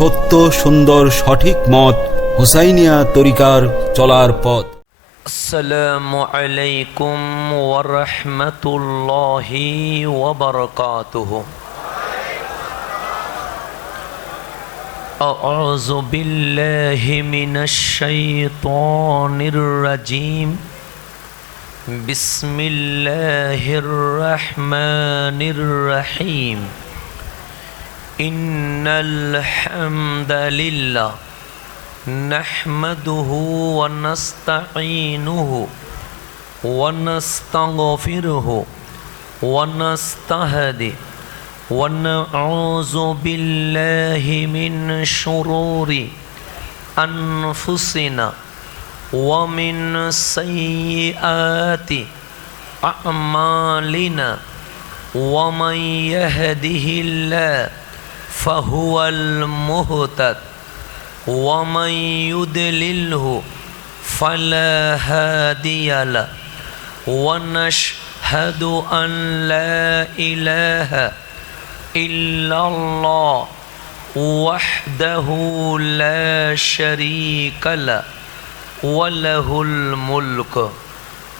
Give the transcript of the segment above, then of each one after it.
সত্য সুন্দর সঠিক মত হুসাইনিয়া তরিকার চলার পথ। আসসালামু আলাইকুম ওয়া রাহমাতুল্লাহি ওয়া বারাকাতুহু। আউযু বিল্লাহি মিনাশ শাইতানির রাজীম। বিসমিল্লাহির রহমানির রহিম। ইন্নাল হামদালিল্লাহ نحمده ونستعينه ونستغفره ونستهديه ونعوذ بالله من شرور أنفسنا ومن سيئات أعمالنا ومن يهده الله فهو المهتد ومن يضلله فلا هادي له ونشهد أن لا إله إلا الله وحده لا شريك له وله الملك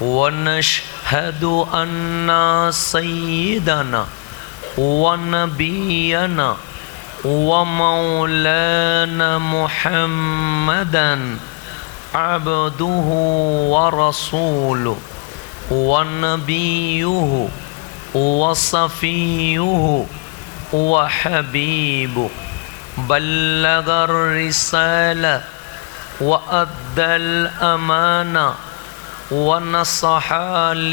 ونشهد أن سيدنا ونبينا ومولانا محمدا عبده ورسوله ونبيه وصفيه وحبيبه بلغ الرسالة وأدى الأمانة ونصح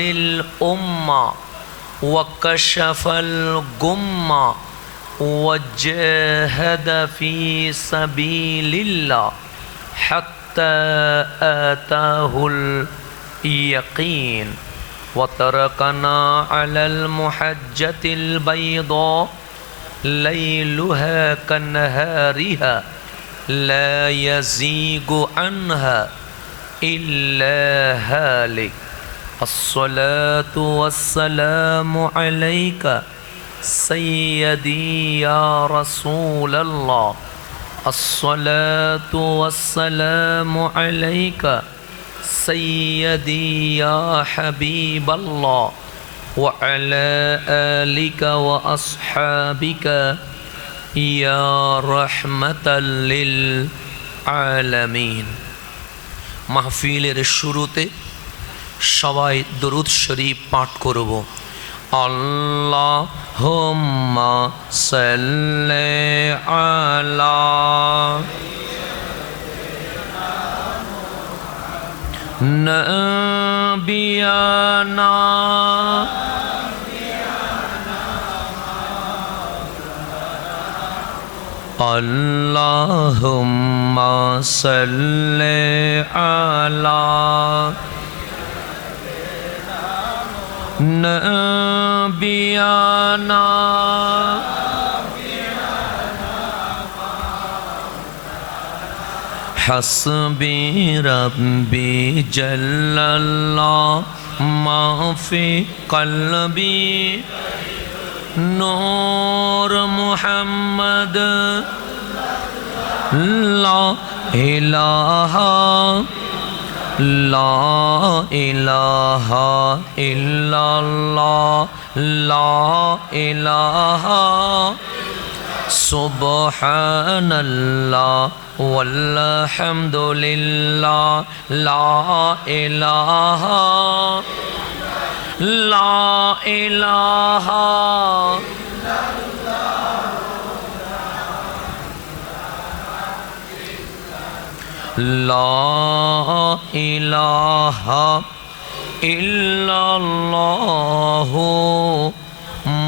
للأمة وكشف الغمة وجاهد في سبيل الله حتى آتاه اليقين وتركنا على المحجة البيضاء ليلها كنهارها لا يزيغ عنها إلا هالك. الصلاة والسلام عليك سيدي يا رسول الله. الصلاة والسلام عليك سيدي يا حبيب الله وعلى آلك وأصحابك يا رحمة للعالمين. মাহফিলের শুরুতে সবাই দরুদ শরীফ পাঠ করব। আল্লাহুম্মা সাল্লি আলা নবিয়ানা আল্লাহুম্মা সাল্লি আলা নবিয়ানা হাসবি রব্বি জাল্লাল্লাহ মা ফি কলবি নূর মুহাম্মদ লা ইলাহা লা ইলাহা ইল্লাল্লাহ লা ইলাহা সুবহানাল্লাহ ওয়ালহামদুলিল্লাহ লা ইলাহা লা ইলাহা লা ইলাহা ইল্লাল্লাহু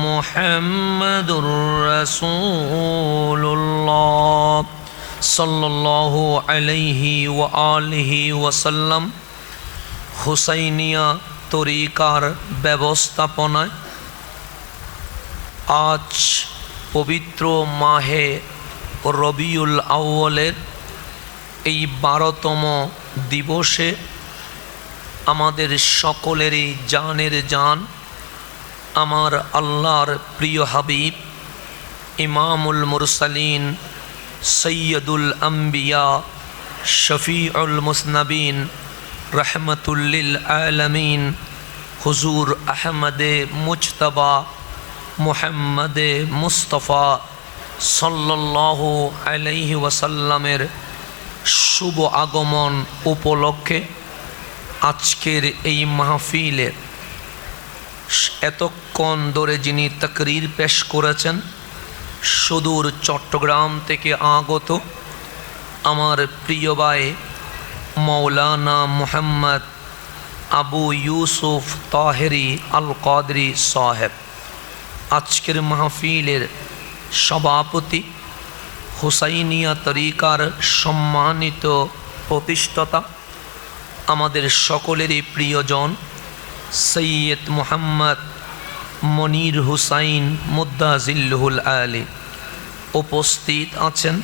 মুহাম্মাদুর রাসূলুল্লাহ সাল্লাল্লাহু আলাইহি ওয়া আলিহি ওয়াসাল্লাম। হুসাইনিয়া তরিকার ব্যবস্থাপনায় আজ পবিত্র মাহে রবিউল আউয়ালের এই 12তম দিবসে আমাদের সকলেরই জানের জান আমার আল্লাহর প্রিয় হাবিব ইমামুল মুরসালিন সৈয়দুল আম্বিয়া শফিউল মুসনবিন রহমতুল্লিল আলমিন হুজুর আহমদে মুজতবা মুহাম্মদে মুস্তফা সাল্লাল্লাহু আলাইহি ওয়াসাল্লামের শুভ আগমন উপলক্ষে আজকের এই মাহফিলের এতক্ষণ ধরে যিনি তাকরীর পেশ করেছেন সুদূর চট্টগ্রাম থেকে আগত আমার প্রিয় ভাই মৌলানা মুহাম্মদ আবু ইউসুফ তাহেরি আল কাদরি সাহেব, আজকের মাহফিলের সভাপতি, হুসাইনিয়া তরিকার সম্মানিত প্রতিষ্ঠাতা, আমাদের সকলেরই প্রিয়জন সৈয়দ মুহাম্মদ মনির হুসাইন মুদ্দাজিল্লুহুল আলী। উপস্থিত আছেন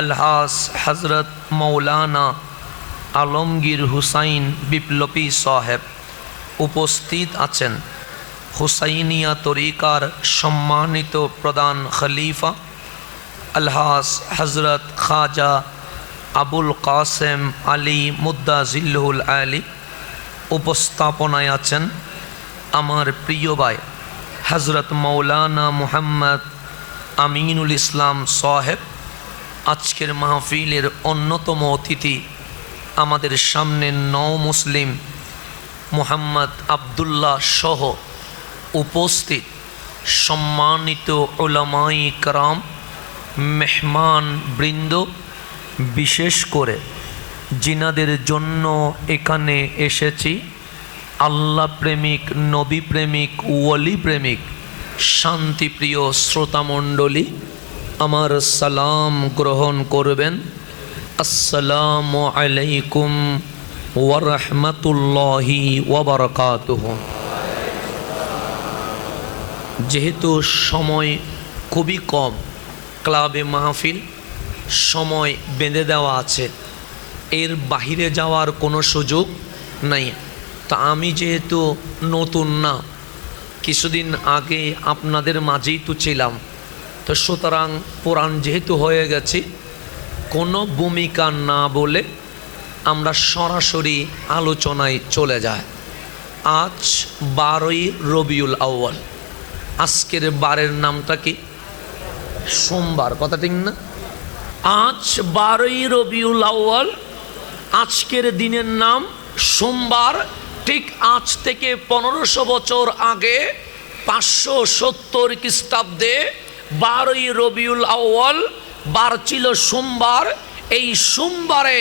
আলহাজ হজরত মৌলানা আলমগীর হুসাইন বিপ্লবী সাহেব। উপস্থিত আছেন হুসাইনিয়া তরিকার সম্মানিত প্রধান খলিফা আলহাজ হজরত খাজা আবুল কাসেম আলী মুদ্দাজিল্লুহুল আলী। উপস্থাপনায় আছেন আমার প্রিয় ভাই হজরত মৌলানা মুহাম্মদ আমিনুল ইসলাম সাহেব। আজকের মাহফিলের অন্যতম অতিথি আমাদের সামনে নও মুসলিম মুহাম্মদ আবদুল্লাহ সহ উপস্থিত সম্মানিত উলামায়ে কেরাম, মেহমান বৃন্দ, বিশেষ করে জিনাদের জন্য এখানে এসেছি আল্লাহ প্রেমিক, নবী প্রেমিক, ওয়ালি প্রেমিক, শান্তিপ্রিয় শ্রোতামণ্ডলী, আমার সালাম গ্রহণ করবেন। আসসালামু আলাইকুম ওয়া রাহমাতুল্লাহি ওয়া বারাকাতুহু। যেহেতু সময় খুবই কম, ক্লাবে মাহফিল সময় বেঁধে দেওয়া আছে, এর বাহিরে যাওয়ার কোনো সুযোগ নাই। তা আমি যেহেতু নতুন না, কিছুদিন আগে আপনাদের মাঝেই তো ছিলাম, তো সুতরাং পুরাণ যেহেতু হয়ে গেছে, কোনো ভূমিকা না বলে আমরা সরাসরি আলোচনায় চলে যাই। আজ 12ই রবিউল আউয়াল। আজকের বারের নামটা কি? সোমবার, কথা ঠিক না? আজ 12ই রবিউল আউয়াল, আজকের দিনের নাম সোমবার। ঠিক আজ থেকে 1500 বছর আগে 570 খ্রিস্টাব্দে 12ই রবিউল আউয়াল বার ছিল সোমবার। এই সোমবারে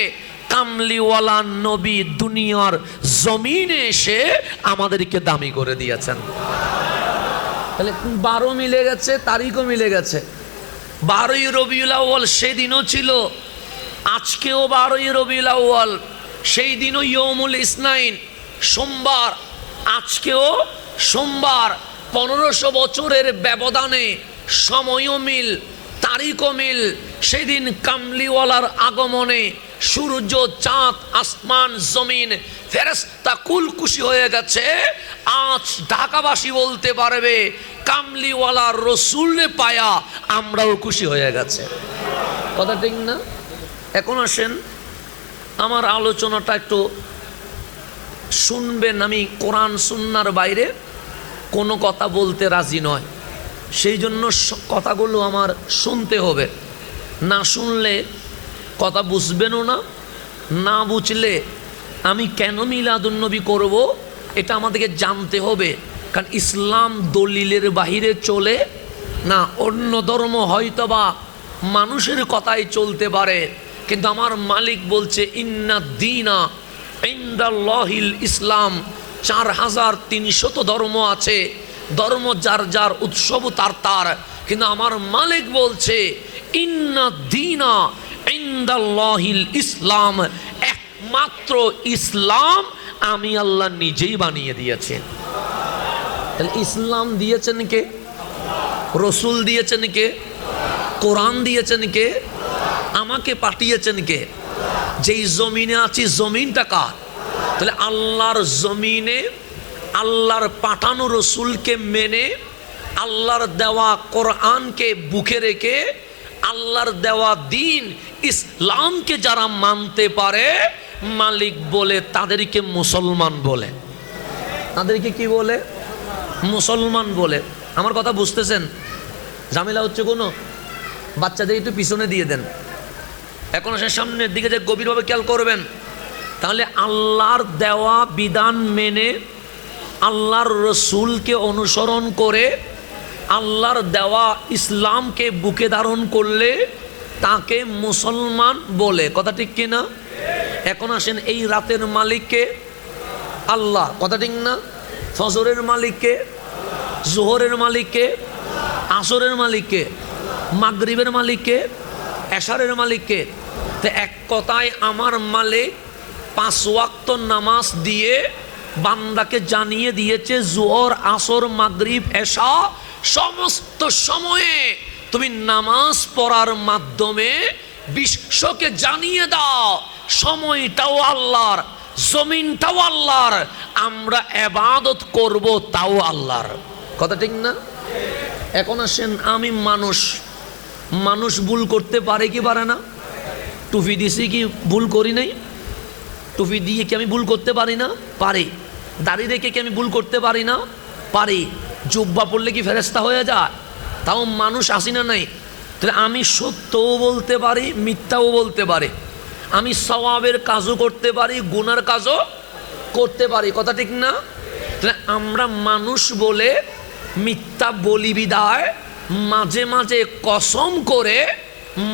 কামলিওয়ালা নবী দুনিয়ার জমিনে এসে আমাদেরকে দামি করে দিয়েছেন। তাহলে 12 মিলে গেছে, তারিখও মিলে গেছে। 12ই রবিউল আউয়াল সেদিনও ছিল, আজকেও 12ই রবিউল আউয়াল। সেই দিনও ইয়মুল ইসনাইন, সোমবার, আজকেও সোমবার। 1500 বছরের ব্যবধানে সময়ও মিল, তারিখও মিল। সেদিন কামলিওয়ালার আগমনে সূর্য, চাঁদ, আসমান, জমিন, ফেরেশতা কুল খুশি হয়ে গেছে। আজ ঢাকাবাসী বলতে পারবে কামলিওয়ালার রসুলরে পায়া আমরাও খুশি হয়ে গেছে। কথা ঠিক না? এখন আসেন, আমার আলোচনাটা একটু শুনবেন। আমি কোরআন সুন্নাহর বাইরে কোনো কথা বলতে রাজি নয়, সেই জন্য কথাগুলো আমার শুনতে হবে। না শুনলে কথা বুঝবেনও না, না বুঝলে আমি কেন মিলাদুন্নবী করব এটা আমাদেরকে জানতে হবে। কারণ ইসলাম দলিলের বাহিরে চলে না। অন্য ধর্ম হয়তোবা মানুষের কথাই চলতে পারে, কিন্তু আমার মালিক বলছে ইন্না দীনা ইনদাল্লাহিল ইসলাম। 4300 ধর্ম আছে, ধর্ম যার যার, উৎসব তার তার, কিন্তু আমার মালিক বলছে ইন্না দীনা ইনদাল্লাহিল ইসলাম, একমাত্র ইসলাম আমি আল্লাহ নিজেই বানিয়ে দিয়েছি। তাহলে ইসলাম দিয়েছেন কে? রসুল দিয়েছেন কে? কোরআন দিয়েছেন কে? আমাকে পাঠিয়েছেন কে? যেই জমিনে আছি জমিনটা কার? তাহলে আল্লাহর জমিনে আল্লাহর পাঠানো রসুলকে মেনে, আল্লাহর দেওয়া কোরআনকে বুকে রেখে আল্লাহর দেওয়া দিন ইসলামকে যারা মানতে পারে, মালিক বলে তাদেরকে মুসলমান বলে। তাদেরকে কি বলে? মুসলমান বলে। আমার কথা বুঝতেছেন? ঝামেলা হচ্ছে কোনো? বাচ্চাদের একটু পিছনে দিয়ে দেন, এখন সে সামনের দিকে যে গভীরভাবে খেয়াল করবেন। তাহলে আল্লাহর দেওয়া বিধান মেনে, আল্লাহর রসুলকে অনুসরণ করে, আল্লাহর দেওয়া ইসলামকে বুকে ধারণ করলে তাকে মুসলমান বলে। কথা ঠিক কিনা? এখন আসেন, এই রাতের মালিককে আল্লাহ, কথা ঠিক না? ফজরের মালিককে, জোহরের মালিককে, আসরের মালিককে, মাগরিবের মালিককে, এশারের মালিককে। তো এক কথায় আমার মালিক 5 ওয়াক্ত নামাজ দিয়ে বান্দাকে জানিয়ে দিয়েছে, জোহর, আসর, মাগরিব, এশা সমস্ত সময়ে তুমি নামাজ পড়ার মাধ্যমে বিশ্বকে জানিয়ে দাও সময়টাও আল্লাহর, জমিনটাও আল্লাহর, আমরা ইবাদত করব তাও আল্লাহর। কথা ঠিক না? এখন আসেন, আমি মানুষ ভুল করতে পারে কি পারে না? টুপি দিছি কি ভুল করি নাই? টুপি দিয়ে কি আমি ভুল করতে পারি না? পারি। দাড়ি রেখে কি আমি ভুল করতে পারি না? পারি। জুব্বা পড়লে কি ফেরেশতা হয়ে যায়? তাও মানুষ আসি না নাই? তাহলে আমি সত্যও বলতে পারি, মিথ্যাও বলতে পারি। আমি সওয়াবের কাজও করতে পারি, গুনার কাজও করতে পারি। কথা ঠিক না? তাহলে আমরা মানুষ বলে মিথ্যা বলি বিদায় মাঝে মাঝে কসম করে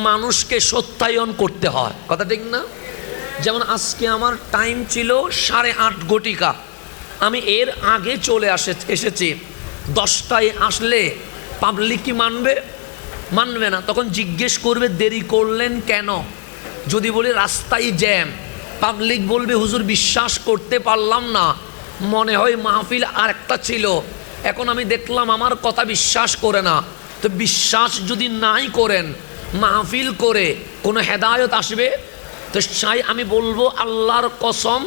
মানুষকে সত্যায়ন করতে হয়। কথা ঠিক না? যেমন আজকে আমার টাইম ছিল 8:30 ঘটিকা, আমি এর আগে চলে এসেছি। 10টায় আসলে পাবলিক কি মানবে? মানবে না। তখন জিজ্ঞেস করবে দেরি করলেন কেন? যদি বলি রাস্তায় জ্যাম, পাবলিক বলবে হুজুর বিশ্বাস করতে পারলাম না, মনে হয় মাহফিল আর একটা ছিল, এখন আমি দেখলাম আমার কথা বিশ্বাস করে না। তো বিশ্বাস যদি নাই করেন, মাহফিল করে কোনো হেদায়ত আসবে? তো চাই আমি বলবো আল্লাহর কসম,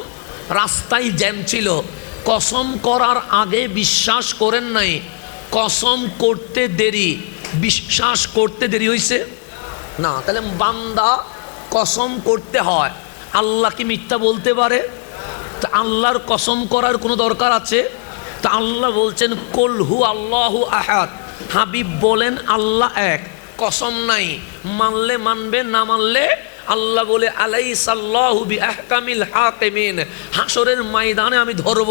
রাস্তায় জ্যাম ছিল, কসম করার আগে বিশ্বাস করেন নাই, কসম করতে দেরি, বিশ্বাস করতে দেরি হয়েছে না। তাহলে বান্দা কসম করতে হয়। আল্লাহ কি মিথ্যা বলতে পারে? তা আল্লাহর কসম করার কোনো দরকার আছে? তা আল্লাহ বলছেন কুল হু আল্লাহু আহাদ, হাবিব বলেন আল্লাহ এক, কসম নাই। মানলে মানবে, না মানলে আল্লাহ বলে আলাইসাল্লাহু বিআহকামিল হাকিমিন, হাসরের ময়দানে আমি ধরব।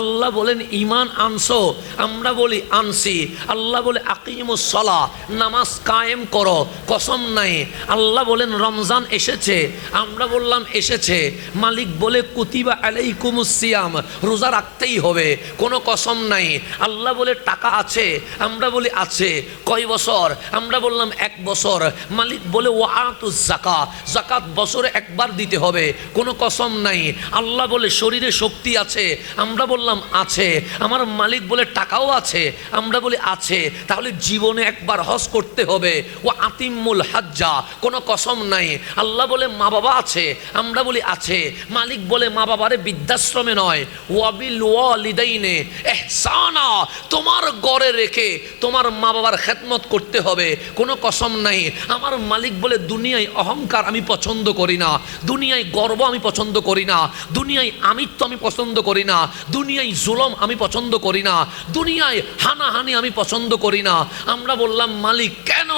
আল্লাহ বলেন ঈমান আনছো? আমরা বলি আনছি। আল্লাহ বলে আকিমুস সালাহ, নামাজ কায়েম করো, কসম নাই। আল্লাহ বলেন রমজান এসেছে, আমরা বললাম এসেছে। মালিক বলে কুতিবা আলাইকুমুস সিয়াম, রোজা রাখতেই হবে, কোনো কসম নাই। আল্লাহ বলে টাকা আছে, আমরা বলি আছে। কয় বছর? আমরা বললাম 1 বছর। মালিক বলে ওয়াতুজ যাকাত, যাকাত বছরে একবার দিতে হবে, কোনো কসম নাই। আল্লাহ বলে শরীরে শক্তি আছে, আমরা বললাম আছে। আমার মালিক বলে টাকাও আছে, আমরা বলি আছে। তাহলে জীবনে একবার হজ করতে হবে। ও আতিমুল হাজ্জা, কোনো কসম নাই। আল্লাহ বলে মা বাবা আছে, আমরা বলি আছে। মালিক বলে মা বাবারে বৃদ্ধাশ্রমে নয়, ওয়াবিল ওয়ালিদাইনে ইহসানা, তোমার গড়ে রেখে তোমার মা বাবার খেদমত করতে হবে, কোনো কসম নাই। আমার মালিক বলে দুনিয়ায় অহংকার আমি পছন্দ করি না, দুনিয়ায় গর্ব আমি পছন্দ করি না, দুনিয়ায় আমিত্ব আমি পছন্দ করি না, দুনিয়ায় জুলম আমি পছন্দ করি না, দুনিয়ায় হানাহানি আমি পছন্দ করি না। আমরা বললাম মালিক কেন?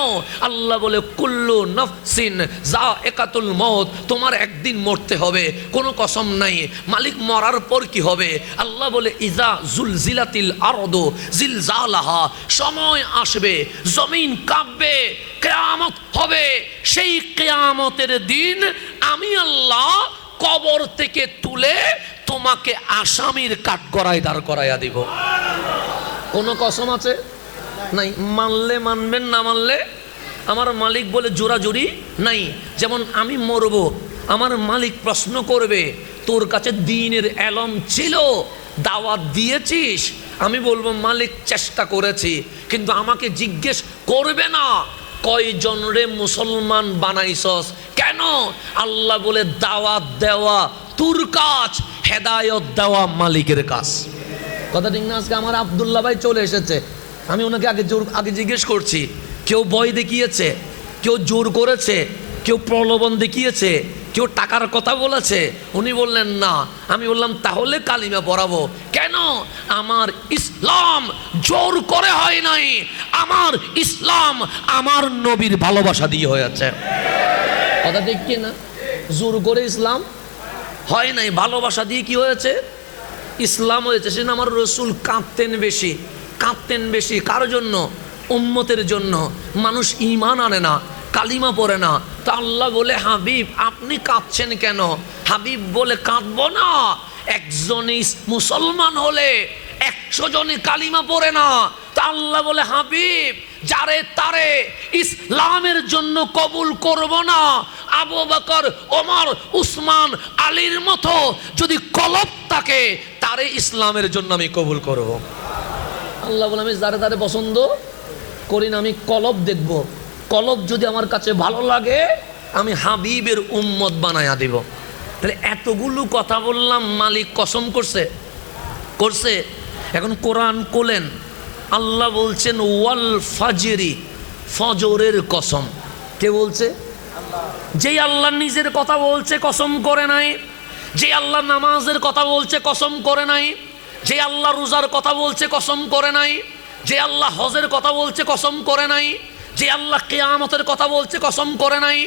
আল্লাহ বলে কুল্লু নাফসিন যায়কাতুল মউত, তোমার একদিন মরতে হবে, কোনো কসম নাই। মালিক মরার পর কি হবে? আল্লাহ বলে ইজা জুলজিলাতিল আরদু জিলজালাহা, সময় আসবে জমিন কাঁপবে, কিয়ামত হবে। সেই কিয়ামতের দিন আমি আল্লাহ কবর থেকে তুলে তোমাকে আসামির কাঠগড়ায় দাঁড় করাইয়া দিব। কোনো কসম আছে? নাই। মানলে মানবেন, না মানলে আমার মালিক বলে জোরাজুরি নাই। যেমন আমি মরব, আমার মালিক প্রশ্ন করবে তোর কাছে দ্বীনের এলম ছিল, দাওয়াত দিয়েছিস? আমি বলবো মালিক চেষ্টা করেছি, কিন্তু আমাকে জিজ্ঞেস করবে না কয়জন রে মুসলমান বানাইছস কেন? আল্লাহ বলে দাওয়াত দেওয়া তোর কাজ, হেদায়ত দেওয়া মালিকের কাজ। কথা ঠিক না? আজকে আমার আব্দুল্লাহ ভাই চলে এসেছে, আমি ওনাকে আগে জিজ্ঞেস করছি, কেউ ভয় দেখিয়েছে, কেউ কেউ জোর করেছে, কেউ প্রলোভন দেখিয়েছে, কেউ টাকার কথা বলেছে? উনি বললেন না। আমি বললাম তাহলে কালিমা পড়াবো কেন? আমার ইসলাম জোর করে হয় নাই, আমার ইসলাম আমার নবীর ভালোবাসা দিয়ে হয়েছে। কথা ঠিক কি না? জোর করে ইসলাম হয় নাই, ভালোবাসা দিয়ে কি হয়েছে? ইসলাম হয়েছে। সেদিন আমার রসুল কাঁদতেন বেশি, কাঁদতেন বেশি। কার জন্য? উম্মতের জন্য। মানুষ ঈমান আনে না, কালিমা পড়ে না। তা আল্লাহ বলে, হাবিব আপনি কাঁদছেন কেন? হাবিব বলে, কাঁদবো না, একজনই মুসলমান হলে 100 জনই কালিমা পড়ে না। তা আল্লাহ বলে, হাবিব যারে তারে ইসলামের জন্য কবুল করব না, আবু বকর, ওমর, উসমান, আলীর মতো যদি কলব থাকে তারে ইসলামের জন্য আমি কবুল করব। আল্লাহ বলে, আমি যারে তারে পছন্দ করি না, আমি কলব দেখব। কলব যদি আমার কাছে ভালো লাগে আমি হাবিবের উম্মত বানায়া দিব। তাহলে এতগুলো কথা বললাম, মালিক কসম করছে, করছে। এখন কোরআন কোলেন, আল্লাহ বলছেন ওয়াল ফাজরি, ফজরের কসম। কে বলছে? যেই আল্লাহ নিজের কথা বলছে কসম করে নাই, যে আল্লাহ নামাজের কথা বলছে কসম করে নাই, যে আল্লাহ রোজার কথা বলছে কসম করে নাই, যে আল্লাহ হজের কথা বলছে কসম করে নাই, যে আল্লাহ কিয়ামতের কথা বলছে কসম করে নাই,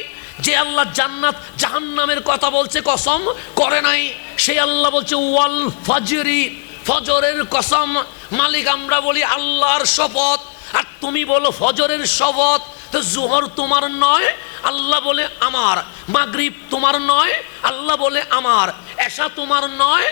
যে আল্লাহ জান্নাত জাহান্নামের কথা বলছে কসম করে নাই, সেই আল্লাহ বলছে ওয়াল ফাজরি, ফজরের কসম। মালিক আমরা বলি আল্লাহর শপথ, আর তুমি বলো ফজরের শপথ। তো জোহর তোমার নয়, আল্লাহ বলে আমার। মাগরিব তোমার নয়, আল্লাহ বলে আমার। এশা তোমার নয়,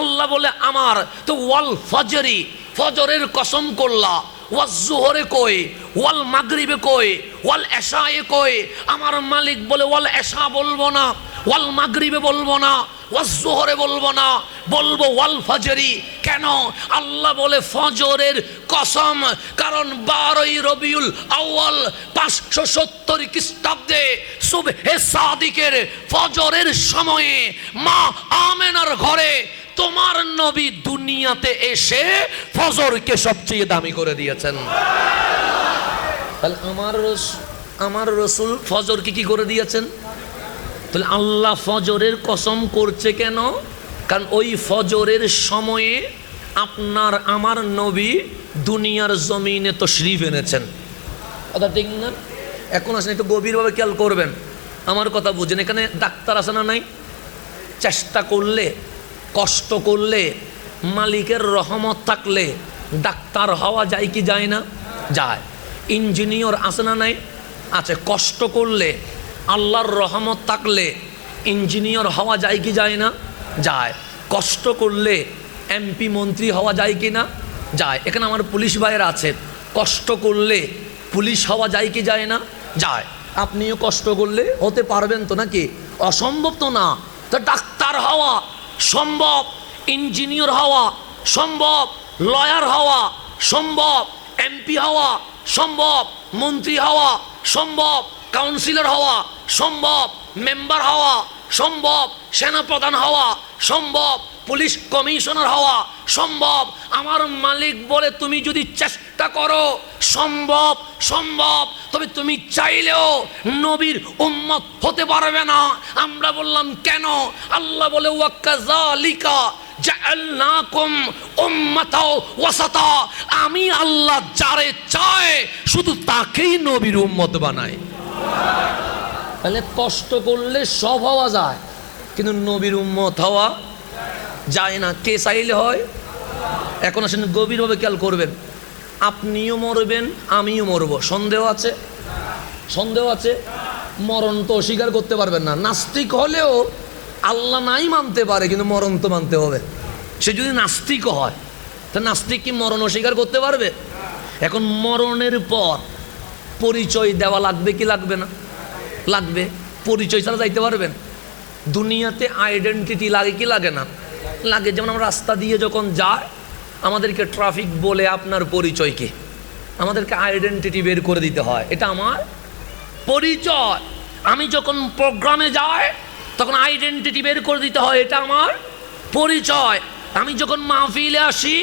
আল্লাহ বলে আমার। তো ওয়াল ফজরি, ফজরের কসম করলা। ওয়াল জোহরে কই, ওয়াল মাগরিবে কই, ওয়াল এশায়ে কই? আমার মালিক বলে ওয়াল এশা বলবো না, ওয়াল মাগরিবে বলবো না, ওয়াল জোহরে বলবো না, বলবো ওয়াল ফজরি। কেন? আল্লাহ বলে ফজরের কসম। কারণ 12ই রবিউল আউয়াল 570 খ্রিস্টাব্দে সুবহে সাদিকের ফজরের সময়ে মা আমেনার ঘরে তোমার নবী দুনিয়াতে এসে ফজরকে সবচেয়ে দামি করে দিয়েছেন। তাহলে আমার রসুল ফজরকে কি করে দিয়েছেন? তাহলে আল্লাহ ফজরের কসম করছে কেন? কারণ ওই ফজরের সময়ে আপনার আমার নবী দুনিয়ার জমিনে তশরিফ এনেছেন। কথা ঠিক না? এখন আসেন একটু গভীরভাবে খেয়াল করবেন, আমার কথা বুঝেন। এখানে ডাক্তার আছে না নাই? চেষ্টা করলে, কষ্ট করলে, মালিকের রহমত থাকলে ডাক্তার হওয়া যায় কি যায় না? যায়। ইঞ্জিনিয়ার আছে না নাই? আছে। কষ্ট করলে, আল্লাহর রহমত থাকলে ইঞ্জিনিয়ার হওয়া যায় কি যায় না? যায়। কষ্ট করলে এমপি মন্ত্রী হওয়া যায় কি না? যায়। এখানে আমার পুলিশ ভাইয়েরা আছে, কষ্ট করলে পুলিশ হওয়া যায় কি যায় না? যায়। আপনিও কষ্ট করলে হতে পারবেন তো, নাকি? অসম্ভব তো না। তো ডাক্তার হওয়া সম্ভব, ইঞ্জিনিয়ার হওয়া সম্ভব, লয়ার হওয়া সম্ভব, এমপি হওয়া সম্ভব, মন্ত্রী হওয়া সম্ভব, কাউন্সিলর হওয়া সম্ভব, মেম্বার হওয়া সম্ভব, সেনাপ্রধান হওয়া সম্ভব, পুলিশ কমিশনার হওয়া সম্ভব। আমার মালিক বলে তুমি যদি চেষ্টা করো সম্ভব, সম্ভব। তবে তুমি চাইলেও নবীর উম্মত হতে পারবে না। আমরা বললাম কেন? আল্লাহ বলে ওয়াকাযালিকা জাআলনাকুম উম্মাতাও ওয়াসাতা, আমি আল্লাহ যারে চাই শুধু তাকেই নবীর উম্মত বানাই। তাহলে কষ্ট করলে সব হওয়া যায়, কিন্তু নবীর উম্মত হওয়া যায় না। কে চাইলে হয়? এখন আসেন গভীরভাবে খেয়াল করবেন। আপনিও মরবেন, আমিও মরব। সন্দেহ আছে? সন্দেহ আছে? মরণ তো অস্বীকার করতে পারবেন না। নাস্তিক হলেও আল্লাহ নাই মানতে পারে, কিন্তু মরণ তো মানতে হবে। সে যদি নাস্তিকও হয়, তা নাস্তিক কি মরণ অস্বীকার করতে পারবে? এখন মরণের পর পরিচয় দেওয়া লাগবে কি লাগবে না? লাগবে। পরিচয় ছাড়া যাইতে পারবেন? দুনিয়াতে আইডেন্টিটি লাগে কি লাগে না? লাগে। যেমন আমরা রাস্তা দিয়ে যখন যাই, আমাদেরকে ট্রাফিক বলে আপনার পরিচয় কি, আমাদেরকে আইডেন্টিটি বের করে দিতে হয়, এটা আমার পরিচয়। আমি যখন প্রোগ্রামে যাই তখন আইডেন্টিটি বের করে দিতে হয়, এটা আমার পরিচয়। আমি যখন মাহফিলে আসি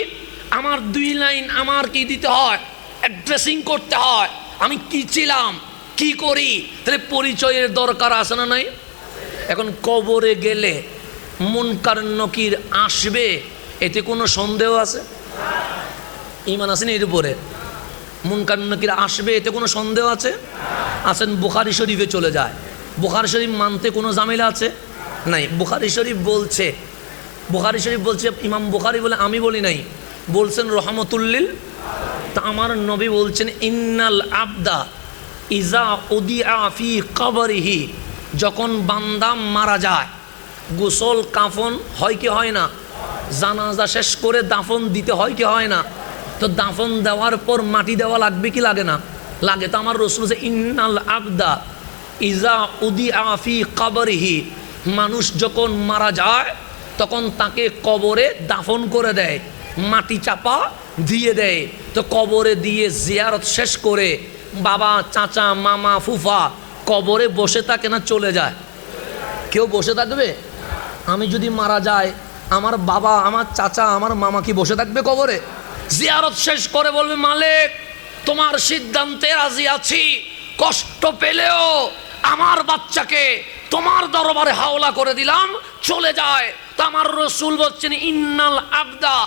আমার 2 লাইন আমার কি দিতে হয়, অ্যাড্রেসিং করতে হয়। আমি কি ছিলাম, কি করি? তাহলে পরিচয়ের দরকার আছে না নাই? এখন কবরে গেলে মুনকার নকির আসবে, এতে কোনো সন্দেহ আছে? ঈমান আছে না এর উপরে? মুনকার নকির আসবে, এতে কোনো সন্দেহ আছে? আসেন বুখারী শরীফে চলে যায়। বুখারী শরীফ মানতে কোনো ঝামেলা আছে? নাই। বুখারী শরীফ বলছে, ইমাম বুখারী বলে, আমি বলি নাই, বলছেন রহমতুল্লিল। তা আমার নবী বলছেন ইন্নাল আবদা ইজা উদিআ ফি কবরিহি, যখন বান্দা মারা যায় গোসল কাফন হয় কি হয় না? জানাজা শেষ করে দাফন দিতে হয় কি হয় না? তো দাফন দেওয়ার পর মাটি দেওয়া লাগবে কি লাগে না? লাগে। তো আমার রাসূল বলছে ইন্নাল আবদা ইজা উদিআ ফি কবরিহি, মানুষ যখন মারা যায় তখন তাকে কবরে দাফন করে দেয়, মাটি চাপা দিয়ে দেয়। তো কবরে দিয়ে জিয়ারত শেষ করে বাবা, চাচা, মামা, ফুফা কবরে বসে থাকে না চলে যায়? কেউ বসে থাকবে? আমি যদি মারা যাই, আমার বাবা, আমার চাচা, আমার মামা কি বসে থাকবে কবরে? জিয়ারত শেষ করে বলবে, মালিক তোমার সিদ্ধান্তে রাজি আছি, কষ্ট পেলেও আমার বাচ্চাকে তোমার দরবারে হাওলা করে দিলাম, চলে যায়। তা আমার রাসূল বলছেন ইন্নাল আবদা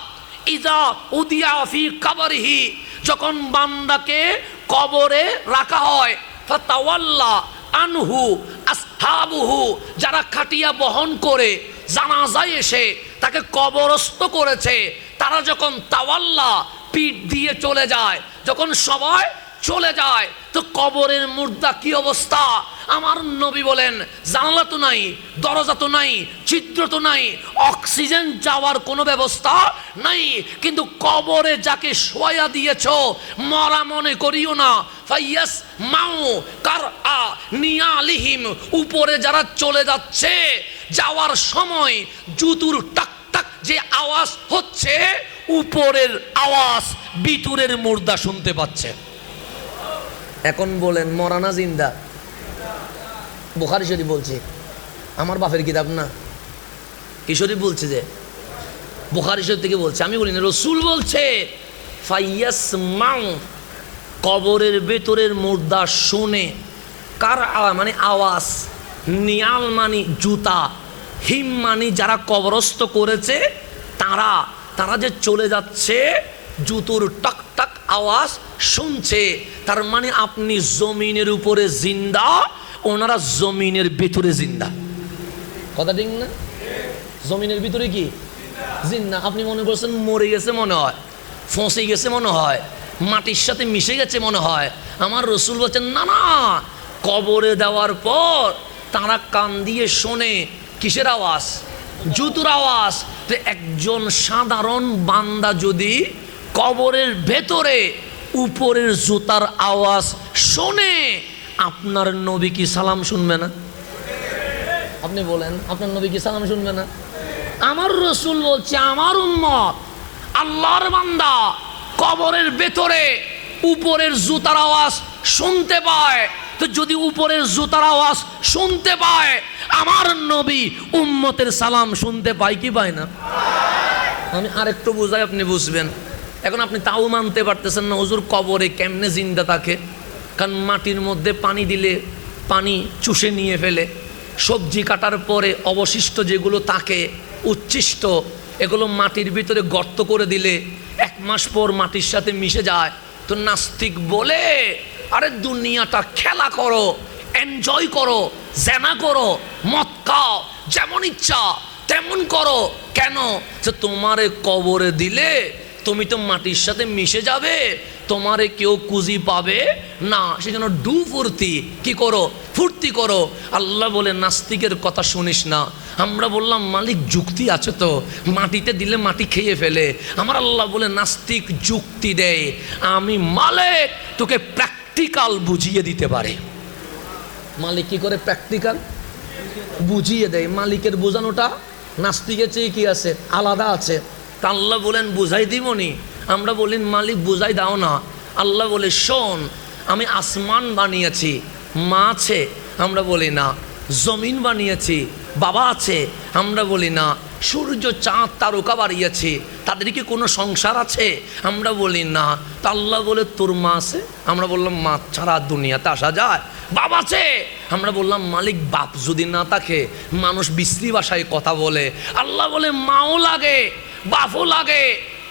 ইজা উদিয়া ফি কবরিহি, যখন বান্দাকে কবরে রাখা হয়, ফাতাওয়াল্লা আনহু আসহাবুহু, যারা খাটিয়া বহন করে জানাজায় এসে তাকে কবরস্থ করেছে, তারা যখন তাওয়াল্লা পিঠ দিয়ে চলে যায়, যখন সবাই চলে যায়, তো কবরের মুর্দা কি অবস্থা? আমার নবী বলেন জানালা তো নাই, দরজা তো নাই, ছিদ্র তো নাই, অক্সিজেন যাওয়ার কোনো ব্যবস্থা নাই, কিন্তু কবরে যাকে শোয়া দিয়েছ মরা মনে করিও না। ফাইয়াস মাউ কার আ নিয়ালিহিম, উপরে যারা চলে যাচ্ছে, যাওয়ার সময় জুতুর টাক টাক যে আওয়াজ হচ্ছে, উপরের আওয়াজ ভিতরের মুর্দা শুনতে পাচ্ছে। এখন বলেন মরা না জিন্দা? বুখারী শরীফ বলছে, আমার বাপের কিতাব না, কি শরীফ বলছে যে বুখারী শরীফ থেকে বলছে, আমি বলি না, রাসূল বলছে ফাইয়াসমাউ, কবরের ভেতরের মুর্দা শুনে, কার মানে আওয়াজ, নিয়াল মানে জুতা, হিম মানে যারা কবরস্থ করেছে তারা যে চলে যাচ্ছে, জুতোর টাক টাক আওয়াজ শুনছে। তার মানে আপনি জমিনের উপরে জিন্দা, ওনারা জমিনের ভিতরে জিন্দা। কথা ঠিক না? জমিনের ভিতরে কি জিন্দা? আপনি মনে করছেন মরে গেছে মনে হয়, ফসে গেছে মনে হয়, মাটির সাথে মিশে গেছে মনে হয়। আমার রাসূল বলছেন না না, কবরে দেওয়ার পর তারা কান দিয়ে শোনে কিসের আওয়াজ? জুতোর আওয়াজ। তো একজন সাধারণ বান্দা যদি কবরের ভেতরে উপরের জুতার আওয়াজ শোনে, আপনার নবী কি সালাম শুনবে না? আপনি বলেন, আপনার নবী কি সালাম শুনবে না? আমার রাসূল বলছে আমার উম্মত আল্লাহর বান্দা কবরের ভেতরে উপরের জুতার আওয়াজ শুনতে পায়, তো যদি উপরের জুতার আওয়াজ শুনতে পায়, আমার নবী উম্মতের সালাম শুনতে পায় কি পায় না? আমি আরেকটু বুঝাই, আপনি বুঝবেন। এখন আপনি তাও মানতে পারতেছেন না, হুজুর কবরে কেমনে জিন্দা থাকে? কারণ মাটির মধ্যে পানি দিলে পানি চুষে নিয়ে ফেলে, সবজি কাটার পরে অবশিষ্ট যেগুলো থাকে উচ্ছিষ্ট, এগুলো মাটির ভিতরে গর্ত করে দিলে 1 মাস পর মাটির সাথে মিশে যায়। তো নাস্তিক বলে আরে দুনিয়াটা খেলা করো, এনজয় করো, জেনা করো, মদ খাও, যেমন ইচ্ছা তেমন করো। কেন? যে তোমারে কবরে দিলে তুমি তো মাটির সাথে মিশে যাবে, তোমারে কেউ কুজি পাবে না, সেজন্য ফুর্তি কি করো, ফুর্তি করো। আল্লাহ বলে নাস্তিকের কথা শুনিস না। আমরা বললাম মালিক যুক্তি আছে তো, মাটিতে দিলে মাটি খেয়ে ফেলে। আমার আল্লাহ বলে নাস্তিক যুক্তি দেয়, আমি মালিক তোকে প্র্যাকটিক্যাল বুঝিয়ে দিতে পারে। মালিক কি করে প্র্যাকটিক্যাল বুঝিয়ে দেয়? মালিকের বোঝানোটা নাস্তিকের চেয়ে কি আছে, আলাদা আছে। তা আল্লাহ বলেন বুঝাই দিবনি? আমরা বলেন মালিক বুঝাই দাও না। আল্লাহ বলে শোন, আমি আসমান বানিয়েছি, মা আছে? আমরা বলি না। জমিন বানিয়েছি, বাবা আছে? আমরা বলি না। সূর্য চাঁদ তারকা বাড়িয়েছি, তাদের কি কোনো সংসার আছে? আমরা বলি না। তা আল্লাহ বলে তোর মা আছে? আমরা বললাম মা ছাড়া দুনিয়াতে আসা যায়? বাপ আছে। আমরা বললাম মালিক বাপ যদি না থাকে মানুষ বিশ্রী ভাষায় কথা বলে। আল্লাহ বলে মাও লাগে বাপও লাগে।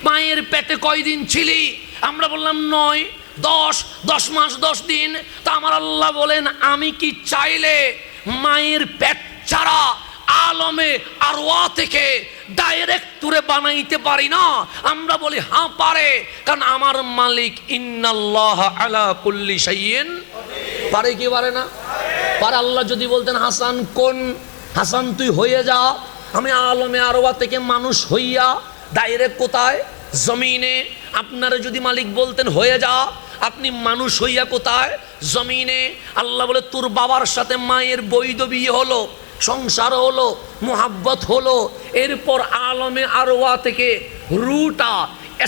মায়ের পেটে কয়দিন ছিলি? আমরা বললাম 9, 10, 10 মাস 10 দিন। তা আমার আল্লাহ বলেন আমি কি চাইলে মায়ের পেট ছাড়া আলমে আরওয়া থেকে ডাইরেক্ট তুরে বানাইতে পারি না? আমরা বলি হ্যাঁ পারে, কারণ আমার মালিক ইন্নাল্লাহ আলা কুল্লি শাইইন পারে। কি পারে না? পারে। আল্লাহ যদি বলতেন হাসান কোন, হাসান তুই হয়ে যা, আমি আলমে আরওয়া থেকে মানুষ হইয়া ডাইরেক্ট কোথায়? জমিনে। আপনারা যদি মালিক বলতেন হয়ে যা, আপনি মানুষ হইয়া কোথায়? জমিনে। আল্লাহ বলে তোর বাবার সাথে মায়ের বৈধ বিয়ে হলো, সংসার হলো, মোহাব্বত হলো, এরপর আলমে আরওয়া থেকে রুটা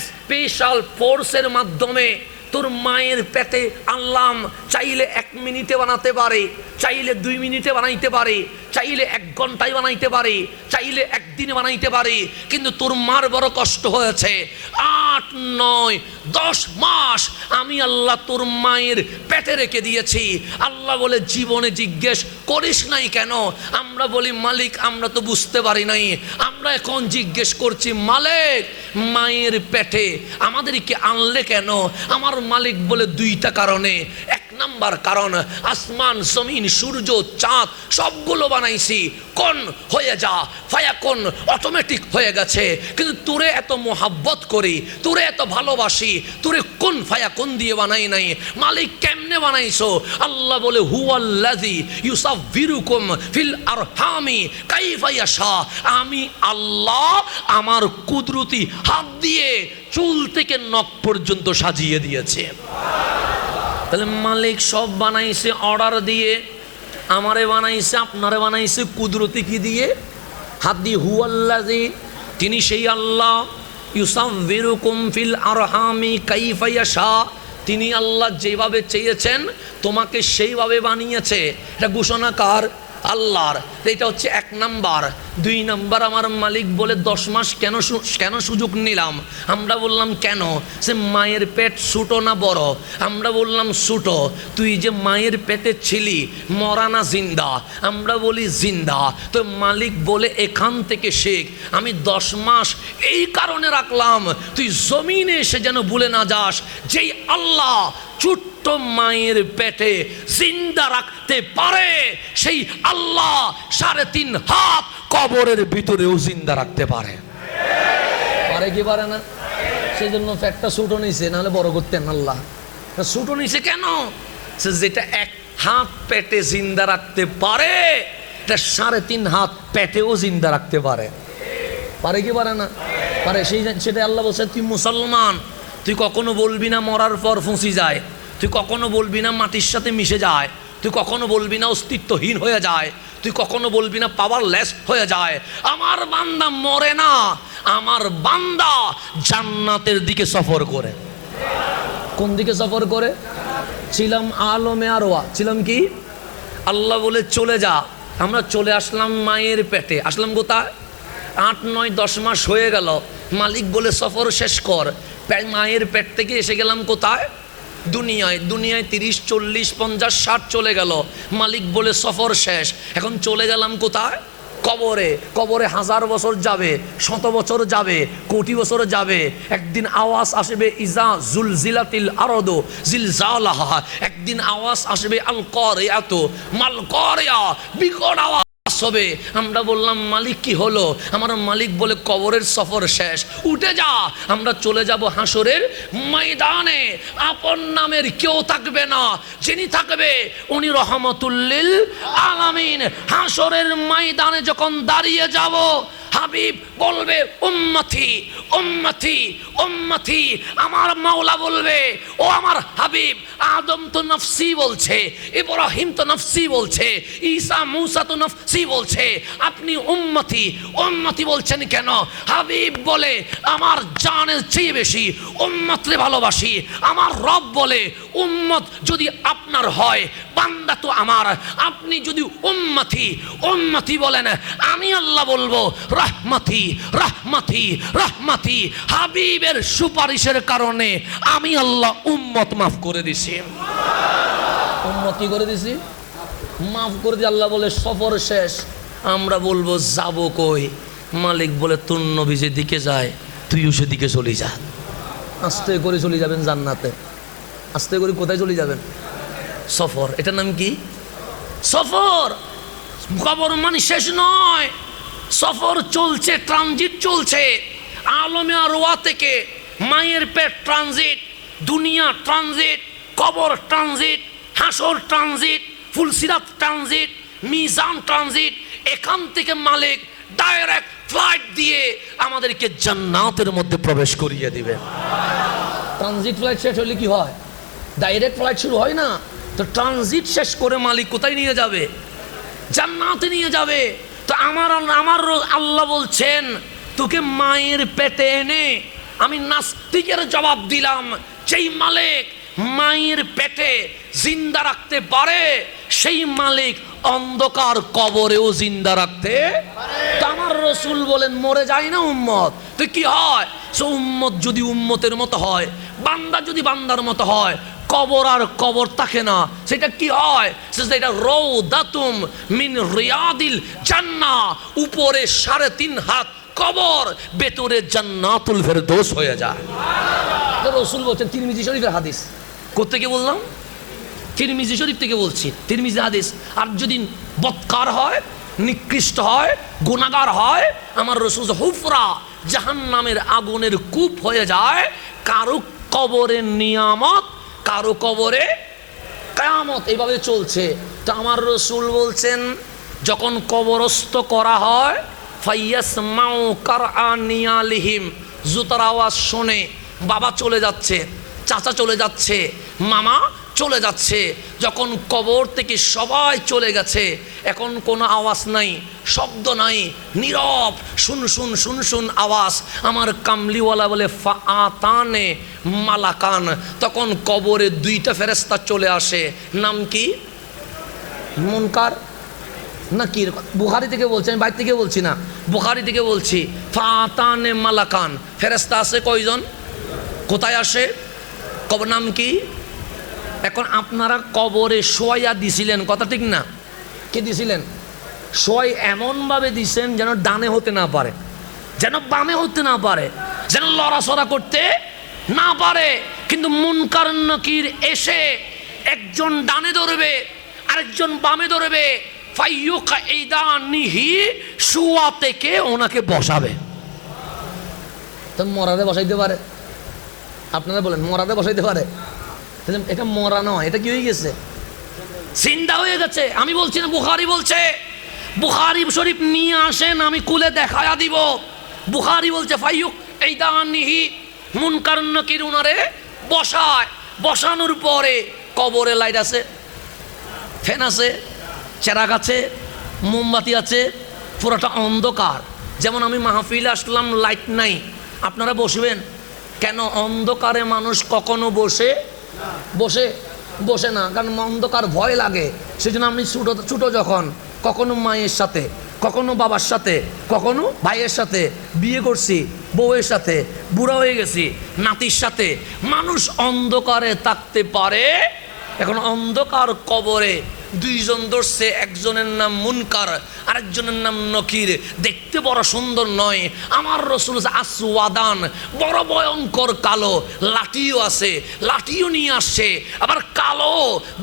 স্পেশাল ফোর্সের মাধ্যমে তোর মায়ের পেটে আনলাম। চাইলে 1 মিনিটে বানাতে পারে, চাইলে 2 মিনিটে বানাইতে পারে, চাইলে 1 ঘন্টায় বানাইতে পারে, চাইলে 1 দিনে বানাইতে পারে। কিন্তু তোর মার বড় কষ্ট হয়েছে। 8, 9, 10 মাস আমি আল্লাহ তোর মায়ের পেটে রেখে দিয়েছি। আল্লাহ বলে জীবনে জিজ্ঞেস করিস নাই কেন? আমরা বলি মালিক আমরা তো বুঝতে পারি নাই। আমরা এখন জিজ্ঞেস করছি মালিক মায়ের পেটে আমাদেরকে আনলে কেন? আমার মালিক বলে 2টা কারণে। 1 নাম্বার কারণ আসমান জমিন সূর্য চাঁদ সবগুলো বানাইছি কোন হয়ে যা ফায়াকুন, অটোমেটিক হয়ে গেছে। কিন্তু তোরে এত মোহাব্বত করি, তোরে এত ভালোবাসি, তোরে কোন ফায়াকুন দিয়ে বানাই নাই। মালিক কেমনে বানাইছো? আল্লাহ বলে হুয়াল্লাযী ইউসাফিরুকুম ফিল আরহামি কাইফা ইয়াশা। আমি আল্লাহ আমার কুদরতি হাত দিয়ে চুল থেকে নখ পর্যন্ত সাজিয়ে দিয়েছে। তাহলে মালিক সব বানাইছে অর্ডার দিয়ে, আমারে বানাইছে, আপনারে বানাইছে কুদরতি কি দিয়ে? হাত দিয়ে। হুয়াল্লাযী, তিনি সেই আল্লাহ, ইউসাফিরুকুম ফিল আরহামি কাইফা ইয়াশা, তিনি আল্লাহ যেভাবে চেয়েছেন তোমাকে সেইভাবে বানিয়েছে। এটা ঘোষণা কার? আল্লাহর। এটা হচ্ছে 1 নাম্বার। 2 নাম্বার আমার মালিক বলে 10 মাস কেন সুযোগ নিলাম? আমরা বললাম কেন? সে মায়ের পেট ছোটো না বড়? আমরা বললাম ছোটো। তুই যে মায়ের পেটে ছিলি মরা না জিন্দা? আমরা বলি জিন্দা। তো মালিক বলে এখান থেকে শেখ। আমি 10 মাস এই কারণে রাখলাম তুই জমিনে এসে যেন ভুলে না যাস যেই আল্লাহ ছোট্ট মায়ের পেটে জিন্দা রাখতে পারে, সেই আল্লাহ 3.5 হাত কবরের ভিতরেও জিন্দা রাখতে পারে। পারে কি পারে না? সেই জন্য পেটটা ছোটো নিছে, নাহলে বড় করতেন আল্লাহ। ছোটো নিছে কেন? সে যেটা 1 হাত পেটে জিন্দা রাখতে পারে, এটা 3.5 হাত পেটেও জিন্দা রাখতে পারে। পারে কি পারে না? পারে। সেটা আল্লাহ বলছে তুই মুসলমান, তুই কখনো বলবি না মরার পর ফুঁসি যায়, তুই কখনো বলবি না মাটির সাথে মিশে যায়, তুই কখনো বলবি না অস্তিত্বহীন হয়ে যায়, তুই কখনো বলবি না পাওয়ারলেস হয়ে যায়। আমার বান্দা মরে না, আমার বান্দা জান্নাতের দিকে সফর করে। কোন দিকে সফর করে? ছিলাম আলমে আরওয়া, ছিলাম কি? আল্লাহ বলে চলে যা। আমরা চলে আসলাম মায়ের পেটে। আসলাম কোথায়? 8, 9, 10 মাস হয়ে গেল। মালিক বলে সফর শেষ কর। মায়ের পেট থেকে এসে গেলাম কোথায়? দুনিয়ায়। 30, 40, 50, 60 চলে গেল। মালিক বলে সফর শেষ। এখন চলে গেলাম কোথায়? কবরে। কবরে 1000 বছর যাবে, 100 বছর যাবে, কোটি বছর যাবে। একদিন আওয়াজ আসবে ইজা জুলজিলাতিল আরদু জিলজালাহা। একদিন আওয়াজ আসবে আল কারিয়াতু মাল কারিয়া, বিকট আওয়াজ হবে। আমরা বললাম মালিক কি হলো? আমার মালিক বলে কবরের সফর শেষ, উঠে যা। আমরা চলে যাব হাসরের ময়দানে। আপন নামের কেউ থাকবে না, যিনি থাকবে উনি রহমতুল লিল আলামিন। হাসরের ময়দানে যখন দাঁড়িয়ে যাব, হাবিব বলবে উম্মতি উম্মতি উম্মতি। আমার মাওলা বলবে ও আমার হাবিব, আদম তো নফসি বলছে, ইব্রাহিম তো নফসি বলছে, ঈসা মুসা তো নফসি বলছে, আপনি উম্মতি উম্মতি বলছেন কেন? হাবিব বলে আমার জানের চেয়ে বেশি উম্মতরে ভালোবাসি। আমার রব বলে উম্মত যদি আপনার হয়, বান্দা তো আমার। আপনি যদি উম্মতি উম্মতি বলেন, আমি আল্লাহ বলবো রাহমাতি রাহমাতি রাহমাতি। হাবিবের সুপারিশের কারণে আমি আল্লাহ উম্মত মাফ করে দিছি। উম্মত কি করে দিছি? মাফ করে দিয়ে আল্লাহ বলে সফর শেষ। আমরা বলবো যাব কই? মালিক বলে তোর নবী যেদিকে যায় তুইও সেদিকে চলে যা। আস্তে করে চলে যাবেন জান্নাতে। আস্তে করে কোথায় চলে যাবেন? সফর। এটার নাম কি? সফর। কবর মানে শেষ নয়, সফর চলছে, ট্রানজিট চলছে। আলমে আরওয়াহ থেকে মায়ের পেট ট্রানজিট, দুনিয়া ট্রানজিট, কবর ট্রানজিট, হাসর transit, Pulsirat transit, Mizan transit. এখান থেকে মালিক ডাইরেক্ট ফ্লাইট দিয়ে আমাদেরকে জান্নাতের মধ্যে প্রবেশ করিয়ে দিবে। ট্রানজিট ফ্লাইট শেষ হলে কি হয়? ডাইরেক্ট ফ্লাইট শুরু হয় না। তো ট্রানজিট শেষ করে মালিক কোথায় নিয়ে যাবে? জান্নাতে নিয়ে যাবে। তো আমার আল্লাহ বলছেন তোকে মায়ের পেটে এনে আমি নাস্তিকের জবাব দিলাম, যেই মালিক মায়ের পেটে জিন্দা রাখতে পারে সেই মালিক অন্ধকার কবরেও জিন্দা রাখতে পারে। তো আমার রসুল বলেন মরে যায় না উম্মত, তো কি হয়? সে উম্মত যদি উম্মতের মতো হয়, বান্দা যদি বান্দার মতো হয়, কবর আর কবর থাকে না। সেটা কি হয়? সেটা রওদাতুম মিন রিয়াদিল জান্নাহ। উপরে 3.5 হাত কবর, ভেতরে জান্নাতুল ফেরদৌস হয়ে যায়। রসুল বলছেন, তিরমিজি শরীফের হাদিস। কোত্থেকে বললাম? তিরমিজি শরীফ থেকে বলছি, তিরমিজি হাদিস। আর যদি বদকার হয়, নিকৃষ্ট হয়, গুনাহগার হয়, আমার রসুল হুফরা জাহান্নামের আগুনের কূপ হয়ে যায়। কারো কবরের নিয়ামত, কারো কবরে কিয়ামত, এইভাবে চলছে। তো আমার রসুল বলছেন যখন কবরস্থ করা হয়, ফাইয়াসমাউ কারআনিয়ালিহিম, জুতার আওয়াজ শোনে। বাবা চলে যাচ্ছে, চাচা চলে যাচ্ছে, মামা চলে যাচ্ছে। যখন কবর থেকে সবাই চলে গেছে, এখন কোনো আওয়াজ নাই, শব্দ নাই, নীরব, শুন শুন শুন শুন আওয়াজ। আমার কামলিওয়ালা বলে ফাআতানে মালাকান। তখন কবরে 2টা ফেরেশতা চলে আসে। নাম কি? মুনকার নাকির। বুখারী থেকে বলছি, আমি বাইরে থেকে বলছি না, বুখারী থেকে বলছি। ফাআতানে মালাকান, ফেরেশতা আছে কয়জন? কোথায় আসে? কবর নাম কি? এখন আপনারা কবরে শোয়া দিছিলেন, কথা ঠিক না? কে দিছিলেন? শোয় এমনভাবে দিছেন যেন ডানে হতে না পারে, যেন বামে হতে না পারে, যেন লড়াচড়া করতে না পারে। কিন্তু মুনকার নাকির এসে একজন ডানে ধরবে, আরেকজন বামে ধরবে, ফাইয়ুকাইদানিহি, শোয়া থেকে ওনাকে বসাবে। তো মরারে বসাইতে পারে? আপনারা বলেন মরারে বসাইতে পারে? এটা মরা নয়, এটা কি হয়ে গেছে? চিন্তা হয়ে গেছে। আমি বলছি না, বুখারী বলছে। বুখারী শরীফ নিয়ে আসেন, আমি কুলে দেখায়া দিব। বুখারী বলছে ফাইয়ুকাইদানিহি, মুনকার নাকির উনারে বসায়। বসানোর পরে কবরে লাইট আছে, ফ্যান আছে, চেরাগ আছে, মোমবাতি আছে, পুরোটা অন্ধকার। যেমন আমি মাহফিলে আসলাম, লাইট নাই, আপনারা বসবেন কেন? অন্ধকারে মানুষ কখনো বসে না, কারণ অন্ধকার ভয় লাগে। সেজন্য আমি ছোটো যখন কখনো মায়ের সাথে, কখনো বাবার সাথে, কখনো ভাইয়ের সাথে, বিয়ে করছি বউয়ের সাথে, বুড়া হয়ে গেছি নাতির সাথে, মানুষ অন্ধকারে থাকতে পারে। এখন অন্ধকার কবরে 2 জন ধরছে, একজনের নাম মুনকার, আরেকজনের নাম নকির। দেখতে বড় সুন্দর নয়। আমার রসুল আসওয়াদান, বড় ভয়ঙ্কর কালো, লাঠিও আছে, লাঠিও নিয়ে আসছে, আবার কালো,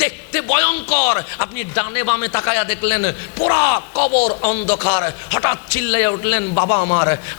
দেখতে ভয়ঙ্কর। আপনি ডানে বামে তাকায়া দেখলেন পুরা কবর অন্ধকার। হঠাৎ চিল্লাইয়া উঠলেন, বাবা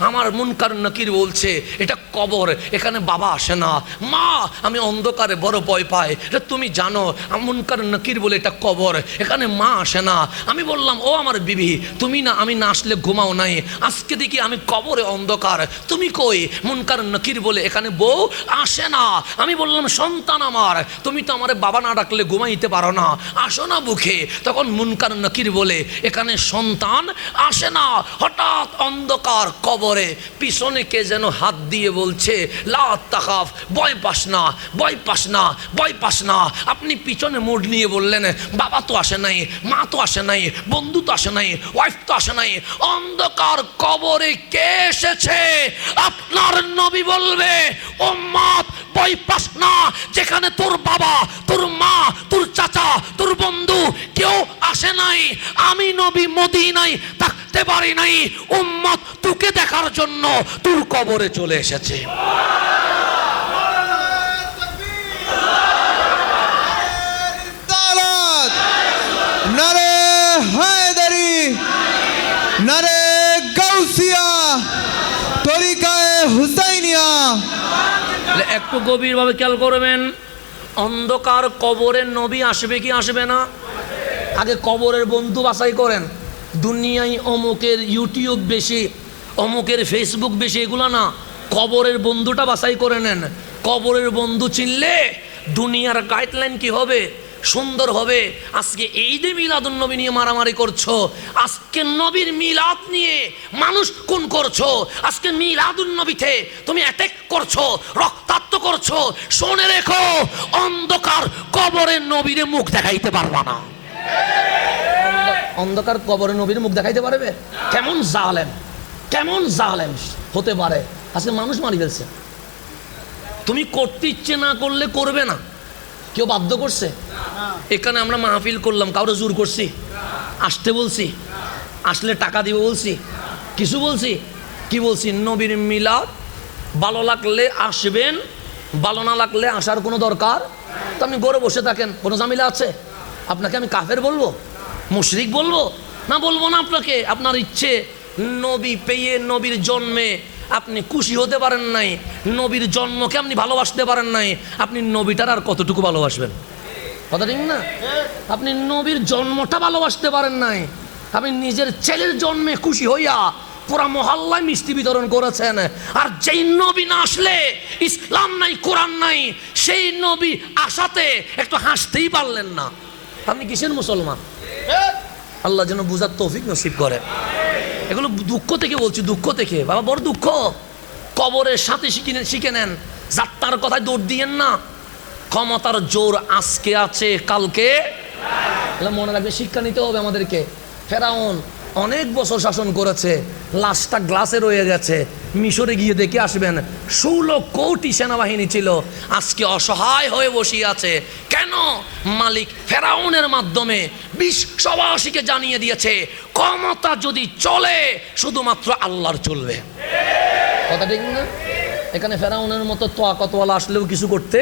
আমার মুনকার নকির বলছে এটা কবর, এখানে বাবা আসে না। মা, আমি অন্ধকারে বড় ভয় পাই, তুমি জানো মুনকার নকির বলে এটা কবর, এখানে মা আসে না। আমি বললাম, ও আমার বিবি, তুমি না, আমি না আসলে ঘুমাও নাই, আজকে দেখি আমি কবরে অন্ধকার, তুমি কই? মুনকার নকির বলে এখানে বউ আসে না। আমি বললাম, সন্তান আমার, তুমি তো আমার বাবা না ডাকলে ঘুমাইতে পারো না, আসো না বুকে। তখন মুনকার নকির বলে এখানে সন্তান আসে না। হঠাৎ অন্ধকার কবরে পিছনে কে যেন হাত দিয়ে বলছে, লা তাখাফ, ভয় পাস না, ভয় পাস না, ভয় পাস না। আপনি পিছনে মুড নিয়ে বললেন, বাবা তো আসে নাই, মা তো আসে নাই, বন্ধু তো আসে নাই, ওয়াইফ তো আসে নাই, অন্ধকার কবরে কে এসেছে? আপনার নবী বলবে, উম্মত বই পাস না, যেখানে তোর বাবা, তোর মা, তোর চাচা, তোর বন্ধু কেউ আসে নাই, আমি নবী মদিনায় থাকতে পারি নাই, উম্মত তোকে দেখার জন্য তোর কবরে চলে এসেছে। নারে হায়দারি, নারে গাউসিয়া, তরিকায়ে হুসাইনিয়া। একটু গভীরভাবে খেয়াল করবেন, অন্ধকার কবরের নবী আসবে কি আসবে না? আগে কবরের বন্ধু বাছাই করেন। দুনিয়ায় অমুকের ইউটিউব বেশি, অমুকের ফেসবুক বেশি, এগুলো না, কবরের বন্ধুটা বাছাই করে নেন। কবরের বন্ধু চিনলে দুনিয়ার গাইডলাইন কি হবে? সুন্দর হবে। আজকে এই যে মিলাদুন নবী নিয়ে মারামারি করছো, আজকে নবীর মিলাদ নিয়ে মানুষ খুন করছো, আজকে মিলাদুন নবীতে তুমি অ্যাটাক করছো, রক্তাক্ত করছো, শুনে রেখো, অন্ধকার কবরের নবীর মুখ দেখাইতে পারবা না। অন্ধকার কবরের নবীর মুখ দেখাইতে পারবে? কেমন জালেম, কেমন জালেম হতে পারে! আজকে মানুষ মারি ফেলছে। তুমি করতে ইচ্ছে না করলে করবে না, কেউ বাধ্য করছে? এখানে আমরা মাহফিল করলাম, কাউরে জোর করছি? আসতে বলছি? আসলে টাকা দিব বলছি? কিছু বলছি? কি বলছি? নবীর মিলাদ ভালো লাগলে আসবেন, ভালো না লাগলে আসার কোনো দরকার। তো আপনি ঘরে বসে থাকেন, কোনো ঝামেলা আছে? আপনাকে আমি কাফের বলবো, মুশরিক বলবো? না, বলবো না আপনাকে। আপনার ইচ্ছে, নবী পেয়ে, নবীর জন্মে আপনি খুশি হতে পারেন নাই, নবীর জন্মকে আপনি ভালোবাসতে পারেন নাই, আপনি নবীটার আর কতটুকু ভালোবাসবেন? কথা ঠিক না? আপনি নবীর জন্মটা ভালোবাসতে পারেন নাই, আপনি নিজের ছেলের জন্মে খুশি হইয়া পুরা মহল্লায় মিষ্টি বিতরণ করেছেন। আর যেই নবী না আসলে ইসলাম নাই, কোরআন নাই, সেই নবী আসাতে একটু হাসতেই পারলেন না। আপনি কিসের মুসলমান? আল্লাহ যেন বুঝার তৌফিক নসিব করে। এগুলো দুঃখ থেকে বলছি, দুঃখ থেকে। বাবা বড় দুঃখ। কবরের সাথে শিখে নেন, যাত্রার কথায় দৌড় দিয়েন না। ক্ষমতার জোর আজকে আছে, কালকে মনে রাখবে। শিক্ষা নিতে হবে আমাদেরকে। ফেরাউন অনেক বছর শাসন করেছে, লাশটা গ্লাসে রয়ে গেছে। মিশরে গিয়ে দেখে আসবেন, 16 কোটি সেনাবাহিনী ছিল, আজকে অসহায় হয়ে বসিয়ে আছে। কেন? মালিক ফেরাউনের মাধ্যমে বিশ্ববাসীকে জানিয়ে দিয়েছে, ক্ষমতা যদি চলে শুধুমাত্র আল্লাহর চলবে। কথা ঠিক না? এখানে ফেরাউনের মতো তোয়াকতওয়ালা আসলেও কিছু করতে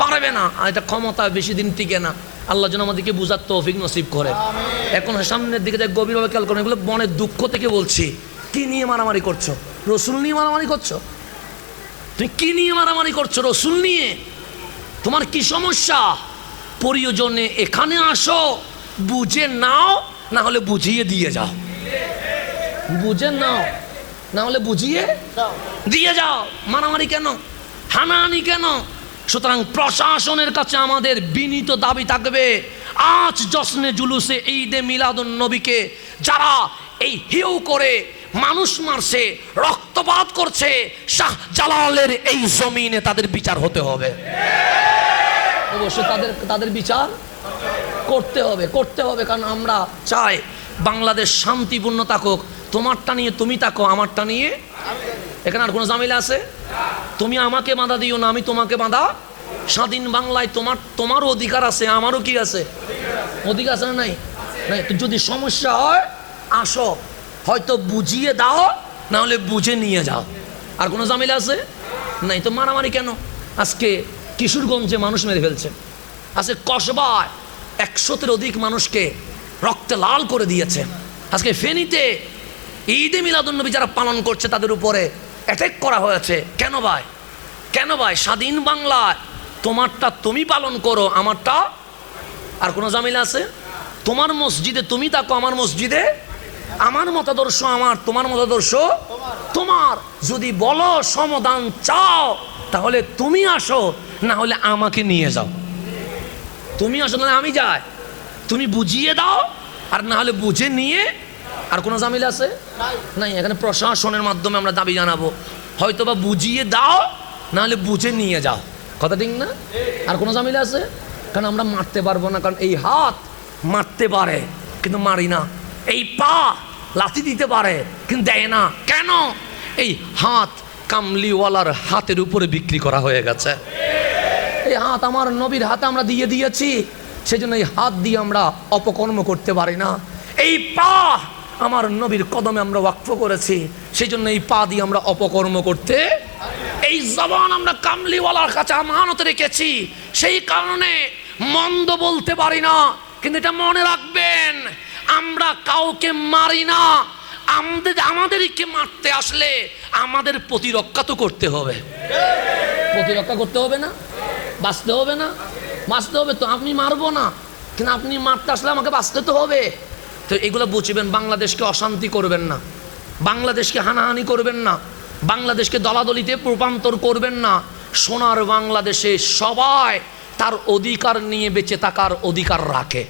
পারবে না। আর এটা ক্ষমতা বেশি দিন টিকে না। আল্লাহ যেন আমাদেরকে বুঝার তৌফিক নসিব করে। এখন সামনের দিকে যাই, গভীরভাবে খেয়াল করেন। এগুলো মনের দুঃখ থেকে বলছি। কি নিয়ে মারামারি করছো? রসুল নিয়ে মারামারি করছো? তুমি কি নিয়ে মারামারি করছো? রসুল নিয়ে। তোমার কি সমস্যা? প্রয়োজনে এখানে আসো, বুঝে নাও, না হলে বুঝিয়ে দিয়ে যাও। বুঝে নাও, না হলে বুঝিয়ে দিয়ে যাও। মারামারি কেন? হানাহানি কেন? সুতরাং প্রশাসনের কাছে আমাদের বিনীত দাবি থাকবে, আজ জশ্নে জুলুসে ঈদে মিলাদুন নবীকে যারা এই হিউ করে মানুষ মারছে, রক্তপাত করছে, শাহ জালালের এই জমিনে তাদের বিচার হতে হবে। অবশ্যই তাদের বিচার করতে হবে, করতে হবে। কারণ আমরা চাই বাংলাদেশ শান্তিপূর্ণ থাকুক। তোমারটা নিয়ে তুমি থাকো, আমারটা নিয়ে। এখানে আর কোনো ঝামেলা আছে? তুমি আমাকে বাধা দিও না, আমি তোমাকে বাধা। স্বাধীন বাংলায় তোমারও অধিকার আছে, আমারও কি আছে? অধিকার আছে না নাই? নাই। যদি সমস্যা হয় আসো, হয়তো বুঝিয়ে দাও, না হলে বুঝে নিয়ে যাও। আর কোনো ঝামেলা আছে? নাই। তো মারামারি কেন? আজকে কিশোরগঞ্জে মানুষ মেরে ফেলছে, আজকে কসবায় 100-র অধিক মানুষকে রক্তে লাল করে দিয়েছে। আজকে ফেনীতে ঈদে মিলাদুন্নবী যারা পালন করছে তাদের উপরে অ্যাটাক করা হয়েছে। কেন ভাই? কেন ভাই? স্বাধীন বাংলায় তোমারটা তুমি পালন করো, আমারটা। আর কোনো ঝামেলা আছে? তোমার মসজিদে তুমি থাকো, আমার মসজিদে আমার মতাদর্শ আমার, তোমার মতাদর্শ তোমার। যদি বলো সমাধান চাও, তাহলে তুমি আসো, না হলে আমাকে নিয়ে যাও। তুমি আসো না আমি যাই, তুমি বুঝিয়ে দাও, আর না হলে বুঝে নিয়ে। আর কোনো ঝামেলা আছে? নাই। এখানে প্রশাসনের মাধ্যমে আমরা দাবি জানাবো, হয়তো বা বুঝিয়ে দাও, না হলে বুঝে নিয়ে যাও। কথা ঠিক না? আর কোনো ঝামেলা আছে? কারণ আমরা মারতে পারবো না, কারণ এই হাত মারতে পারে কিন্তু মারি না, এই পা লাথি দিতে পারে কিন্তু দেয় না। কেন? এই হাত কামলিওয়ালার হাতের উপরে বিক্রি করা হয়ে গেছে। এই হাত আমার নবীর হাতে আমরা দিয়ে দিয়েছি, সেজন্য এই হাত দিয়ে আমরা অপকর্ম করতে পারি না। এই পা আমার নবীর কদমে আমরা ওয়াকফ করেছি, সেই জন্য এই পা দিয়ে আমরা অপকর্ম করতে, এই জবান আমরা কামলিওয়ালার কাছে আমানত রেখেছি, সেই কারণে মন্দ বলতে পারি না। কিন্তু এটা মনে রাখবেন, আমরা কাউকে মারি না, আমাদেরকে মারতে আসলে আমাদের প্রতিরক্ষা তো করতে হবে। প্রতিরক্ষা করতে হবে না? বাঁচতে হবে না? বাঁচতে হবে তো। আমি মারবো না, কিন্তু আপনি মারতে আসলে আমাকে বাঁচতে তো হবে। তো এগুলো বুঝবেন, বাংলাদেশকে অশান্তি করবেন না, বাংলাদেশকে হানাহানি করবেন না, বাংলাদেশকে দলাদলিতে রূপান্তর করবেন না। সোনার বাংলাদেশে সবাই তার অধিকার নিয়ে বেঁচে থাকার অধিকার রাখে।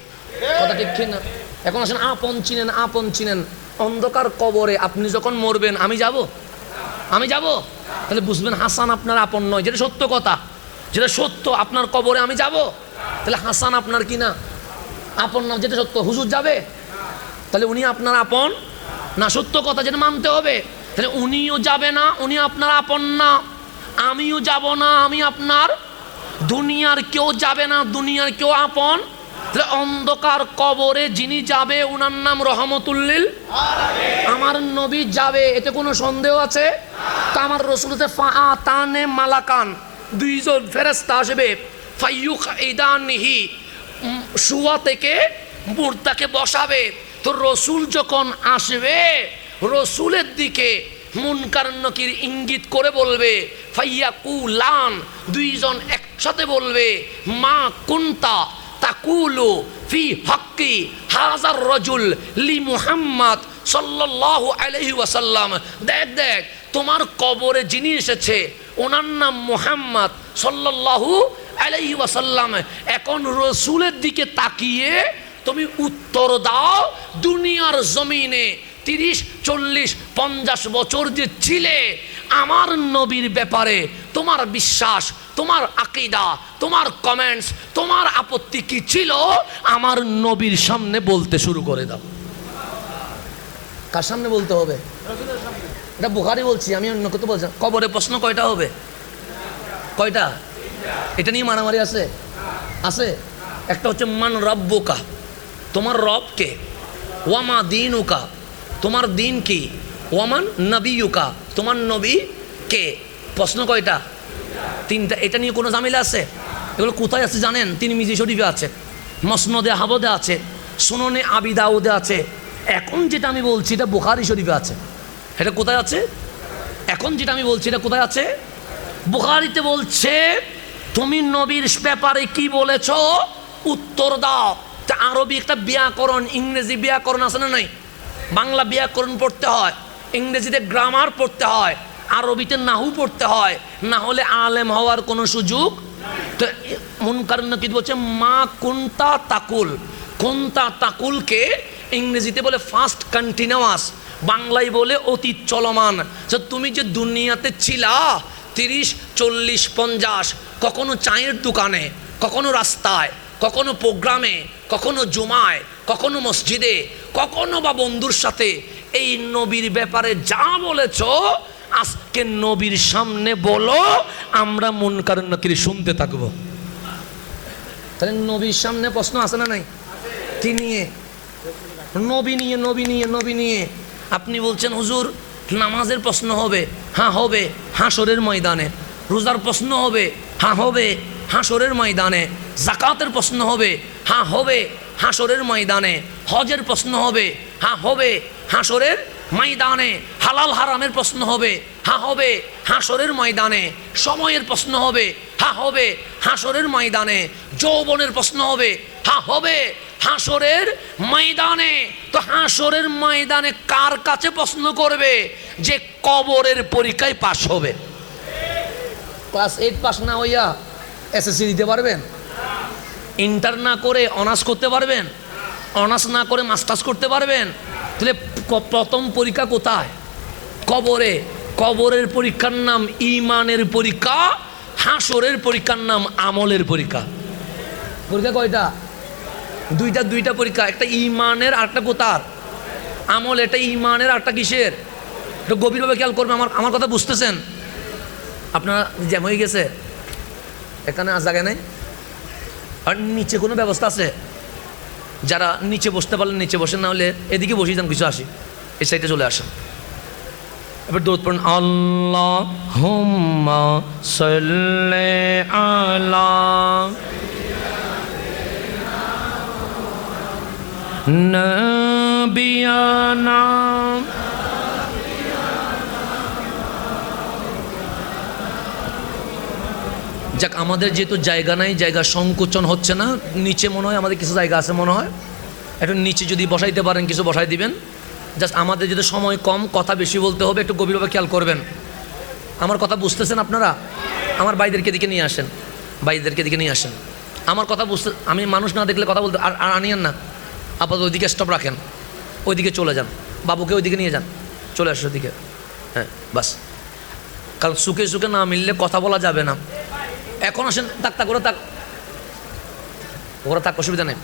কথা ঠিক না? এখন আসেন, আপন চিনেন, আপন চিনেন। অন্ধকার কবরে আপনি যখন মরবেন, আমি যাব, তাহলে বুঝবেন হাসান আপনার আপন নয়। যেটা সত্য কথা, যেটা সত্য, আপনার কবরে আমি যাব, তাহলে হাসান আপনার কি না আপন না? যেটা সত্য, হুজুর যাবে, তাহলে উনি আপনার আপন না? সত্য কথা যেটা মানতে হবে। তাহলে উনিও যাবে না, উনি আপনার আপন না। আমিও যাব না, আমি আপনার। দুনিয়ার কেউ যাবে না, দুনিয়ার কেউ আপন। তাহলে অন্ধকার কবরে যিনি যাবে উনার নাম রহমতুল্লিল। আমার নবী যাবে, এতে কোনো সন্দেহ আছে? তো আমার রসুলতে ফাআতানে মালাকান, দুইজন ফেরেশতা আসবে, ফাইয়ুক ইদানিহি, শুয়া থেকে মুর্দাকে বসাবে। তো রসুল যখন আসবে, রসুলের দিকে মুনকার নকির ইঙ্গিত করে বলবে, ফাইয়াকুলান, দুইজন একসাথে বলবে, মা কুনতা তাকুলু ফি হাক্কি হাজার রাজুল লি মুহাম্মদ সাল্লাল্লাহু আলাইহি ওয়াসাল্লাম। দেখ তোমার কবরে যিনি এসেছে ওনার নাম মুহাম্মদ সাল্লাল্লাহু আলাইহি ওয়াসাল্লাম। এখন রসুলের দিকে তাকিয়ে তুমি উত্তর দাও, দুনিয়ার জমিনে 30, 40, 50 বছর যে ছিলে, আমার নবীর ব্যাপারে তোমার বিশ্বাস, তোমার আকীদা, তোমার কমেন্টস, তোমার আপত্তি কি ছিল, আমার নবীর সামনে বলতে শুরু করে দাও। কার সামনে বলতে হবে? এটা বুখারী বলছি, আমি অন্য কথা বলছি। কবরে প্রশ্ন কয়টা হবে? কয়টা? এটা নিয়ে মারামারি আছে? একটা হচ্ছে মান রব্বুকা, তোমার রব কে? ওয়ামা দীনুকা, তোমার দিন কি? ওয়ামান নবিয়ুকা, তোমার নবী কে? প্রশ্ন কয়টা? 3টা। এটা নিয়ে কোনো ঝামেলা আছে? এগুলো কোথায় আছে জানেন? তিরমিজি শরীফে আছে, মসনদে আহমদে আছে, সুননে আবি দাউদে আছে। এখন যেটা আমি বলছি এটা বুখারী শরীফে আছে। এটা কোথায় আছে? এখন যেটা আমি বলছি এটা কোথায় আছে? বুখারীতে বলছে, তুমি নবীর ব্যাপারে কি বলেছ উত্তর দাও। তা আরবি একটা ব্যাকরণ, ইংরেজি ব্যাকরণ আছে না নাই? বাংলা ব্যাকরণ পড়তে হয়, ইংরেজিতে গ্রামার পড়তে হয়, আরবিতে নাহু পড়তে হয়, না হলে আলেম হওয়ার কোনো সুযোগ। তো মুনকার নাকির বলছে মা কুনতা তাকুল, কুনতা তাকুলকে ইংরেজিতে বলে ফাস্ট কন্টিনিউয়াস, বাংলায় বলে অতীত চলমান। তুমি যে দুনিয়াতে ছিলা 30, 40, 50, কখনো চায়ের দোকানে, কখনো রাস্তায়, কখনো প্রোগ্রামে, কখনো জুমায়, কখনো মসজিদে, কখনো বা বন্ধুর সাথে, এই নবীর ব্যাপারে যা বলেছ আজকে নবীর সামনে বলো, আমরা মুনকার নাকির শুনতে থাকবো। তাহলে নবীর সামনে প্রশ্ন আছে না নাই? কি নিয়ে? নবী নিয়ে। আপনি বলছেন হুজুর নামাজের প্রশ্ন হবে, হ্যাঁ হবে হাসরের ময়দানে। রোজার প্রশ্ন হবে, হ্যাঁ হবে হাসরের ময়দানে। যাকাতের প্রশ্ন হবে, হ্যাঁ হবে হাসরের ময়দানে। হজের প্রশ্ন হবে, হ্যাঁ হবে হাসরের ময়দানে। হালাল হারামের প্রশ্ন হবে, হ্যাঁ হবে হাসরের ময়দানে। সময়ের প্রশ্ন হবে, হ্যাঁ হবে হাসরের ময়দানে। যৌবনের প্রশ্ন হবে, হ্যাঁ হবে হাসরের ময়দানে। তো হাসরের ময়দানে কার কাছে প্রশ্ন করবে? যে কবরের পরীক্ষায় পাশ হবে। ক্লাস 8 পাস না হইয়া এসএসসি দিতে পারবেন? ইন্টার না করে অনার্স করতে পারবেন? অনার্স না করে মাস্টার্স করতে পারবেন? তাহলে প্রথম পরীক্ষা কোথায়? কবরে। কবরের পরীক্ষার নাম ঈমানের পরীক্ষা, হাসরের পরীক্ষার নাম আমলের পরীক্ষা। পরীক্ষা কয়টা? দুইটা পরীক্ষা, একটা ইমানের আর একটা গোতার আমল, এটা ইমানের আর একটা কিসের। একটু গভীরভাবে খেয়াল করবেন, আমার কথা বুঝতেছেন? আপনারা জ্যাম হয়ে গেছে এখানে জায়গা নেই, আর নিচে কোনো ব্যবস্থা আছে? যারা নিচে বসতে পারলেন নিচে বসেন, না হলে এদিকে বসে যান, কিছু আসি এই সাইডে চলে আসেন। এবার দৌড় পড়েন, আল্লাহুম্মা সাল্লি আলা নবিয়ানা। যাক, আমাদের যেহেতু জায়গা নাই, জায়গা সংকোচন হচ্ছে না, নিচে মনে হয় আমাদের কিছু জায়গা আছে, মনে হয় একটু নিচে যদি বসাইতে পারেন কিছু বসাই দিবেন। জাস্ট আমাদের যদি সময় কম, কথা বেশি বলতে হবে, একটু গভীরভাবে খেয়াল করবেন। আমার কথা বুঝতেছেন আপনারা? আমার ভাইদেরকে দিকে নিয়ে আসেন, ভাইদেরকে দিকে নিয়ে আসেন। আমার কথা বুঝতে, আমি মানুষ না দেখলে কথা বলতে আর আনিয়েন না। আপাতত ওইদিকে স্টপ রাখেন, ওইদিকে চলে যান, বাবুকে ওইদিকে নিয়ে যান, চলে আসো ওইদিকে। হ্যাঁ বাস, কারণ সুখে সুখে না মিললে কথা বলা যাবে না। এখন আসেন, তাক ওরা তাক, অসুবিধা নেই।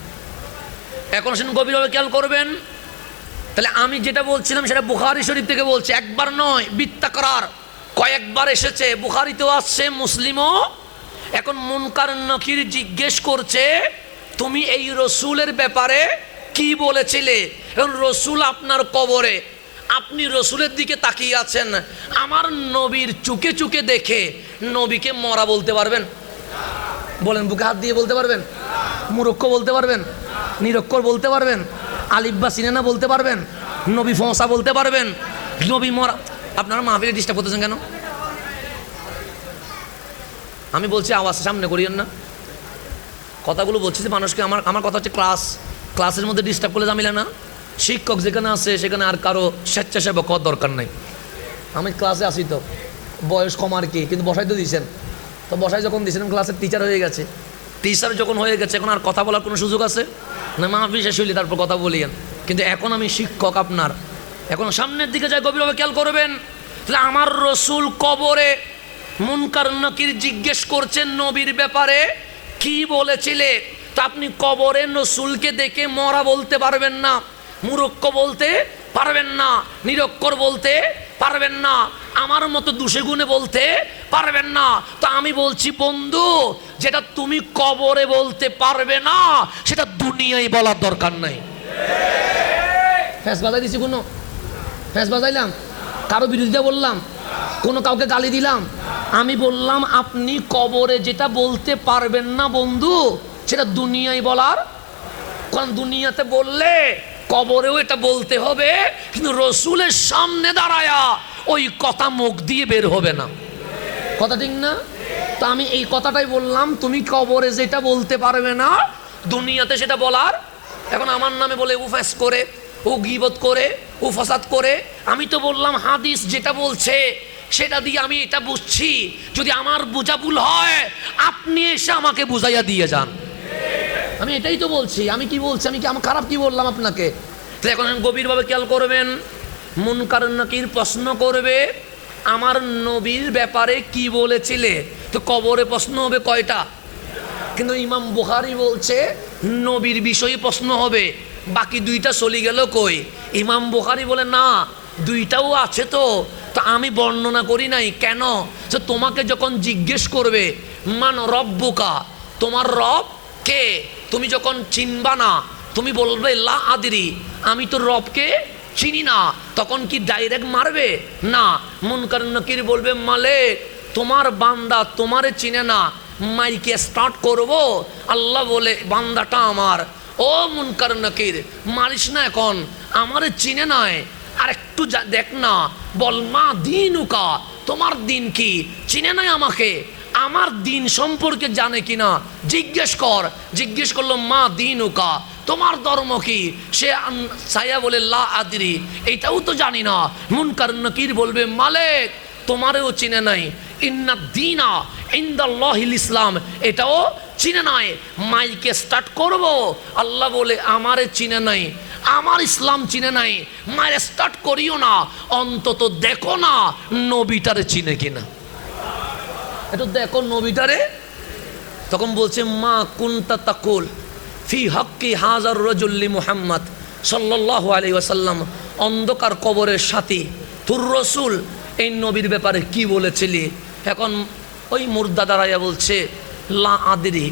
এখন আসেন, গভীরভাবে খেয়াল করবেন। তাহলে আমি যেটা বলছিলাম সেটা বুখারী শরীফ থেকে বলছি, একবার নয় বিত্তাকরার কয়েকবার এসেছে, বুখারীতেও আসছে, মুসলিমও। এখন মুনকার নকির জিজ্ঞেস করছে, তুমি এই রসুলের ব্যাপারে কি বলেছিলে? এখন রসুল আপনার কবরে, আপনি রসুলের দিকে তাকিয়ে আছেন, আমার নবীর চুকে চুকে দেখে নবীকে মরা বলতে পারবেন? বলেন, বুকে হাত দিয়ে বলতে পারবেন? মুরক্ষ বলতে পারবেন? নিরক্ষর বলতে পারবেন? আলিফ বা সিনেনা বলতে পারবেন? নবী ফোঁসা বলতে পারবেন? নবী মরা? আপনারা মাহফিলে ডিস্টার্ব করতেছেন কেন? আমি বলছি আওয়াজ সামনে করিয়েন না, কথাগুলো বলছি যে মানুষকে। আমার কথা হচ্ছে ক্লাসের মধ্যে ডিস্টার্ব করলে জামিলে না। শিক্ষক যেখানে আছে সেখানে আর কারো স্বেচ্ছাসেবক হওয়ার দরকার নাই। আমি ক্লাসে আসি তো, বয়স কম আর কি, কিন্তু বসাই তো দিয়েছেন, তো বসাই যখন দিয়েছেন ক্লাসের টিচার হয়ে গেছে, টিচার যখন হয়ে গেছে এখন আর কথা বলার কোনো সুযোগ আছে না? মাহফিল শেষ হইলে তারপর কথা বলিয়েন, কিন্তু এখন আমি শিক্ষক আপনার। এখন সামনের দিকে যাই, গভীরভাবে খেয়াল করবেন। তাহলে আমার রসুল কবরে মুনকার নাকির জিজ্ঞেস করছেন নবীর ব্যাপারে কি বলেছিলে? তা আপনি কবরে রসুলকে দেখে মরা বলতে পারবেন না, মূর্খ বলতে পারবেন না, নিরক্ষর বলতে পারবেন না, আমার মতো দুষে গুণে বলতে পারবেন না। তো আমি বলছি বন্ধু, যেটা তুমি কবরে বলতে পারবে না সেটা দুনিয়ায় বলার দরকার নাই। ফ্যাস বাজাই দিছি? কোনো ফ্যাস বাজাইলাম? কারো বিরোধিতা বললাম? কোনো কাউকে গালি দিলাম? আমি বললাম আপনি কবরে যেটা বলতে পারবেন না বন্ধু, সেটা দুনিয়ায় বলার, কারণ দুনিয়াতে বললে কবরেও এটা বলতে হবে, কিন্তু রসুলের সামনে দাঁড়ায়া ওই কথা মুখ দিয়ে বের হবে না। কথা ঠিক না? তো আমি এই কথাটাই বললাম, তুমি কবরে যেটা বলতে পারবে না দুনিয়াতে সেটা বলার। এখন আমার নামে বলে ও ফ্যাস করে, ও গীবত করে, ও ফাসাদ করে। আমি তো বললাম হাদিস যেটা বলছে সেটা দিয়ে আমি এটা বুঝছি, যদি আমার বোঝা ভুল হয় আপনি এসে আমাকে বুঝাইয়া দিয়ে যান। আমি এটাই তো বলছি। আমি কি বলছি? আমি খারাপ কি বললাম আপনাকে? তো এখন গভীরভাবে খেয়াল করবেন, মুনকার নাকির প্রশ্ন করবে আমার নবীর ব্যাপারে কি বলেছিলে? তো কবরে প্রশ্ন হবে কয়টা? কিন্তু ইমাম বুখারী বলছে নবীর বিষয়ে প্রশ্ন হবে, বাকি দুইটা চলে গেল কই? ইমাম বুখারী বলে না, দুইটাও আছে তো আমি বর্ণনা করি নাই। কেন? যে তোমাকে যখন জিজ্ঞেস করবে মান রব্বুকা, তোমার রব কে, তুমি যখন চিনবা না, তুমি বলবে লা আদরি, আমি তো রবকে চিনি না, তখন কি ডাইরেক্ট মারবে? না, মুনকার নাকির বলবে মালিক তোমার বান্দা তোমারে চিনে না, মাইকে স্টার্ট করব, আল্লাহ বলে বান্দাটা আমার। ও মুনকার নাকির মারিস না, এখন আমারে চিনে নাই, আর একটু দেখ না, বল মা দিনুকা, তোমার দিন কি, চিনে নাই আমাকে, আমার দিন সম্পর্কে জানে কিনা জিজ্ঞেস কর। জিজ্ঞেস করলো মা দিনুকা, তোমার ধর্ম কি? সে ছায়া বলে লা আদরি, এইটাও তো জানি না। মুনকার নাকির বলবে মালিক তোমারেও চিনে নাই, ইন্না দিনা ইনদাল্লাহিল ইসলাম, এটাও চিনে নাই। মাইকে স্টার্ট করব, আল্লাহ বলে আমারে চিনে নাই, আমার ইসলাম চিনে নাই, মায়ের স্টার্ট করিও না, অন্তত দেখো না নবীটারে চিনে কিনা, একটু দেখো নবীটারে। তখন বলছে মা কুনতা তাকুল, ফি হক্কি হাজার রজুল্লি মুহাম্মদ সাল্লাল্লাহু আলাইহি ওয়াসাল্লাম, অন্ধকার কবরের সাথী তুর রসুল এই নবীর ব্যাপারে কি বলেছিলি? এখন ওই মুর্দা দাঁড়াইয়া বলছে লা আদরি,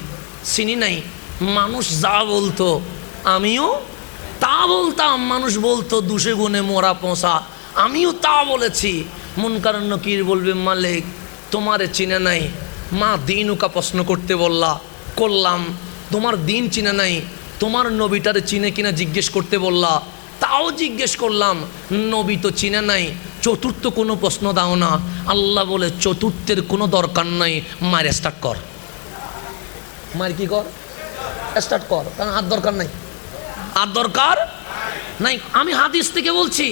চিনি নাই। মানুষ যা বলতো আমিও তা বলতাম, মানুষ বলতো দুষে গুণে মোরা পোষা, আমিও তা বলেছি। মুনকার নকির বলবে মালিক তোমারে চিনে নাই, মা দিনুকা প্রশ্ন করতে করলাম, তোমার দিন চিনে নাই, তোমার নবীটারে চিনে কিনা জিজ্ঞেস করতে বললা, তাও জিজ্ঞেস করলাম, নবী তো চিনে নাই, চতুর্থ কোনো প্রশ্ন দাও না। আল্লাহ বলে চতুর্থের কোনো দরকার নাই, মায়ের স্টার্ট কর। মায়ের কি কর? স্টার্ট কর, কারণ আর দরকার নাই, আর দরকার নাই। আমি হাদিস থেকে বলছি,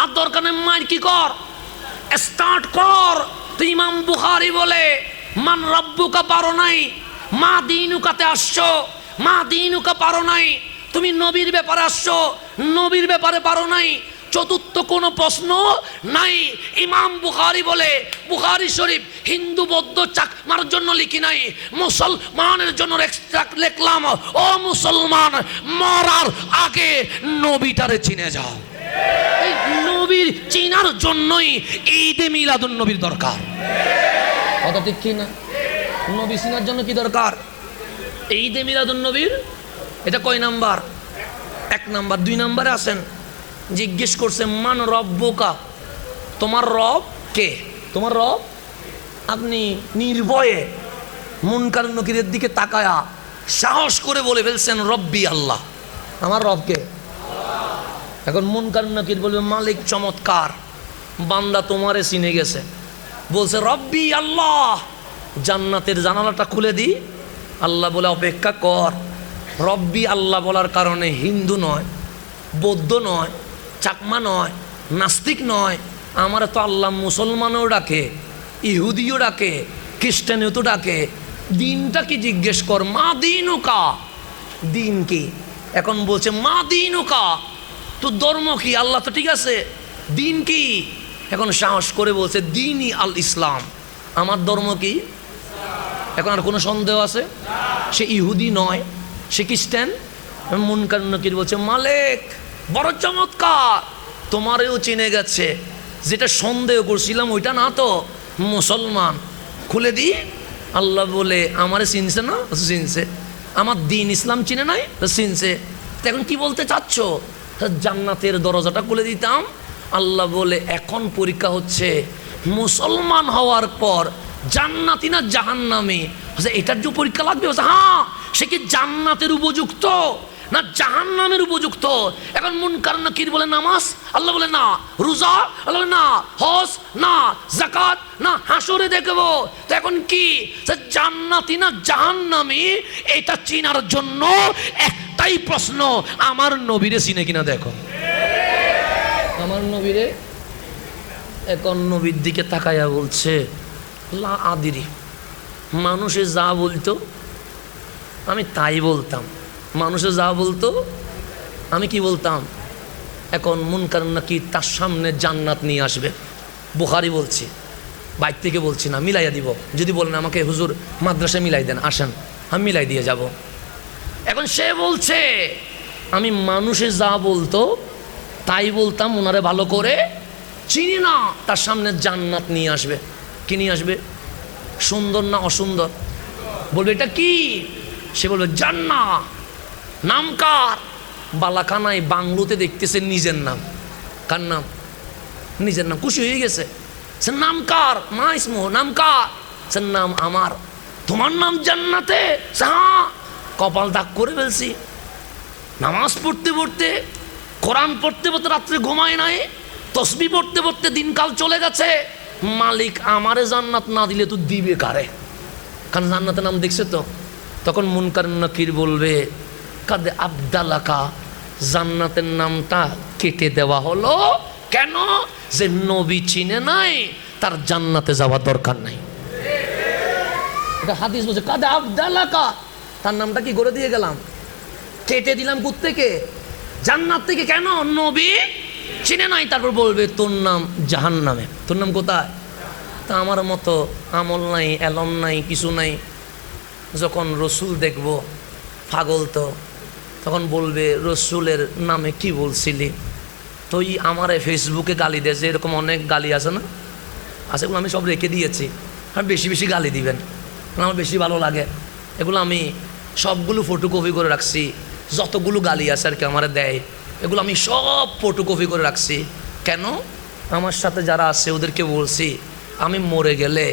আর দরকার নাই, মায়ের কি কর? স্টার্ট কর। তো ইমাম বুখারী বলে মান রব্বুকা পারো নাই, মা দিনুকাতে আসছো, মা দিনুকা পারো নাই, তুমি নবীর ব্যাপারে আসছো, নবীর ব্যাপারে পারো নাই, চতুর্থ কোনো প্রশ্ন নাই। ইমাম বুখারী বলে, বুখারী শরীফ হিন্দু বৌদ্ধ চাকমার জন্য লিখি নাই, মুসলমানের জন্য লিখলাম। ও মুসলমান, মরার আগে নবীটারে চিনে যাও। এই নবীর চিনার জন্যই ঈদে মিলাদুন নবীর দরকার। কথা ঠিক কি না? নবী চিনার জন্য কি দরকার? ঈদে মিলাদুন নবীর। এটা কয় নাম্বার? 1 নাম্বার। 2 নাম্বারে আসেন, জিজ্ঞেস করছে মান রব্বুকা, তোমার রব কে? তোমার রব? আপনি নির্ভয়ে মুনকার নকিরের দিকে তাকায়া সাহস করে বলে ফেলছেন রব্বি আল্লাহ, আমার রব কে? এখন মুনকার নকির বলবে মালিক চমৎকার, বান্দা তোমারে চিনে গেছে, বলছে রব্বি আল্লাহ, জান্নাতের জানালাটা খুলে দি। আল্লাহ বলে অপেক্ষা কর। রব্বি আল্লাহ বলার কারণে হিন্দু নয়, বৌদ্ধ নয়, চাকমা নয়, নাস্তিক নয়, আমার তো আল্লাহ মুসলমানও ডাকে, ইহুদিও ডাকে, খ্রিস্টানিও তো ডাকে। দিনটা কি জিজ্ঞেস কর, মা দিনুকা, দিন কি? এখন বলছে মা দিনুকা, তো ধর্ম কি? আল্লাহ তো ঠিক আছে, দিন কি? এখন সাহস করে বলছে দিনই আল ইসলাম, আমার ধর্ম কি? এখন আর কোনো সন্দেহ আছে? সে ইহুদি নয়, সে খ্রিস্টান। মুনকার নকির বলছে মালিক বড় চমৎকার, তোমারেও চিনে গেছে, যেটা সন্দেহ করছিলাম ওইটা না তো, মুসলমান, খুলে দি। আল্লাহ বলে আমারে চিনছে না? চিনছে। আমার দিন ইসলাম চিনে নাই? চিনছে। তো এখন কি বলতে চাচ্ছ? জান্নাতের দরজাটা খুলে দিতাম। আল্লাহ বলে এখন পরীক্ষা হচ্ছে মুসলমান হওয়ার পর জান্নাতি না জাহান্নামী, এটার যে পরীক্ষা লাগবে। হ্যাঁ, সে কি জান্নাতের উপযুক্ত না জাহান্নামের উপযুক্ত? এখন মুনকার নাকির বলে নামাজ, আল্লাহ বলে না। রোজা, আল্লাহ বলে না। হজ না। যাকাত না। হাসরে দেখবো। তো এখন কি জান্নাতি না জাহান্নামী, এটা চিনার জন্য একটাই প্রশ্ন, আমার নবীরে চিনে কিনা দেখো। আমার নবীরে। এখন নবীর দিকে তাকাইয়া বলছে লা আদিরি, মানুষে যা বলতো আমি তাই বলতাম, মানুষে যা বলতো আমি কি বলতাম। এখন মুনকার নাকির তার সামনে জান্নাত নিয়ে আসবে। বুখারী বলছি, বাইর থেকে বলছি না, মিলাইয়া দিব। যদি বলেন আমাকে হুজুর মাদ্রাসায় মিলাই দেন, আসেন আমি মিলাই দিয়ে যাব। এখন সে বলছে আমি মানুষে যা বলতো তাই বলতাম, ওনারে ভালো করে চিনি না, তার সামনে জান্নাত নিয়ে আসবে। কি নিয়ে আসবে? সুন্দর না অসুন্দর? বলবে এটা কি? সে বলবে জান্নাত। নাম কার? বালাখানায় বাংলোতে দেখতেছে নিজের নাম। কার নাম? নিজের নাম। খুশি হয়ে গেছে। সে নাম কার? মা ইসমো, নাম কার? সে নাম আমার। তোমার নাম জান্নাতে? হ্যাঁ। কপাল দাগ করে ফেলছি। নামাজ পড়তে পড়তে, কোরআন পড়তে পড়তে রাত্রে ঘুমায় নাই, তসবিহ পড়তে পড়তে দিনকাল চলে গেছে। মালিক আমারে জান্নাত না দিলে তো দিবে কারে? কারণ জান্নাতের নাম দেখছে তো। তখন মুনকার নাকির বলবে কাদে আবদালাকা, জান্নাতের নামটা কেটে দেওয়া হলো। কেন? যে নবী চিনে নাই, তার জান্নাতে যাওয়ার দরকার নাই। এটা হাদিস বলছে কাদে আবদালাকা, তার নামটা কি করে দিয়ে গেলাম? কেটে দিলাম। কোত্থেকে? জান্নাত থেকে। কেন? নবী চিনে নাই। তারপর বলবে তোর নাম জাহান্নামে। তোর নাম কোথায়? তা আমার মতো আমল নাই, এলম নাই, কিছু নাই। যখন রসুল দেখব, পাগল তো তখন বলবে রসুলের নামে কি বলছিলি? তো আমারে ফেসবুকে গালি দিয়েছে, এরকম অনেক গালি আছে না, আছে, এগুলো আমি সব রেখে দিয়েছি। আর বেশি বেশি গালি দিবেন, আমার বেশি ভালো লাগে। এগুলো আমি সবগুলো ফটোকপি করে রাখছি, যতগুলো গালি আছে আর কি আমার দেয়, এগুলো আমি সব ফটোকপি করে রাখছি। কেন? আমার সাথে যারা আছে ওদেরকে বলছি আমি মরে গেলে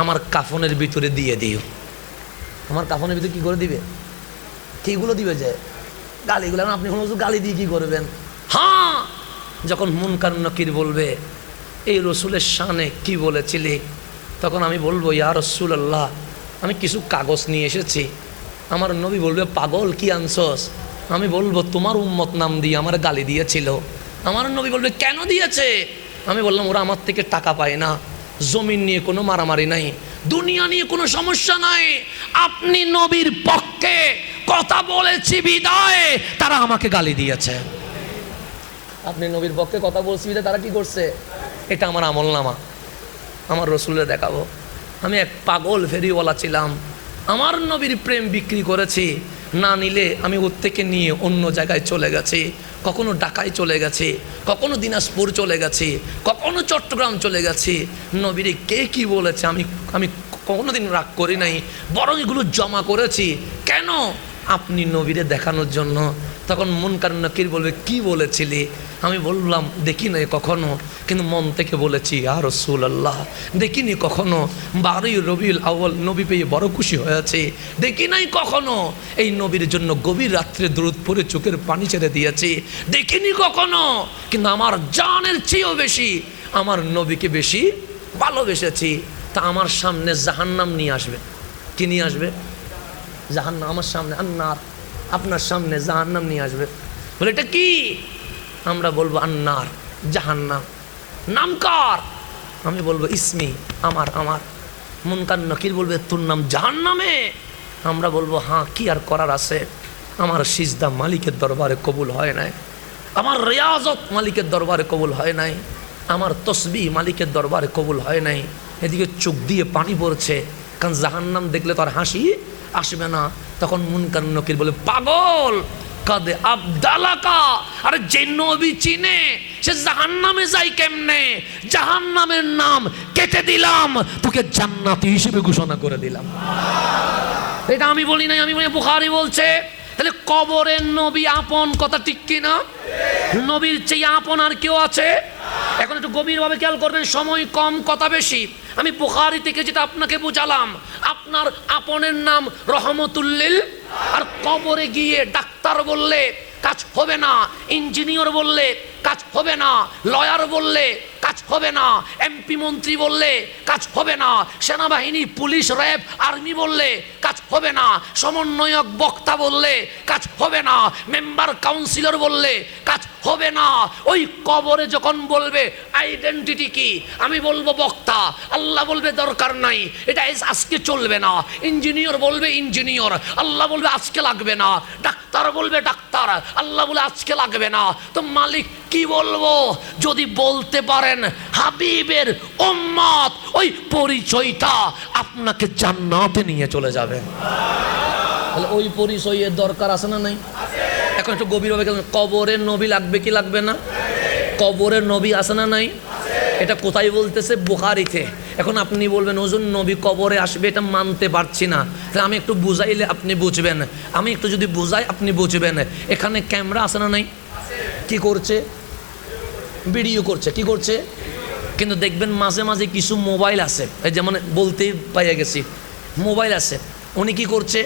আমার কাফনের ভিতরে দিয়ে দিও। আমার কাফনের ভিতরে কী করে দিবে? কীগুলো দিবে যে গালিগুলো? আপনি গালি দিয়ে কী করবেন? হ্যাঁ, যখন মুনকার নকির বলবে এই রসুলের শানে কি বলেছিলি, তখন আমি বলবো ইয়া রাসূলুল্লাহ, আমি কিছু কাগজ নিয়ে এসেছি। আমার নবী বলবে পাগল কি আনছস? আমি বলবো তোমার উম্মত নাম দিয়ে আমার গালি দিয়েছিল। আমার নবী বলবে কেন দিয়েছে? আমি বললাম ওরা আমার থেকে টাকা পায় না, জমিন নিয়ে কোনো মারামারি নাই, দুনিয়া নিয়ে কোনো সমস্যা নাই, আপনি নবীর পক্ষে কথা বলেছি বিদায় তারা আমাকে গালি দিয়েছে। আপনি নবীর পক্ষে কথা বলছি বিদায় তারা কি করছে? এটা আমার আমল নামা, আমার রসুলের দেখাবো। আমি এক পাগল ফেরিওয়ালা ছিলাম, আমার নবীর প্রেম বিক্রি করেছি, না নিলে আমি ওর থেকে নিয়ে অন্য জায়গায় চলে গেছি, কখনো ঢাকায় চলে গেছি, কখনো দিনাজপুর চলে গেছি, কখনো চট্টগ্রাম চলে গেছি। নবীরে কে কি বলেছে আমি আমি কোনোদিন রাগ করি নাই, বরং এগুলো জমা করেছি। কেন? আপনি নবীরে দেখানোর জন্য। তখন মুনকার নকির বলবে কি বলেছিলি? আমি বললাম দেখি নাই কখনো, কিন্তু মন থেকে বলেছি ইয়া রাসূলুল্লাহ, দেখিনি কখনো, 12ই রবিউল আউয়াল নবী পেয়ে বড় খুশি হয়েছে, দেখি নাই কখনো এই নবীর জন্য গভীর রাত্রে দরুদ পড়ে চোখের পানি ছেড়ে দিয়েছি, দেখিনি কখনো, কিন্তু আমার জানের চেয়েও বেশি আমার নবীকে বেশি ভালোবেসেছি। তা আমার সামনে জাহান্নাম নিয়ে আসবে। কি নিয়ে আসবে? জাহান্নাম আমার সামনে, আন্নার আপনার সামনে জাহান্নাম নিয়ে আসবে। বলে এটা কি? আমরা বলবো আন্নার, জাহান্নাম। নাম কার? আমি বলবো ইসমি, আমার আমার। মুনকার নকির বলবে তোর নাম জাহান্নামে? আমরা বলবো হ্যাঁ, কি আর করার আছে, আমার সিজদা মালিকের দরবারে কবুল হয় নাই, আমার রিয়াজত মালিকের দরবারে কবুল হয় নাই, আমার তসবিহ মালিকের দরবারে কবুল হয় নাই। এদিকে চোখ দিয়ে পানি পড়ছে, কারণ জাহান্নাম দেখলে তো আর হাসি আসবে না। তখন মুনকার নকির বলে পাগল, কাদে আবদালাকা, আরে যে নবী চিনে সে জাহান্নামে যায় কেমনে? জাহান্নামের নাম কেটে দিলাম, তোকে জান্নাতি হিসেবে ঘোষণা করে দিলাম। এটা আমি বলি নাই, আমি বলি বুখারী বলছে। তাহলে কবরের নবী আপন, কথা ঠিক কিনা? নবীর চেয়ে আপন আর কেউ আছে? এখন একটু গভীরভাবে খেয়াল করবেন, সময় কম কথা বেশি। আমি বুখারী থেকে যেটা আপনাকে বুঝালাম, আপনার আপনের নাম রহমতুল্লিল, আর কবরে গিয়ে ডাক্তার বললে কাজ হবে না, ইঞ্জিনিয়ার বললে কাজ হবে না, লয়ার বললে কাজ হবে না, এমপি মন্ত্রী বললে কাজ হবে না, সেনাবাহিনী পুলিশ র্যাব আর্মি বললে কাজ হবে না, সমন্বয়ক বক্তা বললে কাজ হবে না, মেম্বার কাউন্সিলর বললে কাজ হবে না। ওই কবরে যখন বলবে আইডেন্টিটি কি, আমি বলবো বক্তা, আল্লাহ বলবে দরকার নাই, এটা আজকে চলবে না, ইঞ্জিনিয়ার বলবে ইঞ্জিনিয়ার, আল্লাহ বলবে আজকে লাগবে না, ডাক্তার বলবে ডাক্তার, আল্লাহ বলে আজকে লাগবে না। তো মালিক কি বলবো? যদি বলতে পারেন হাবিবের উম্মত, ওই পরিচয়টা আপনাকে জান্নাতে নিয়ে চলে যাবে। তাহলে ওই পরিচয়ের দরকার আছে না নাই? এখন একটু গভীরভাবে, কবরের নবী লাগবে কি লাগবে না? কবরের নবী আছে না নাই? এটা কোথায় বলতেছে? বুখারীতে। এখন আপনি বলবেন ওজন নবী কবরে আসবে, এটা মানতে পারছি না। তাহলে আমি একটু বুঝাইলে আপনি বুঝবেন, আমি একটু যদি বুঝাই আপনি বুঝবেন। এখানে ক্যামেরা আছে না নাই? কি করছে? ভিডিও করছে। কি করছে? কিন্তু দেখবেন মাঝে মাঝে কিছু মোবাইল আছে, এই যেমন বলতে পাইয়া গেছি, মোবাইল আছে, উনি কি করছে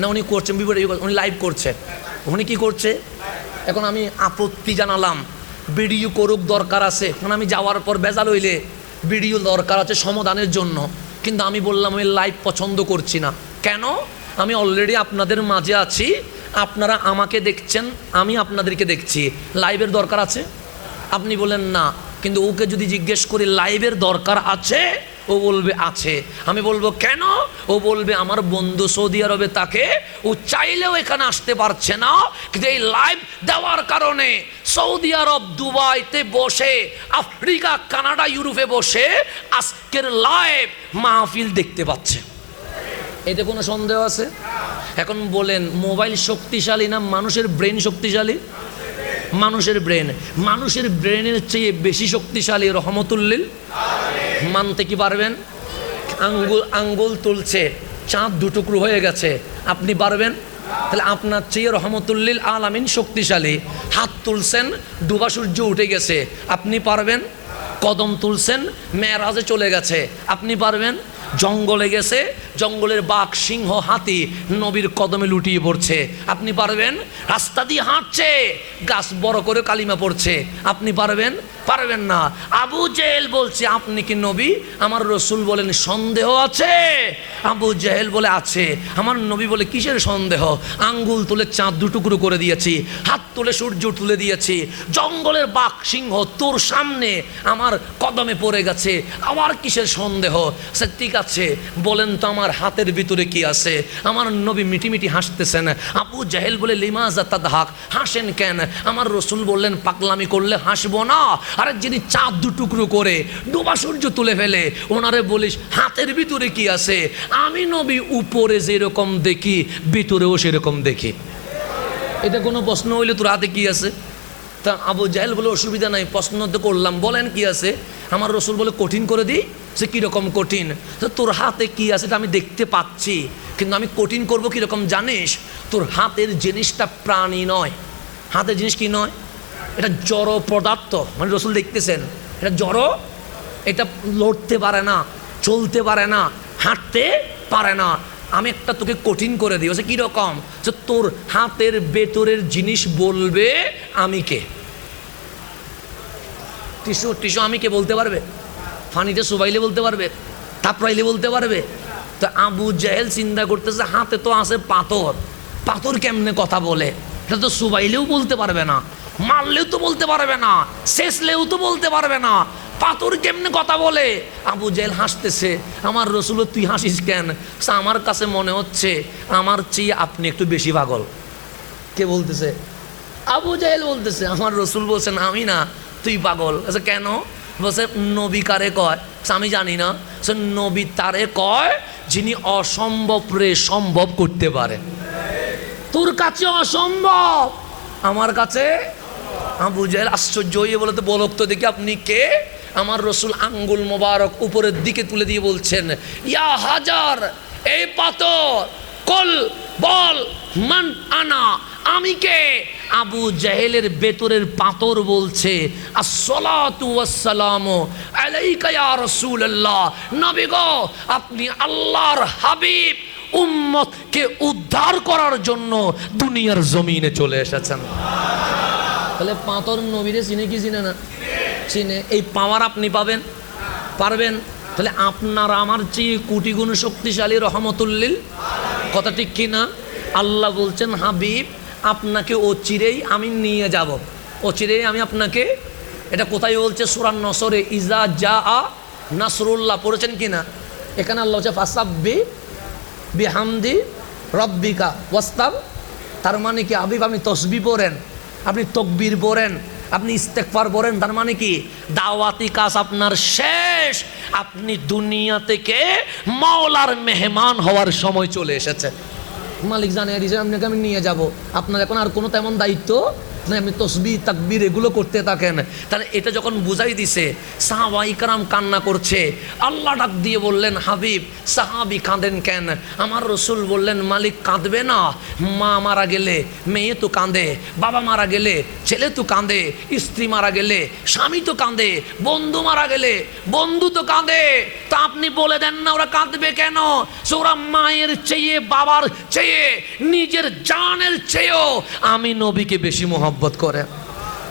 না, উনি করছেন উনি লাইভ করছে, উনি কি করছে? এখন আমি আপত্তি জানালাম, ভিডিও করুক, দরকার আছে, কারণ আমি যাওয়ার পর বেজাল হইলে ভিডিও দরকার আছে সমাধানের জন্য, কিন্তু আমি বললাম আমি লাইভ পছন্দ করছি না। কেন? আমি অলরেডি আপনাদের মাঝে আছি, আপনারা আমাকে দেখছেন, আমি আপনাদেরকে দেখছি, লাইভের দরকার আছে? আপনি বলেন না, কিন্তু ওকে যদি জিজ্ঞেস করি লাইভের দরকার আছে, ও বলবে আছে। আমি বলবো কেন? ও বলবে আমার বন্ধু সৌদি আরবে, তাকে ও চাইলেও এখানে আসতে পারছে না, কিন্তু এই লাইভ দেওয়ার কারণে সৌদি আরব দুবাইতে বসে, আফ্রিকা কানাডা ইউরোপে বসে আজকের লাইভ মাহফিল দেখতে পাচ্ছে। এতে কোনো সন্দেহ আছে? এখন বলেন মোবাইল শক্তিশালী না মানুষের ব্রেন শক্তিশালী? মানুষের ব্রেন। মানুষের ব্রেনের চেয়ে বেশি শক্তিশালী রহমতুল্লিল। মানতে কি পারবেন? আঙ্গুল তুলছে, চাঁদ দুটুকরো হয়ে গেছে, আপনি পারবেন? তাহলে আপনার চেয়ে রহমতুল্লিল আলামিন শক্তিশালী। হাত তুলছেন, ডুবা সূর্য উঠে গেছে, আপনি পারবেন? কদম তুলছেন, মেরাজে চলে গেছে, আপনি পারবেন? জঙ্গলে গেছে, জঙ্গলের বাঘ সিংহ হাতি নবীর কদমে লুটিয়ে পড়ছে, আপনি পারবেন? রাস্তা দিয়ে হাঁটছে, গাছ বড় করে কালিমা পড়ছে, আপনি পারবেন? পারবেন না। আবু জেহেল বলছে আপনি কি নবী? আমার রসুল বলেন সন্দেহ আছে। আবু জেহেল বলে আছে। আমার নবী বলে কিসের সন্দেহ? আঙ্গুল তুলে চাঁদ দুটুকরো করে দিয়েছি, হাত তুলে সূর্য তুলে দিয়েছি, জঙ্গলের বাঘ সিংহ তোর সামনে আমার কদমে পড়ে গেছে, আমার কিসের সন্দেহ? সে ঠিক আছে, বলেন তো আমার হাতের ভিতরে কি আছে? আমার নবী মিটিমিটি হাসতেছেন। আবু জেহেল বলে লিমাজা তাদহাক, হাসেন কেন? আমার রসুল বললেন পাগলামি করলে হাসবো না। আরে যিনি চাঁদ দুটুকরো করে ডোবা সূর্য তুলে ফেলে ওনারে বলিস হাতের ভিতরে কি আছে? আমি নবী উপরে যেরকম দেখি ভিতরেও সেরকম দেখি। এটা কোনো প্রশ্ন হইলে তোর হাতে কি আছে? তা আবু জাহেল বলে অসুবিধা নাই, প্রশ্ন তো করলাম, বলেন কি আছে? আমার রসুল বলে কঠিন করে দিই। সে কীরকম কঠিন? তো তোর হাতে কি আছে এটা আমি দেখতে পাচ্ছি, কিন্তু আমি কঠিন করব কীরকম জানিস? তোর হাতের জিনিসটা প্রাণী নয়। হাতের জিনিস কি নয়? এটা জড় পদার্থ। মানে রসুল দেখতেছেন এটা জড়, এটা লড়তে পারে না, চলতে পারে না, হাঁটতে পারে না। আমি একটা তোকে কঠিন করে দিই। সে কীরকম? যে তোর হাতের ভেতরের জিনিস বলবে আমি কে। টিস্যু আমি কে বলতে পারবে? ফানিতে সুবাইলে বলতে পারবে? থাপড়াইলে বলতে পারবে? তো আবু জাহেল চিন্তা করতেছে হাতে তো আছে পাথর, পাথর কেমনে কথা বলে? এটা তো সুবাইলেও বলতে পারবে না, মারলেও তো বলতে পারবে না, শেষলেও তো বলতে পারবে না, পাথর কেমনে কথা বলে? আবু জাহেল হাসতেছে। আমার রসুল তুই হাসিস কেন? আমার কাছে মনে হচ্ছে আমার চেয়ে আপনি একটু বেশি পাগল। কে বলতেছে? আবু জাহেল বলতেছে। আমার রসুল বলছেন আমি না, তুই পাগল। আচ্ছা কেন? বলছে নবী কারে কয়? আমি জানি না। সে নবী তারে কয় যিনি অসম্ভব রে সম্ভব করতে পারে। তোর কাছে অসম্ভব, আমার কাছে। আবু জাহেল আশ্চর্য হয়ে বলে তো বলক তো দেখি আপনি কে? আমার রসুল আঙ্গুল মোবারক উপরের দিকে তুলে দিয়ে বলছেন ইয়া হাজার, এই পাথর, কল বল মান আনা, আমি কে? আবু জাহেলের ভেতরের পাথর বলছে আসসালাতু ওয়াসসালামু আলাইকা ইয়া রাসূলুল্লাহ, নবী গো আপনি আল্লাহর হাবিব, উম্মতকে উদ্ধার করার জন্য দুনিয়ার জমিনে চলে এসেছেন। তাহলে পাথর নবীরে চিনে কি চিনে না? চিনে। এই পাওয়ার আপনি পাবেন? পারবেন? তাহলে আপনার আমার চেয়ে কোটি গুণ শক্তিশালী রহমতুল্লিল। কথা ঠিক কিনা? আল্লাহ বলছেন হাবিব আপনাকে অচিরেই আমি নিয়ে যাব, অচিরেই আমি আপনাকে। এটা কোথায় বলছে? সূরা নসরে ইজা জা আ নাসরুল্লাহ, পড়েছেন কিনা? এখানে আল্লাহ হচ্ছে ফাসাব্বি বিহামদি রব্বিকা ওয়াস্তাব। তার মানে কি হাবিব আপনি তসবিহ পড়েন, আপনি তকবীর পড়েন, আপনি ইস্তেগফার পড়েন। তার মানে কি দাওয়াতি কাজ আপনার শেষ, আপনি দুনিয়া থেকে মাওলার মেহমান হওয়ার সময় চলে এসেছে। মালিক জানে আপনাকে আমি নিয়ে যাব, আপনার এখন আর কোনো তেমন দায়িত্ব না, আপনি তসবিহ তাকবীর এগুলো করতে থাকেন। তাহলে এটা যখন বুঝাই দিছে সাহাবায়ে কেরাম কান্না করছে, আল্লাহ ডাক দিয়ে বললেন হাবিব সাহাবী কাঁদেন কেন? আমার রসুল বললেন মালিক কাঁদবে না, মা মারা গেলে মেয়ে তো কাঁদে, বাবা মারা গেলে ছেলে তো কাঁদে, স্ত্রী মারা গেলে স্বামী তো কাঁদে, বন্ধু মারা গেলে বন্ধু তো কাঁদে। তা আপনি বলে দেন না ওরা কাঁদবে কেন? ওরা মায়ের চেয়ে বাবার চেয়ে নিজের জানের চেয়েও আমি নবীকে বেশি মহব্বত করে।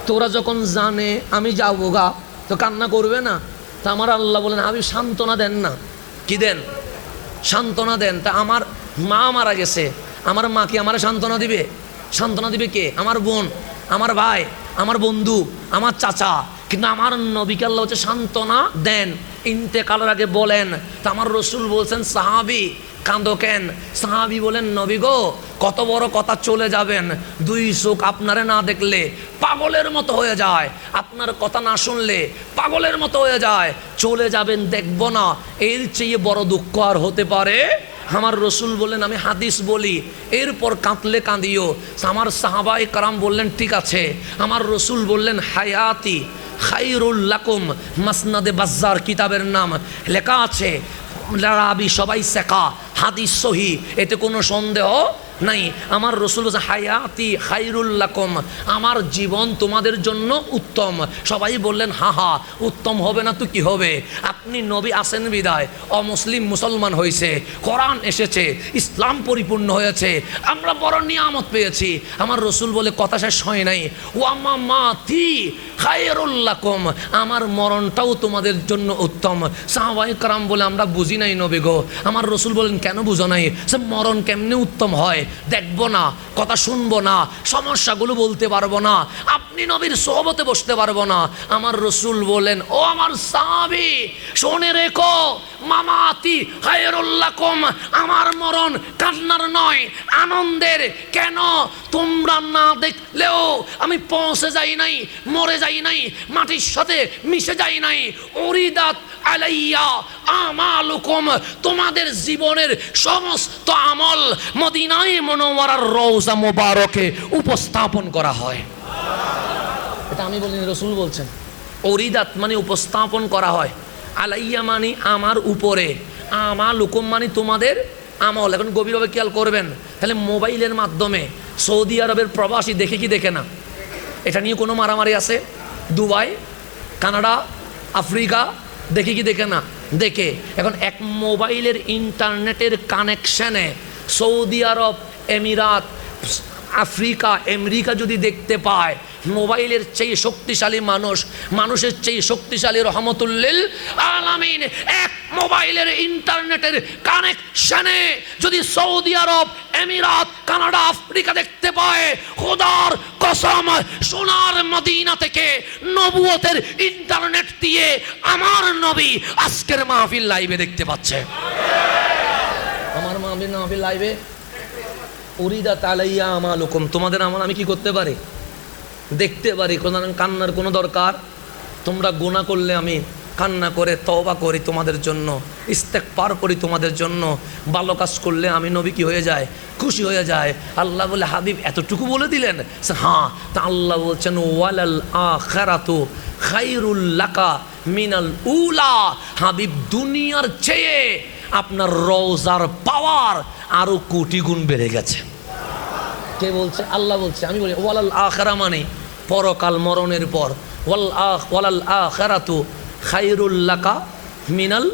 তোরা যখন জানে আমি যাবো গা তো কান্না করবে না? তা আমার আল্লাহ বলেন হাবিব সান্ত্বনা দেন না। কি দেন? সান্ত্বনা দেন। তা আমার মা মারা গেছে, আমার মা কি আমার সান্ত্বনা দিবে? সান্ত্বনা দিবে কে? আমার বোন, আমার ভাই, আমার বন্ধু, আমার চাচা। কিন্তু আমার নবীকে আল্লাহ হচ্ছে সান্ত্বনা দেন, ইন্তেকালের আগে বলেন। তা আমার রসুল বলছেন সাহাবী কাঁদো কেন? সাহাবী বলেন নবী গো কত বড় কথা, চলে যাবেন, দুই চোখ আপনারে না দেখলে পাগলের মতো হয়ে যায়, আপনার কথা না শুনলে পাগলের মতো হয়ে যায়, চলে যাবেন দেখব না, এর চেয়ে বড় দুঃখ আর হতে পারে? আমার রসুল বললেন আমি হাদিস বলি, এরপর কাঁদলে কাঁদিও। আমার সাহাবায়ে কেরাম বললেন ঠিক আছে। আমার রসুল বললেন হায়াতি খায়রুল লাকুম, মাসনাদে বাজ্জার কিতাবের নাম, লেখা আছে রাবি সবাই শেখা, হাদিস সহি, এতে কোনো সন্দেহ নাই। আমার রসুল বলছে হায়াতি খায়রুল লাকুম, আমার জীবন তোমাদের জন্য উত্তম। সবাই বললেন হা হা, উত্তম হবে না তো কি হবে, আপনি নবী আসেন বিদায় অমুসলিম মুসলমান হয়েছে, কোরআন এসেছে, ইসলাম পরিপূর্ণ হয়েছে, আমরা বড় নিয়ামত পেয়েছি। আমার রসুল বলে কথা শেষ হয় নাই, ওয়ামা মাতি খায়রুল লাকুম, আমার মরণটাও তোমাদের জন্য উত্তম। সাহাবায়ে কেরাম বলে আমরা বুঝি নাই নবী গো। আমার রসুল বলেন কেন বুঝো নাই? সে মরণ কেমনে উত্তম হয়, দেখবো না, কথা শুনবো না, সমস্যাগুলো বলতে পারবো না, আপনি নবীর সোহবতে বসতে পারবো না। আমার রসুল বলেন ও আমার সাহাবী শুনে রেখো, মামাতি খায়রুল লাকুম, আমার মরণ কান্নার নয় আনন্দের। কেন? তোমরা না দেখলেও আমি পৌঁছে যাই নাই, মরে যাই নাই, মাটির সাথে মিশে যাই নাই। উরিদাত আলাইয়া আমালুকুম, তোমাদের জীবনের সমস্ত আমল মদিনায়ে মুনাওয়ারার রওজা মুবারকে উপস্থাপন করা হয়। এটা আমি বলিনি, রসুল বলছেন। উরিদাত মানে উপস্থাপন করা হয়, আলাইয়া মানে আমার উপরে, আমালুকুম মানে তোমাদের আমল। এখন গভীরভাবে খেয়াল করবেন, তাহলে মোবাইলের মাধ্যমে সৌদি আরবের প্রবাসী দেখে কি দেখে না? এটা নিয়ে কোনো মারামারি আছে? দুবাই, কানাডা, আফ্রিকা দেখে কি দেখে না? দেখে। এখন এক মোবাইলের ইন্টারনেটের কানেকশানে সৌদি আরব, এমিরাত, আফ্রিকা, আমেরিকা যদি দেখতে পায়, মোবাইলের চেয়ে শক্তিশালী মানুষ, মানুষের চেয়ে শক্তিশালী রহমতুল্লিল আলামিন, এক মোবাইলের ইন্টারনেটের কানেকশনে যদি সৌদি আরব, এমিরাত, কানাডা, আফ্রিকা দেখতে পায়, খোদার কসম সোনার মদিনা থেকে নবুয়তের ইন্টারনেট দিয়ে আমার নবী আজকের মাহফিল লাইভে দেখতে পাচ্ছে। আমার মাহফিল লাইভে উরিদাত আলাইয়া আমালুকুম, তোমাদের আমল আমি কি করতে পারি? দেখতে পারি। কান্নার কোনো দরকার? তোমরা গুনাহ করলে আমি কান্না করে তওবা করি তোমাদের জন্য, ইস্তেগফার করি তোমাদের জন্য। ভালো কাজ করলে আমি নবী কি হয়ে যায়? খুশি হয়ে যায়। আল্লাহ বলে হাবিব এতটুকু বলে দিলেন? হ্যাঁ। তা আল্লাহ বলছেন ওয়ালাল আখিরাতু খায়রুল লাকা মিনাল উলা, হাবিব দুনিয়ার চেয়ে আপনার রওজার পাওয়ার আরো কোটি গুণ বেড়ে গেছে। কে বলছে? আল্লাহ বলছে। আমি বলি ওয়ালাল আখিরা মানে পরকাল, মরণের পর। ওয়ালাল আখিরাতু খায়রুল লাকা মিনাল।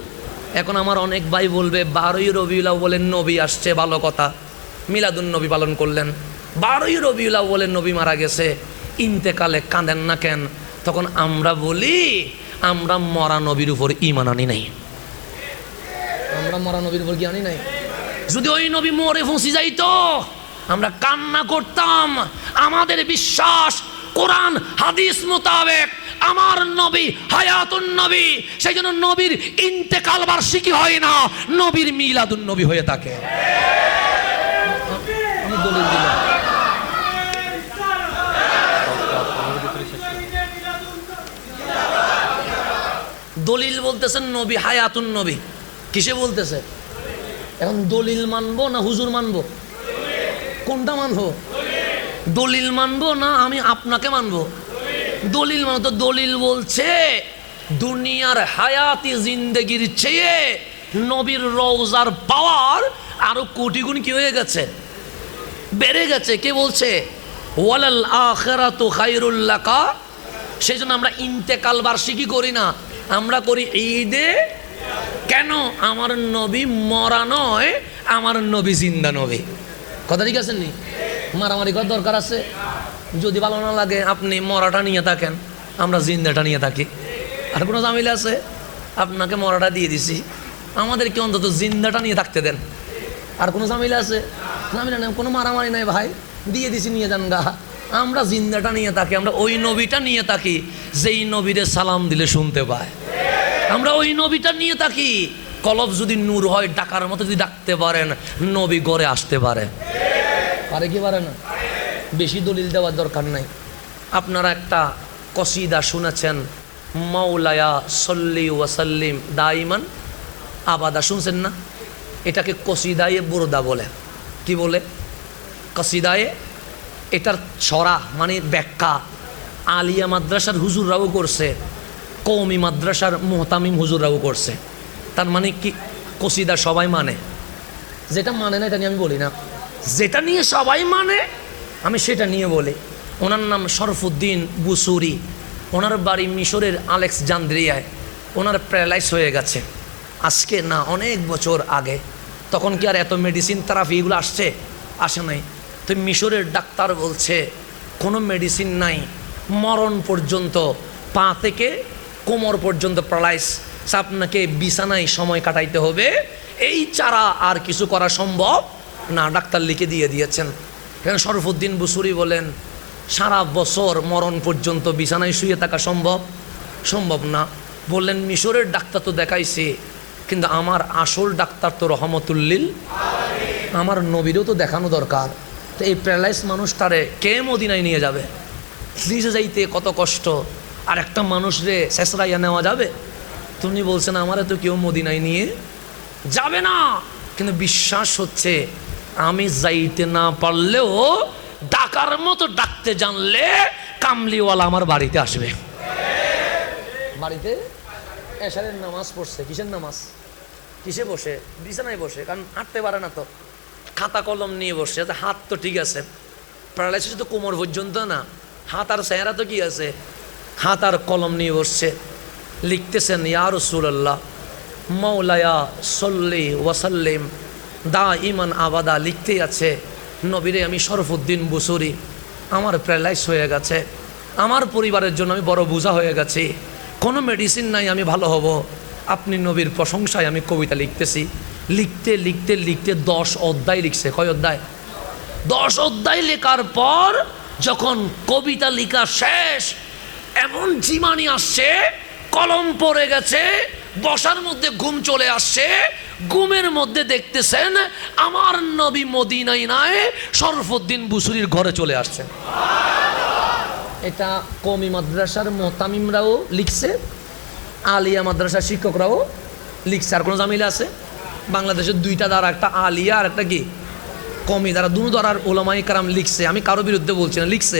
এখন আমার অনেক ভাই বলবে 12ই রবিউল আউয়ালের নবী আসছে, ভালো কথা, মিলাদুন নবী পালন করলেন। 12ই রবিউল আউয়ালের নবী মারা গেছে, ইন্তেকালে কাঁদেন না কেন? তখন আমরা বলি আমরা মরা নবীর উপর ঈমান আনি নাই। আমরা মরা নবীর উপর কি আনি নাই? যদি ওই নবী মরে ফুঁসি যাইতো আমরা কান্না করতাম। আমাদের বিশ্বাস কোরআন হাদিস মোতাবেক আমার নবী হায়াতুন নবী, সেই জন্য নবীর ইন্তেকাল বার্ষিকী হয় না, নবীর মিলাদুন নবী হয়ে থাকে। আমি দলিল দিলাম। দলিল বলতেছেন নবী হায়াতুন নবী, কিসে বলতেছে? এখন দলিল মানবো না হুজুর মানবো? কোনটা মানবো? দলিল মানবো না আমি আপনাকে মানবো? দলিল মানবো। তো দলিল বলছে দুনিয়ার হায়াতি জিন্দেগির চেয়ে নবীর রওজার পাওয়ার আরো কোটি গুণ কি হয়ে গেছে? বেড়ে গেছে। কে বলছে? ওয়ালাল আখিরাতু খায়রুল লাকা। সেই জন্য আমরা ইন্তেকাল বার্ষিকী করি না, আমরা করি ঈদে। কেন? আমার নবী মরা নয়, আমার নবী জিন্দা নবী। কথা ঠিক আছে নি? মারামারি করার দরকার আছে? যদি ভালো না লাগে আপনি মরাটা নিয়ে থাকেন, আমরা জিন্দাটা নিয়ে থাকি। আর কোনো ঝামেলা আছে? আপনাকে মরাটা দিয়ে দিছি, আমাদেরকে অন্তত জিন্দাটা নিয়ে থাকতে দেন। আর কোনো ঝামেলা আছে? ঝামেলা নেই, কোনো মারামারি নাই ভাই, দিয়ে দিছি নিয়ে যান গা। আমরা জিন্দাটা নিয়ে থাকি, আমরা ওই নবীটা নিয়ে থাকি যেই নবীরে সালাম দিলে শুনতে পায়। আমরা ওই নবীটা নিয়ে থাকি। কলব যদি নূর হয়, ডাকার মতো যদি ডাকতে পারেন, নবী গড়ে আসতে পারে। পারে কি পারে না? বেশি দলিল দেওয়ার দরকার নাই। আপনারা একটা কসিদা শুনেছেন, মাওলায়া সল্লি ওয়াসাল্লিম দাইমান আবাদা, শুনছেন না? এটাকে কসিদায়ে বুরদা বলে। কি বলে? কসিদায়ে। এটার ছড়া মানে ব্যাখ্যা আলিয়া মাদ্রাসার হুজুররাও করছে, কওমি মাদ্রাসার মুহতামিম হুজুররাও করছে। তার মানে কি? কসিদা সবাই মানে, যেটা মানে না এটা নিয়ে আমি বলি না, যেটা নিয়ে সবাই মানে আমি সেটা নিয়ে বলি। ওনার নাম শরফুদ্দিন বুসুরি, ওনার বাড়ি মিশরের আলেক্সান্দ্রিয়ায়। ওনার প্যারালাইজ হয়ে গেছে আজকে না, অনেক বছর আগে। তখন কি আর এত মেডিসিন থেরাপি এগুলো আসে নাই। তো মিশরের ডাক্তার বলছে কোনো মেডিসিন নাই, মরণ পর্যন্ত, পা থেকে কোমর পর্যন্ত প্যারালাইজ, আপনাকে বিছানায় সময় কাটাইতে হবে, এই ছাড়া আর কিছু করা সম্ভব না। ডাক্তার লিখে দিয়েছেন। এখানে শরফুদ্দিন বুসুরি বলেন সারা বছর মরণ পর্যন্ত বিছানায় শুয়ে থাকা সম্ভব না। বললেন মিশরের ডাক্তার তো দেখাইছে, কিন্তু আমার আসল ডাক্তার তো রহমতুল্লিল, আমার নবীরও তো দেখানো দরকার। তো এই প্যারালাইজ মানুষটারে কে মদিনায় নিয়ে যাবে? নিজে যাইতে কত কষ্ট, আর একটা মানুষরে শেষরাইয়া নেওয়া যাবে? তুমি বলছেন আমারে তো কেউ মদিনায় নিয়ে যাবে না, কিন্তু বিশ্বাস হচ্ছে আমি যাইতে না পারলেও ডাকার মতো ডাকতে জানলে কামলিওয়ালা আমার বাড়িতে আসবে। বাড়িতে এশারের নামাজ পড়ছে, কিসের নামাজ? কিসে বসে? বিছানায় বসে, কারণ হাঁটতে পারে না, তো খাতা কলম নিয়ে বসে। হাত তো ঠিক আছে, প্যারালাইসিস তো কোমর পর্যন্ত না, হাত আর চেহারা তো কি আছে, হাত আর কলম নিয়ে বসছে। লিখতেছেন ইয়া রাসূলুল্লাহ মাওলায়া সল্লি ওয়াসাল্লিম দা ইমান আবাদা। লিখতেই আছে নবীরে আমি শরফুদ্দিন বুসুরি, আমার প্যারালাইস হয়ে গেছে, আমার পরিবারের জন্য আমি বড় বোঝা হয়ে গেছি, কোনো মেডিসিন নাই, আমি ভালো হব। আপনি নবীর প্রশংসায় আমি কবিতা লিখতেছি। লিখতে লিখতে লিখতে 10 অধ্যায় লিখছে। কয় অধ্যায়? 10 অধ্যায় লেখার পর যখন কবিতা লেখা শেষ, এমন জিমানি আসছে, কলম পড়ে গেছে, বসার মধ্যে ঘুম চলে আসছে। ঘুমের মধ্যে দেখতেছেন আমার নবী মদিনায় নাই, শরফুদ্দিন বুসুরির ঘরে চলে আসছে। এটা কওমি মাদ্রাসার মুহতামিমরাও লিখছে, আলিয়া মাদ্রাসার শিক্ষকরাও লিখছে। আর কোনো জামিলা আছে? বাংলাদেশের 2টা দ্বারা, একটা আলিয়া আর একটা কি কওমি দ্বারা, দুটো দ্বারার ওলামায়ে কেরাম লিখছে। আমি কারো বিরুদ্ধে বলছি না, লিখছে।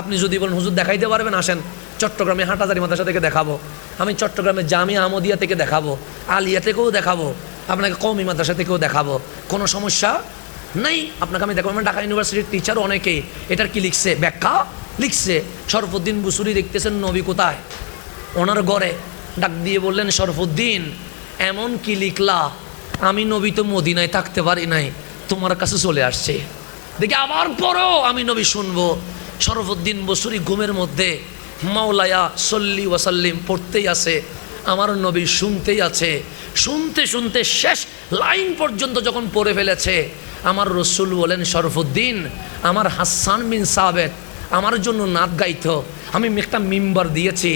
আপনি যদি বলেন হুজুর দেখাইতে পারবেন, আসেন চট্টগ্রামে হাটহাজারী মাদ্রাসা থেকে দেখাবো, আমি চট্টগ্রামে জামিয়া আহমদিয়া থেকে দেখাবো, আলিয়া থেকেও দেখাবো, আপনাকে কওমি মাদ্রাসা থেকেও দেখাবো, কোনো সমস্যা নাই। আপনাকে আমি দেখাবো। ঢাকা ইউনিভার্সিটির টিচার অনেকেই এটার কি লিখছে, ব্যাখ্যা লিখছে। শরফুদ্দিন বুসুরি দেখতেছেন নবী কোথায়, ওনার ঘরে। ডাক দিয়ে বললেন শরফুদ্দিন এমন কি লিখলা, আমি নবী তো মদিনায় থাকতে পারি নাই, তোমার কাছে চলে আসছে। দেখি আবার পরও আমি নবী শুনবো। শরফুদ্দিন বুসুরি ঘুমের মধ্যে মাওলায়া সল্লি ওয়াসাল্লিম পড়তেই আছে, আমার নবী শুনতেই আছে। শুনতে শুনতে শেষ লাইন পর্যন্ত যখন পড়ে ফেলেছে, আমার রসুল বলেন শরফুদ্দিন আমার হাসান বিন সাবেত আমার জন্য নাত গাইতো, আমি একটা মিম্বার দিয়েছি।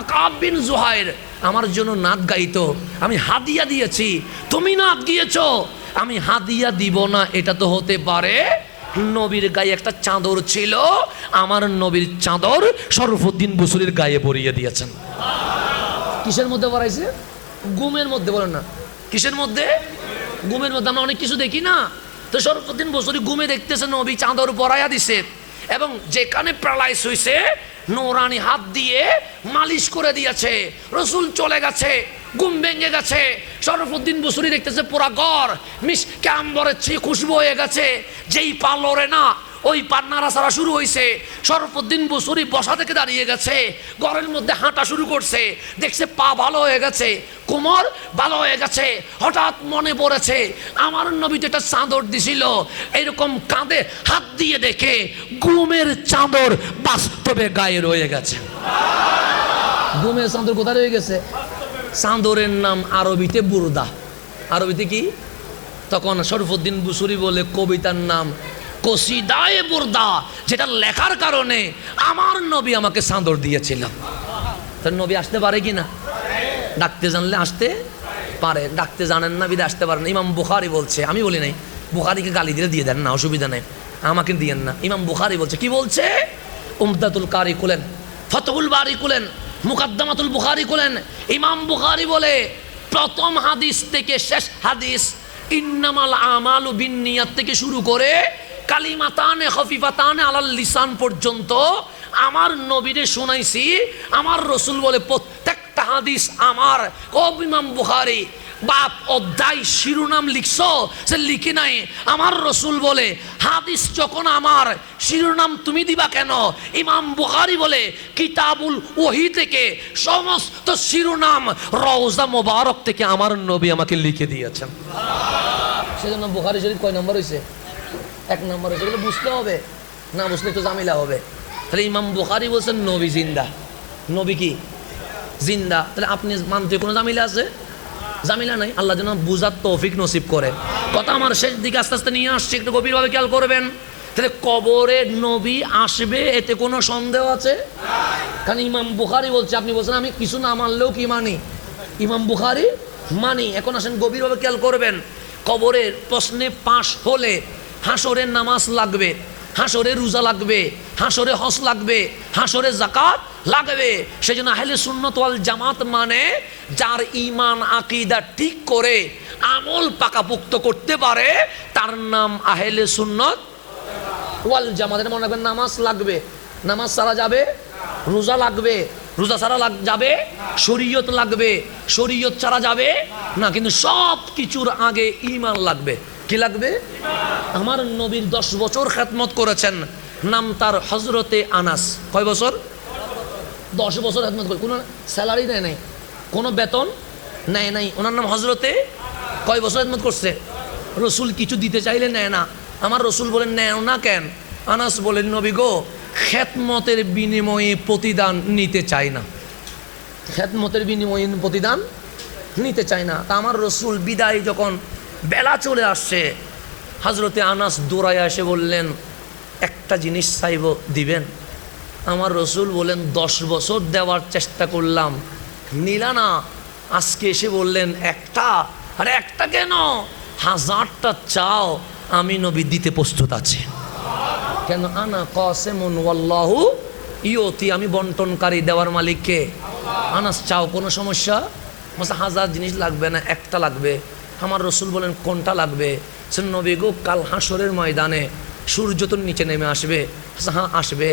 আকাব বিন জুহাইর আমার জন্য নাত গাইতো, আমি হাদিয়া দিয়েছি। তুমি নাত গিয়েছো, আমি হাদিয়া দিব না এটা তো হতে পারে? নবীর গায়ে একটা চাদর ছিল, আমার নবীর চাদর শরফুদ্দিন বুসুরির গায়ে পরিয়ে দিয়েছেন। কিসের মধ্যে পরাইছে? ঘুমের মধ্যে। বলেন না কিসের মধ্যে? ঘুমের মধ্যে। আমরা অনেক কিছু দেখি না, তো শরফুদ্দিন বুসুরি ঘুমে দেখতেছে নবী চাদর পরাইয়া দিছে, এবং যেখানে প্যারালাইজ হয়েছে নৌরানি হাত দিয়ে মালিশ করে দিয়েছে। রসুল চলে গেছে, ঘুম ভেঙে গেছে। শরফুদ্দিন বুসুরি দেখতেছে পুরা ঘর মিশকে আম্বরের চেয়ে খুশবু হয়ে গেছে। যেই পা লড়ে না ওই পা নাড়াচাড়া শুরু হয়েছে। শরফুদ্দিন বুসুরি বসা থেকে দাঁড়িয়ে গেছে, ঘরের মধ্যে হাঁটা শুরু করছে। দেখছে পা ভালো হয়ে গেছে, কোমর ভালো হয়ে গেছে। হঠাৎ মনে পড়েছে আমার নবী তো একটা চাদর দিছিল, এরকম কাঁধে হাত দিয়ে দেখে ঘুমের চাদর বাস্তবে গায়ে রয়ে গেছে। ঘুমের চাদর কোথায় রয়ে গেছে? চাদরের নাম আরবিতে বুরদা। আরবিতে কি? তখন শরফুদ্দিন বুসুরি বলে কবিতার নাম কসিদায়ে বুরদা, যেটা লেখার কারণে আমার নবী আমাকে চাদর দিয়েছিল। তার নবী আসতে পারে কি না? ডাকতে জানলে আসতে পারে, ডাকতে জানেন না বিদে আসতে পারেন। ইমাম বুখারী বলছে, আমি বলি নাই, বুখারীকে গালি দিলে দিয়ে দেন না, অসুবিধা নেই, আমাকে দিয়েন না। ইমাম বুখারী বলছে, কি বলছে? উমদাতুল কারি খুলেন, ফতহুল বারি খুলেন, মুকাদ্দামাতুল বুখারী খুলেন। ইমাম বুখারী বলে প্রথম হাদিস থেকে শেষ হাদিস ইন্নামাল আমালু বিন্নিয়াত থেকে শুরু করে কালিমাতানে খফিফাতানে আলাল লিসান পর্যন্ত আমার নবীরে শুনাইছি। আমার রসুল বলে প্রত্যেকটা হাদিস আমার। ইমাম বুখারী বাপ অধ্যায় শিরোনাম লিখছো, সে লিখি নাই। আমার রসুল বলে হাদিস যখন আমার, শিরোনাম তুমি দিবা কেন? ইমাম বুখারী বলে কিতাবুল ওহী থেকে সমস্ত শিরোনাম রওজা মোবারক থেকে আমার নবী আমাকে লিখে দিয়েছেন। সেজন্য বুখারী শরীফ কয় নম্বর হয়েছে? 1 নম্বর হয়েছে। এগুলো বুঝতে হবে, না বুঝলে একটু ঝামেলা হবে। তাহলে ইমাম বুখারী বলছেন নবী জিন্দা। নবী কি জিন্দা? তাহলে আপনি মানতে কোনো ঝামেলা আছে? জামিলা নাই। আল্লাহ যেন বুঝার তৌফিক নসিব করে। কথা আমার শেষ দিকে আস্তে আস্তে নিয়ে আসছে, একটু গভীরভাবে খেয়াল করবেন। তাহলে কবরে নবী আসবে, এতে কোনো সন্দেহ আছে? কারণ ইমাম বুখারী বলছে, আপনি বলছেন আমি কিছু না মানলেও কি মানি? ইমাম বুখারী মানি। এখন আসেন গভীরভাবে খেয়াল করবেন। কবরের প্রশ্নে পাশ হলে হাসরের নামাজ লাগবে, হাসরে রোজা লাগবে, হাসরে হজ লাগবে, হাসরে যাকাত লাগবে। সেজন্য আহলে সুন্নাত ওয়াল জামাত মানে যার ঈমান আকীদা ঠিক করে আমল পাকাপোক্ত করতে পারে তার নাম আহলে সুন্নাত ওয়াল জামাত। মনে রাখবেন নামাজ লাগবে, নামাজ ছাড়া যাবে। রোজা লাগবে, রোজা ছাড়া যাবে। শরীয়ত লাগবে, শরীয়ত ছাড়া যাবে না। কিন্তু সব কিছুর আগে ঈমান লাগবে। কি লাগবে? আমার নবীর 10 বছর খেদমত করেছেন। নাম তার হজরতে আনাস। কয় বছর? 10 বছর খেদমত করে, কোনো স্যালারি নেয় নাই, কোনো বেতন নেয় নাই। ওনার নাম হজরতে। কয় বছর খেদমত করছে? রসুল কিছু দিতে চাইলে নেয় না। আমার রসুল বলেন নেও না কেন? আনাস বলেন নবী গো, খেদমতের বিনিময়ে প্রতিদান নিতে চাই না। খেদমতের বিনিময়ে প্রতিদান নিতে চাই না। তা আমার রসুল বিদায় যখন বেলা চলে আসছে, হজরতে আনাস দৌড়ায় এসে বললেন একটা জিনিস চাইব, দিবেন? আমার রসুল বলেন 10 বছর দেওয়ার চেষ্টা করলাম, নিলা না। আজকে এসে বললেন একটা। আরে একটা কেন, 1000টা চাও, আমি নবী দিতে প্রস্তুত আছি। কেন? আনা কাসিমুন ওয়াল্লাহু ইউতি, আমি বন্টনকারী, দেওয়ার মালিককে। আনাস চাও, কোনো সমস্যা? 1000 জিনিস লাগবে না, একটা লাগবে। আমার রসুল বলেন কোনটা লাগবে? সে নবী গো, কাল হাসরের ময়দানে সূর্য তো নিচে নেমে আসবে। হ্যাঁ আসবে।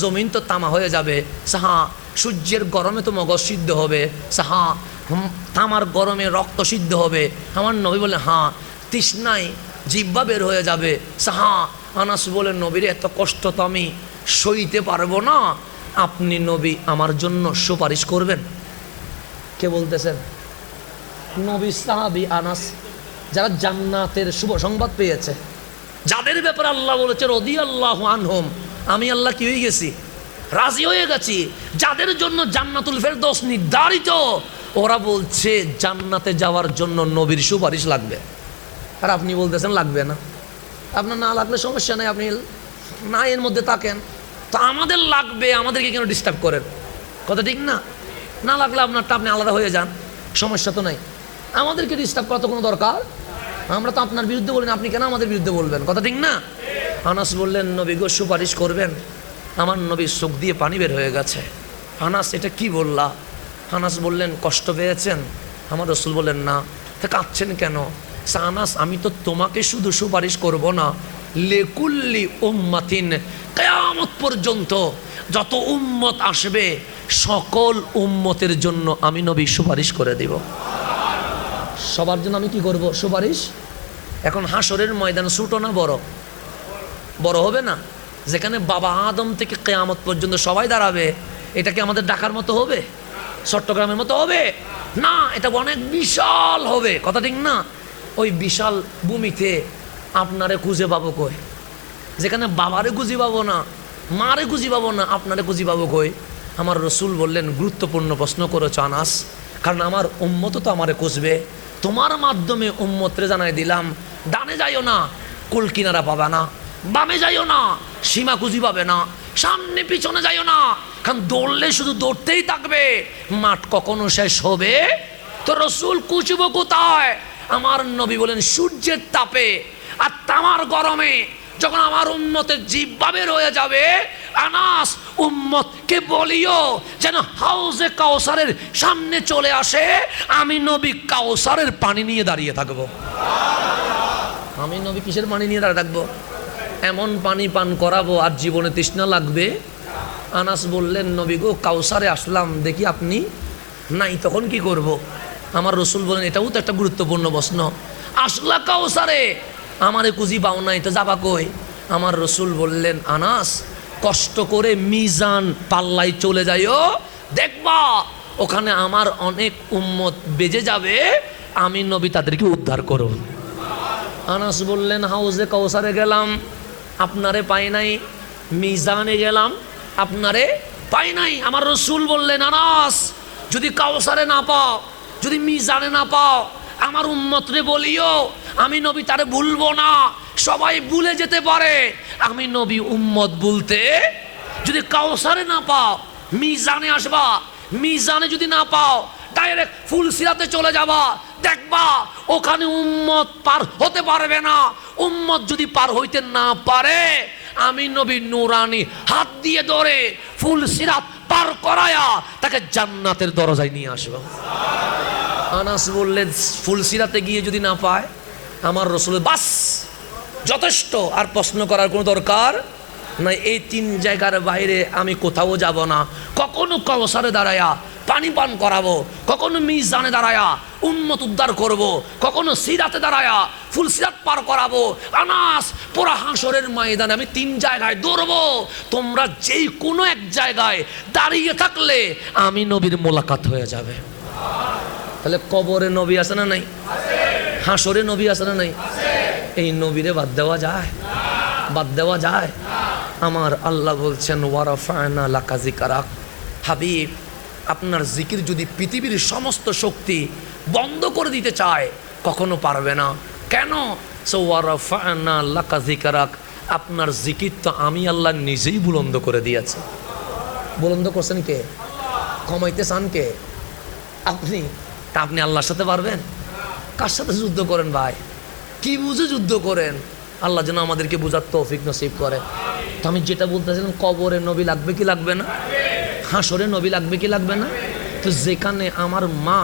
জমিন তো তামা হয়ে যাবে। হ্যাঁ। সূর্যের গরমে তো মগজ সিদ্ধ হবে। হ্যাঁ। তামার গরমে রক্ত সিদ্ধ হবে। আমার নবী বলে হ্যাঁ। তৃষ্ণায় জিহ্বা বের হয়ে যাবে। হ্যাঁ। আনাস বলেন নবীর এত কষ্ট তো আমি সইতে পারবো না, আপনি নবী আমার জন্য সুপারিশ করবেন। কে বলতেছেন? নবী সাহাবী আনাস, যারা জান্নাতের শুভ সংবাদ পেয়েছে, যাদের ব্যাপারে আল্লাহ বলেছে রাদিয়াল্লাহু আনহুম, আমি আল্লাহ কি হয়ে গেছি? রাজি হয়ে গেছি। যাদের জন্য জান্নাতুল ফেরদৌস নির্ধারিত, ওরা বলছে জান্নাতে যাওয়ার জন্য নবীর সুপারিশ লাগবে। আর আপনি বলতেছেন লাগবে না। আপনার না লাগলে সমস্যা নেই, আপনি না এর মধ্যে থাকেন। তো আমাদের লাগবে, আমাদেরকে কেন ডিস্টার্ব করেন? কথা ঠিক না? না লাগলে আপনারটা আপনি আলাদা হয়ে যান, সমস্যা তো নাই। আমাদেরকে ডিস্টার্ব করার তো কোনো দরকার? আমরা তো আপনার বিরুদ্ধে বলি না, আপনি কেন আমাদের বিরুদ্ধে বলবেন? কথা ঠিক না? আনাস বললেন নবী গো, সুপারিশ করবেন। আমার নবীর চোখ দিয়ে পানি বের হয়ে গেছে। আনাস এটা কি বললা? আনাস বললেন কষ্ট পেয়েছেন? আমার রসুল বললেন না। তা কাঁদছেন কেন? আনাস আমি তো তোমাকে শুধু সুপারিশ করব না, লিকুল্লি উম্মাতিন, কিয়ামত পর্যন্ত যত উম্মত আসবে সকল উম্মতের জন্য আমি নবী সুপারিশ করে দিব। সবার জন্য আমি কি করব? সুপারিশ। এখন হাসরের ময়দান ছোট না বড়? বড় হবে না? যেখানে বাবা আদম থেকে কিয়ামত পর্যন্ত সবাই দাঁড়াবে, এটা কি আমাদের ঢাকার মতো হবে? চট্টগ্রামের মতো হবে না, এটা অনেক বিশাল হবে। কথা ঠিক না? ওই বিশাল ভূমিতে আপনারে খুঁজে পাবো কই? যেখানে বাবারে খুঁজে পাবো না, মারে খুঁজে পাবো না, আপনারে খুঁজে পাবো কই? আমার রসুল বললেন গুরুত্বপূর্ণ প্রশ্ন করেছ আনাস, কারণ আমার উম্মত তো আমারে খুঁজবে। তোমার মাধ্যমে উম্মতরে জানাই দিলাম, ডানে যাইও না, কুল কিনারা পাবে না, বামে যাইও না, সীমা খুঁজি পাবে না, সামনে পিছনে যাইও না, কারণ দৌড়লে শুধু দৌড়তেই থাকবে, মাঠ কখনো শেষ হবে? তো রসুল খুঁজব কোথায়? আমার নবী বলেন সূর্যের তাপে আর তামার গরমে যখন আমার উম্মতের জিহ্বা বের হয়ে যাবে, আনাস উম্মতকে বলিও যেন হাউজে কাউসারের সামনে চলে আসে, আমি নবী কাউসারের পানি নিয়ে দাঁড়িয়ে থাকবো। আমি নবী কিসের পানি নিয়ে রাখবো? এমন পানি পান করাবো আর জীবনে তৃষ্ণা লাগবে। আনাস বললেন, নবী গো, কাউসারে আসলাম, দেখি আপনি নাই, তখন কি করব? আমার রসুল বলেন, এটাও তো একটা গুরুত্বপূর্ণ প্রশ্ন। আসলা কাউসারে, আমারে কুজি পাও নাই, তো যাবা কই? আমার রসুল বললেন, আনাস, কষ্ট করে মিজান পাল্লাই চলে যাইও, দেখবা ওখানে আমার অনেক উম্মত বেজে যাবে, আমি নবী তাদেরকে উদ্ধার করব। আনাস বললেন, হাউজে কাউসারে গেলাম, আপনারে পাই নাই, মিজানে গেলাম, আপনারে পাই নাই। আমার রসুল বললেন, আনাস, যদি কাউসারে না পাও, যদি মিজানে না পাও, আমার উম্মতরে বলিও আমি নবী তারে ভুলবো না। সবাই ভুলে যেতে পারে, আমি নবী উম্মত বলতে। যদি কাউসারে না পাও, মিজানে আসবা, মিজানে যদি না পাও, ডাইরেক্ট ফুলসিরাতে চলে যাবা, দেখবা ওখানে উম্মত পার হতে পারবে না। উম্মত যদি পার হইতে না পারে, আমি নবী নুরানি হাত দিয়ে ধরে ফুলসিরাত পার করায়া তাকে জান্নাতের দরজায় নিয়ে আসবো। আনাস বললেন, ফুলসিরাতে গিয়ে যদি না পায়, আমার রসুল বাস যথেষ্ট, আর প্রশ্ন করার কোনো দরকার না। এই 3 জায়গার বাইরে আমি কোথাও যাব না। কখনো কাউসারে দাঁড়ায়া পানি পান করাবো, কখনো মিজানে দাঁড়ায়া উম্মত উদ্ধার করব, কখনো সিরাতে দাঁড়ায়া ফুলসিরাত পার করাবো। আনাস, পুরা হাসরের ময়দানে আমি 3 জায়গায় দৌড়বো, তোমরা যেই কোনো এক জায়গায় দাঁড়িয়ে থাকলে আমি নবীর মোলাকাত হয়ে যাবে। তাহলে কবরে নবী আছে না নাই? হাসরে নবী আছে না নাই? এই নবীরে বাদ দেওয়া যায়? বাদ দেওয়া যায়? আমার আল্লাহ বলছেন, ওয়ারাফা'না লাকা যিকরাক, হাবিব, আপনার জিকির যদি পৃথিবীর সমস্ত শক্তি বন্ধ করে দিতে চায়, কখনো পারবে না। কেন? সো ওয়ারাফা'না লাকা যিকরাক, আপনার জিকির তো আমি আল্লাহ নিজেই বুলন্দ করে দিয়েছি। বুলন্দ করছেন কে? কমাইতে চান কে? আপনি। তা আপনি আল্লাহর সাথে পারবেন? কার সাথে যুদ্ধ করেন ভাই? কি বুঝে যুদ্ধ করেন? আল্লাহ যেন আমাদেরকে বোঝার তৌফিক নসিব করে। তো আমি যেটা বলতেছিলাম, কবরে নবী লাগবে কি লাগবে না? হাসরে নবী লাগবে কি লাগবে না? তো যেখানে আমার মা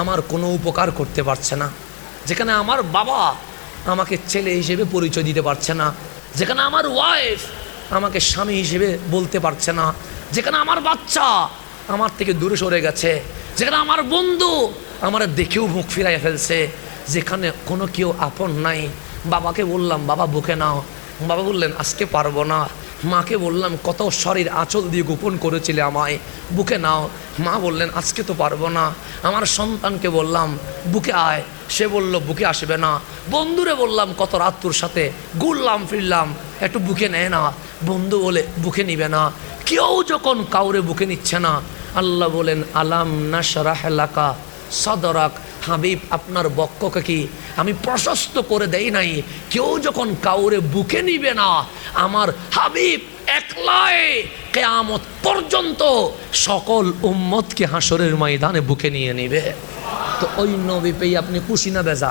আমার কোনো উপকার করতে পারছে না, যেখানে আমার বাবা আমাকে ছেলে হিসেবে পরিচয় দিতে পারছে না, যেখানে আমার ওয়াইফ আমাকে স্বামী হিসেবে বলতে পারছে না, যেখানে আমার বাচ্চা আমার থেকে দূরে সরে গেছে, যেখানে আমার বন্ধু আমার দেখেও মুখ ফিরাইয়া ফেলছে, যেখানে কোনো কেউ আপন নাই, বাবাকে বললাম, বাবা বুকে নাও, বাবা বললেন আজকে পারবো না। মাকে বললাম, কত শরীর আঁচল দিয়ে গোপন করেছিলে আমায়, বুকে নাও, মা বললেন আজকে তো পারবো না। আমার সন্তানকে বললাম বুকে আয়, সে বলল বুকে আসবে না। বন্ধুরে বললাম, কত রাত তোর সাথে ঘুরলাম ফিরলাম, একটু বুকে নেয় না, বন্ধু বলে বুকে নিবে না। কেউ যখন কাউরে বুকে নিচ্ছে না, আল্লাহ বলেন, আলাম নাশরাহ লাকা সাদরাক, হাবিব, আপনার বক্ষকে কি আমি প্রশস্ত করে দেই নাই? কেউ যখন কাউরে বুকে নিবে না, আমার হাবিব একলাই কিয়ামত পর্যন্ত সকল উম্মতকে হাসরের ময়দানে বুকে নিয়ে নিবে। তো ওই নবী পেয়ে আপনি খুশি না বেজা?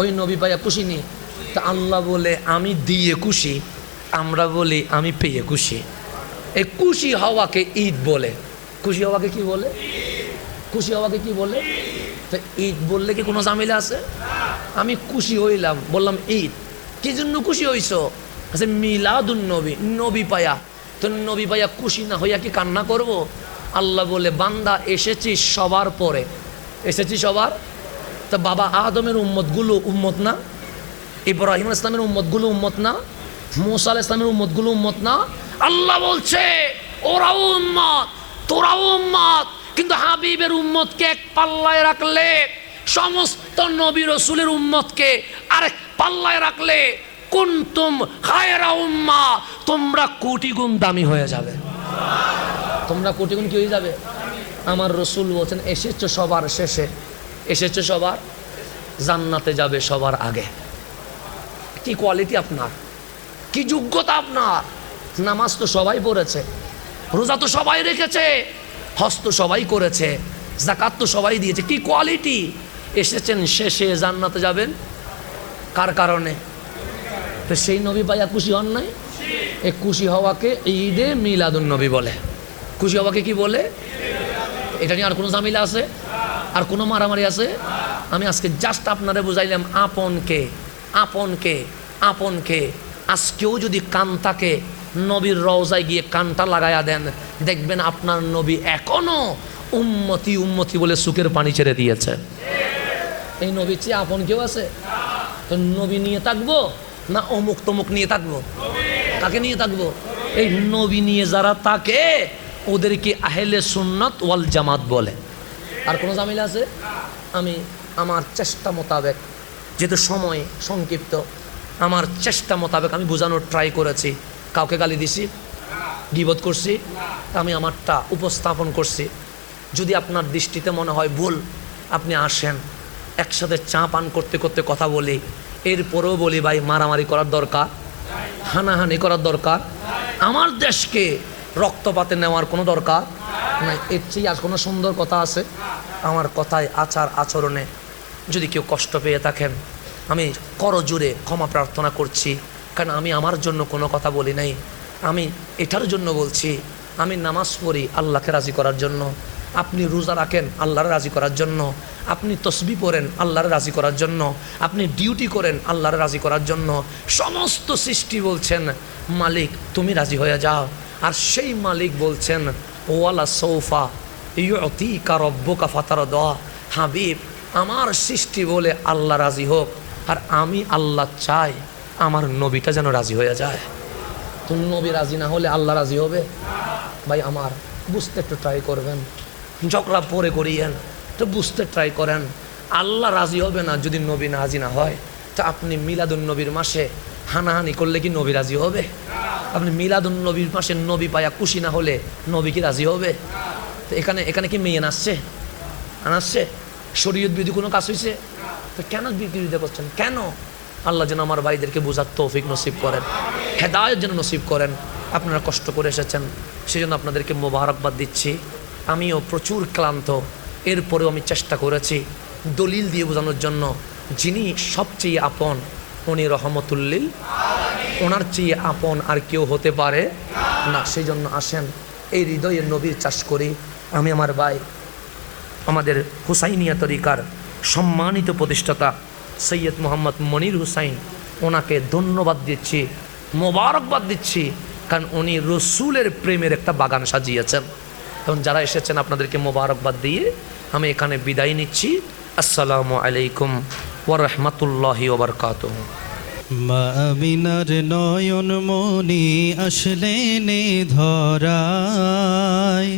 ওই নবী পাইয়া খুশি নি? তা আল্লাহ বলে আমি দিয়ে খুশি, আমরা বলি আমি পেয়ে খুশি। এই খুশি হওয়াকে ঈদ বলে। খুশি হওয়াকে কি বলে? খুশি হওয়াকে কি বলে? তো ঈদ বললে কি কোনো ঝামেলা আছে? আমি খুশি হইলাম, বললাম ঈদ। কি জন্য খুশি হইছো? আচ্ছা, মিলাদুন নবী, নবী পায়া। তো নবী পায়া খুশি না হইয়া কি কান্না করব? আল্লাহ বলে, বান্দা এসেছি সবার পরে, এসেছি সবার। তা বাবা আদমের উম্মতগুলো উম্মত না? ইব্রাহিম ইসলামের উম্মতগুলো উম্মত না? মুসা আলাইহিস সালামের উম্মতগুলো উম্মত না? আল্লাহ বলছে ওরাও উম্মত, তোরাও উম্মত। কিন্তু হাবিবের উম্মতকে এক পাল্লায় রাখলে, সমস্ত নবী রসুলের উম্মতকে আরেক পাল্লায় রাখলে, কুনতুম খায়রা উম্মাহ, তোমরা কোটি গুণ দামি হয়ে যাবে। তোমরা কোটি গুণ কি হয়ে যাবে? আমার রসুল বলছেন, এসেছো সবার শেষে, এসেছো সবার, জান্নাতে যাবে সবার আগে। কি কোয়ালিটি আপনার, কি যোগ্যতা আপনার! নামাজ তো সবাই পড়েছে, রোজা তো সবাই রেখেছে, হজ তো সবাই করেছে, যাকাত তো সবাই দিয়েছে। কি কোয়ালিটি! এসেছেন শেষে, জান্নাতে যাবেন কার কারণে? তো সেই নবী পাইয়া খুশি হন নাই? এই খুশি হওয়াকে ঈদে মিলাদুন নবী বলে। খুশি হওয়াকে কি বলে? এটা নিয়ে আর কোনো ঝামেলা আছে? আর কোনো মারামারি আছে? আমি আজকে জাস্ট আপনারে বুঝাইলাম আপনকে আপনকে আপনকে আজকেও যদি কান থাকে নবীর রওজায় গিয়ে কানটা লাগায়া দেন, দেখবেন আপনার নবী এখনো উম্মতি উম্মতি বলে সুখের পানি ছেড়ে দিয়েছে। এই নবীর চেয়ে আপন কেউ আছে? তো নবী নিয়ে থাকবো না অমুক তমুক নিয়ে থাকবো? কাকে নিয়ে থাকবো? এই নবী নিয়ে যারা থাকে ওদেরকে আহলে সুন্নাত ওয়াল জামাত বলে। আর কোনো ঝামেলা আছে? আমি আমার চেষ্টা মোতাবেক, যেহেতু সময় সংক্ষিপ্ত, আমার চেষ্টা মোতাবেক আমি বোঝানোর ট্রাই করেছি। কাউকে গালি দিছি, গীবত করছি, আমি আমারটা উপস্থাপন করছি। যদি আপনার দৃষ্টিতে মনে হয় ভুল, আপনি আসেন, একসাথে চা পান করতে করতে কথা বলি। এরপরেও বলি ভাই, মারামারি করার দরকার, হানাহানি করার দরকার, আমার দেশকে রক্তপাতে নেওয়ার কোনো দরকার নাই। এর চেয়ে আর কোনো সুন্দর কথা আছে? আমার কথায়, আচার আচরণে যদি কেউ কষ্ট পেয়ে থাকেন, আমি করজোরে ক্ষমা প্রার্থনা করছি। কারণ আমি আমার জন্য কোনো কথা বলি নাই, আমি এটার জন্য বলছি। আমি নামাজ পড়ি আল্লাহকে রাজি করার জন্য, আপনি রোজা রাখেন আল্লাহর রাজি করার জন্য, আপনি তসবিহ পড়েন আল্লাহর রাজি করার জন্য, আপনি ডিউটি করেন আল্লাহর রাজি করার জন্য। সমস্ত সৃষ্টি বলছেন মালিক তুমি রাজি হয়ে যাও। আর সেই মালিক বলছেন ওয়ালা সৌফা ইউতিকা রব্বুকা ফাতারদা, হাবিব আমার সৃষ্টি বলে আল্লাহ রাজি হোক, আর আমি আল্লাহ চাই আমার নবীটা যেন রাজি হয়ে যায়। তুমি নবী রাজি না হলে আল্লাহ রাজি হবে? ভাই আমার বুঝতে একটু ট্রাই করবেন, ঝগড়া পরে করিয়েন, তো বুঝতে ট্রাই করেন। আল্লাহ রাজি হবে না যদি নবী রাজি না হয়। তা আপনি মিলাদুন নবীর মাসে হানাহানি করলে কি নবী রাজি হবে? আপনি মিলাদুন নবীর মাসে নবী পায়া খুশি না হলে নবী কি রাজি হবে? তো এখানে কি মেয়ে নাচছে, আনাচ্ছে? শরীয়ত বিধি কোনো কাজ হয়েছে? তো কেন বিরোধিতা করছেন? কেন? আল্লাহ যেন আমার ভাইদেরকে বোঝার তৌফিক নসিব করেন, হেদায়েত যেন নসিব করেন। আপনারা কষ্ট করে এসেছেন, সেজন্য আপনাদেরকে মোবারকবাদ দিচ্ছি। আমিও প্রচুর ক্লান্ত, এরপরেও আমি চেষ্টা করেছি দলিল দিয়ে বোঝানোর জন্য। যিনি সবচেয়ে আপন উনি রহমতুল্লিল, ওনার চেয়ে আপন আর কেউ হতে পারে না। সেই জন্য আসেন এই হৃদয়ের নবীর চাষ করি। আমি আমার ভাই, আমাদের হুসাইনিয়া তরিকার সম্মানিত প্রতিষ্ঠাতা সৈয়দ মোহাম্মদ মনির হুসাইন, ওনাকে ধন্যবাদ দিচ্ছি, মোবারকবাদ দিচ্ছি, কারণ উনি রসুলের প্রেমের একটা বাগান সাজিয়েছেন। এবং যারা এসেছেন আপনাদেরকে মোবারকবাদ দিয়ে আমি এখানে বিদায় নিচ্ছি। আসসালামু আলাইকুম ওয়া রাহমাতুল্লাহি ওয়া বারাকাতুহু। মা আমিনার নয়ন মনি আসলেন ধরায়,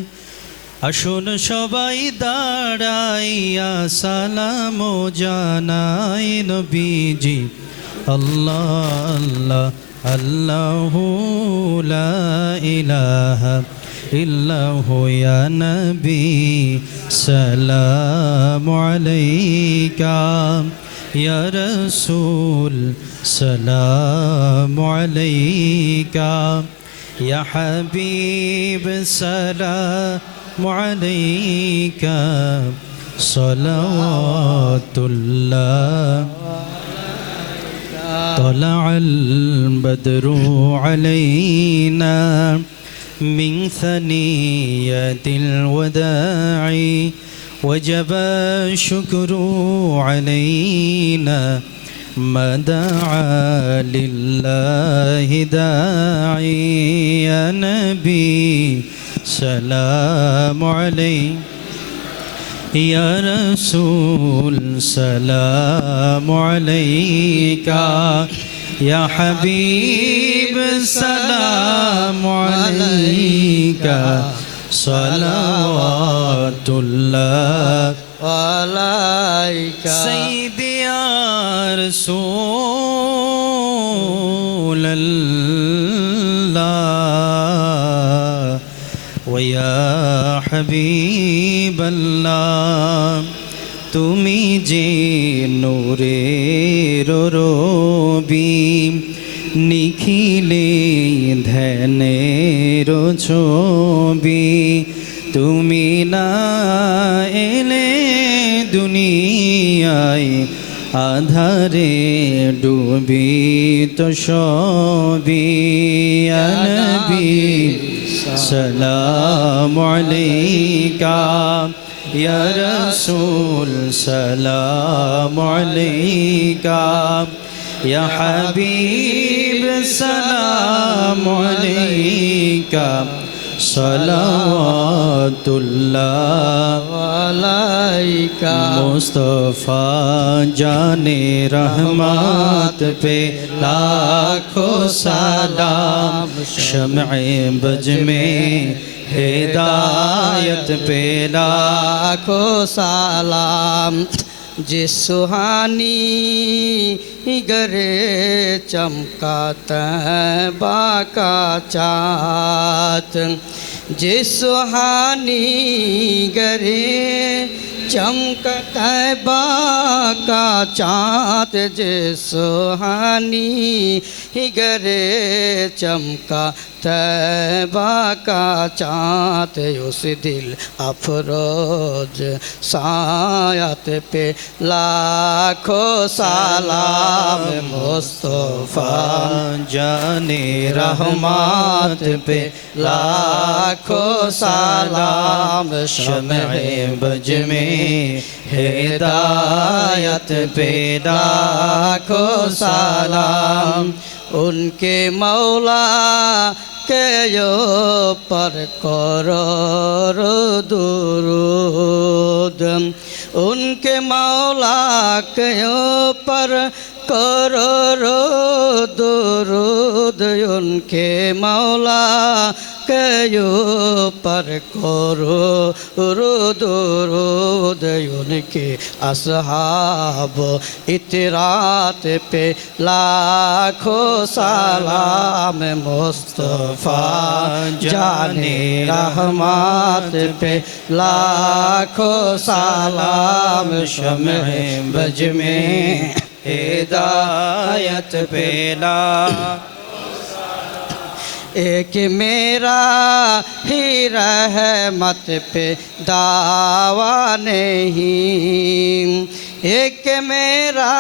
আসুন সবাই দাঁড়াইয়া সালাম জানাই নবীজি। আল্লাহ আল্লাহ আল্লাহু লা ইলাহা ইল্লাহু ইয়া নবী সালামু আলাইকা ইয়া রাসূল সালামু আলাইকা ইয়া হাবিব সালামু আলাইকা সালাওয়াতুল্লাহ طلع البدر علينا من ثنيات الوداع وجب الشكر علينا ما دعا لله داعي يا نبي سلام عليك يا رسول سلام عليك يا حبيب سلام عليك صلوات الله عليك سيدي يا رسول الله ويا حبيب الله তুমি যে নূরের রবি নিখিলে ধ্যানের ছবি, তুমি না এলে দুনিয়ায় আধারে ডুবি তো সবই। ইয়া নবী সালামু আলাইকা ইয়া রাসূল সালামু আলাইকা या हबीब सलाम अलैका सलावतुल्लाह अलैका मुस्तफ़ा जाने रहमत पे लाखों सलाम शम्ए बज में हिदायत पे लाखों सलाम जिस सुहानी गरे चमका तैबा का चाँद जिस सुहानी गरे चमका तैबा का चाँद जिस सुहानी गरे चमका तैबा का चाँद उस दिल अफरोज सायत पे लाखों सलाम मुस्तफ़ा जाने रहमत पे लाखों सलाम शम्ए बज में हिदायत पे लाखों सलाम उनके मौला के यो पर करो दुरूद उनके मौला के यो पर करो दुरूद उनके मौला के यो पर करो दुरूद उनके असहाब इतरात पे लाखों सलाम मुस्तफ़ा जाने रहमत पे लाखों सलाम शम्ए बज में हिदायत पे एक मेरा ही रहमत पे दावा नहीं एक मेरा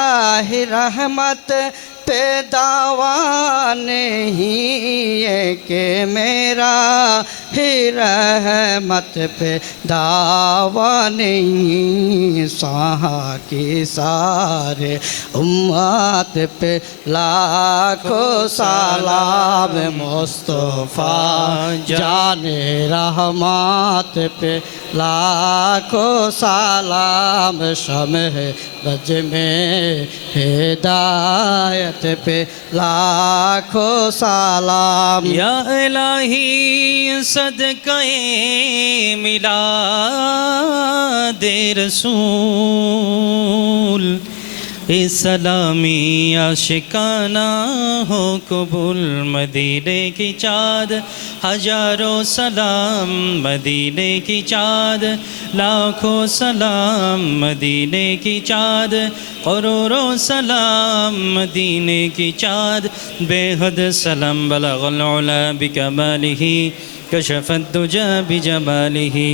ही रहमत पे दावा नहीं एक मेरा ही रहमत पे दावा नहीं साहा की सारे उम्मत पे लाखों सलाम मुस्तफ़ा जाने रहमत पे लाखों सलाम शम्ए बज में हिदायत पे लाखों सलाम या इलाही सदक़े मिलादे रसूल सलामी आशिकाना हो कबूल मदीने की चाँद हजारों सलाम मदीने की चाँद लाखों सलाम मदीने की चाँद करोड़ों सलाम मदीने की चाँद बेहद सलाम बलगल उला बिकमालिही कशफत दुजा बिजमालिही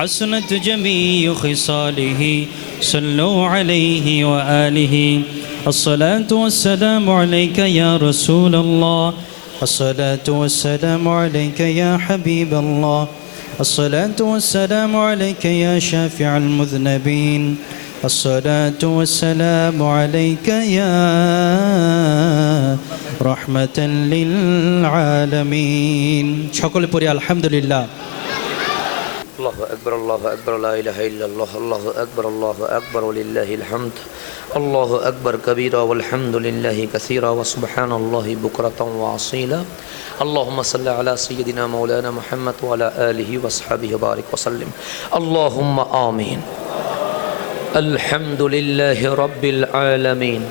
हसनत जमीउ खिसालिही सल्लु अलैहि व आलिहि अस्सलातु वस्सलामु अलैका या रसूल अल्लाह अस्सलातु वस्सलामु अलैका या हबीब अल्लाह अस्सलातु वस्सलामु अलैका या शाफिअल मुज़नबीन अस्सलातु वस्सलामु अलैका या रहमतन लिल आलमीन সকলে পড়ি আলহামদুলিল্লাহ الله أكبر لا إله إلا الله الله أكبر ولله الحمد الله أكبر كبيرا والحمد لله كثيرا وسبحان الله بكرة وأصيلا اللهم صل على سيدنا مولانا محمد وعلى آله وصحبه وبارك وسلم اللهم آمين الحمد لله رب العالمين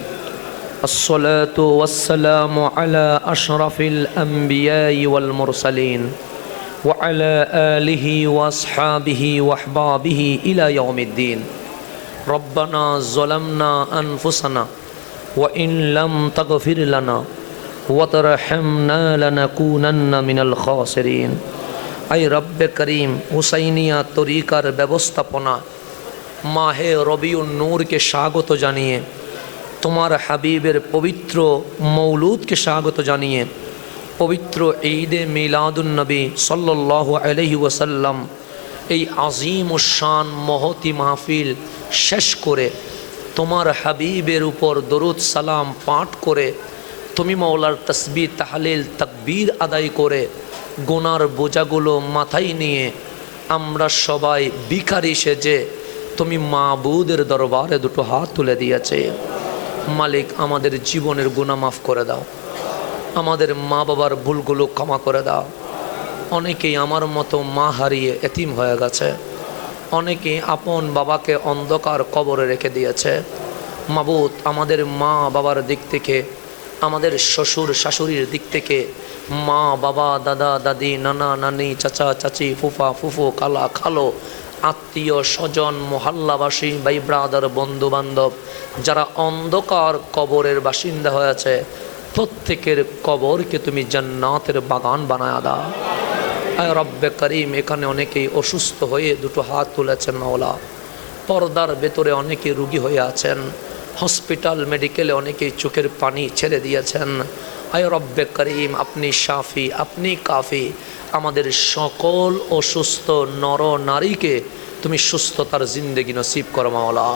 الصلاة والسلام على أشرف الأنبياء والمرسلين وعلى آله وأصحابه وأحبابه إلى يوم الدين ربنا ظلمنا أنفسنا وإن لم تغفر لنا وترحمنا لنكونن من الخاسرين أي رب كريم হুসাইনিয়া তরিকার ব্যবস্থাপনা মাহে রবিউন নূরকে স্বাগত জানিয়ে তোমার হাবিবের পবিত্র মৌলুদকে স্বাগত জানিয়ে পবিত্র ঈদে মিলাদুন নবী সাল্লাল্লাহু আলাইহি ওয়াসাল্লাম এই আজিম ও শান মহতি মাহফিল শেষ করে তোমার হাবিবের উপর দরুদ সালাম পাঠ করে, তুমি মাওলার তাসবিহ তাহলিল তাকবীর আদায় করে, গুনার বোঝাগুলো মাথায় নিয়ে আমরা সবাই ভিখারি সেজে তুমি মাবুদের দরবারে দুটো হাত তুলে দিয়েছে। মালিক, আমাদের জীবনের গুনাহ মাফ করে দাও, আমাদের মা বাবার ভুলগুলো ক্ষমা করে দাও। অনেকেই আমার মতো মা হারিয়ে এতিম হয়ে গেছে, অনেকেই আপন বাবাকে অন্ধকার কবরে রেখে দিয়েছে। মাবুদ, আমাদের মা বাবার দিক থেকে, আমাদের শ্বশুর শাশুড়ির দিক থেকে, মা বাবা দাদা দাদি নানা নানি চাচা চাচি ফুফা ফুফু খালা খালো আত্মীয় স্বজন মহল্লাবাসী ভাই ব্রাদার বন্ধু বান্ধব যারা অন্ধকার কবরের বাসিন্দা হয়েছে, প্রত্যেকের কবরকে তুমি জান্নাতের বাগান বানায়া দাও। আয় রব্বে করিম, এখানে অনেকেই অসুস্থ হয়ে দুটো হাত তুলেছেন মাওলা। পর্দার ভেতরে অনেকে রুগী হয়ে আছেন, হসপিটাল মেডিকেলে অনেকেই চোখের পানি ছেড়ে দিয়েছেন। আয় রব্বে করিম, আপনি শাফি, আপনি কাফি। আমাদের সকল অসুস্থ নর নারীকে তুমি সুস্থতার জিন্দেগি নসিব করো মাওলা।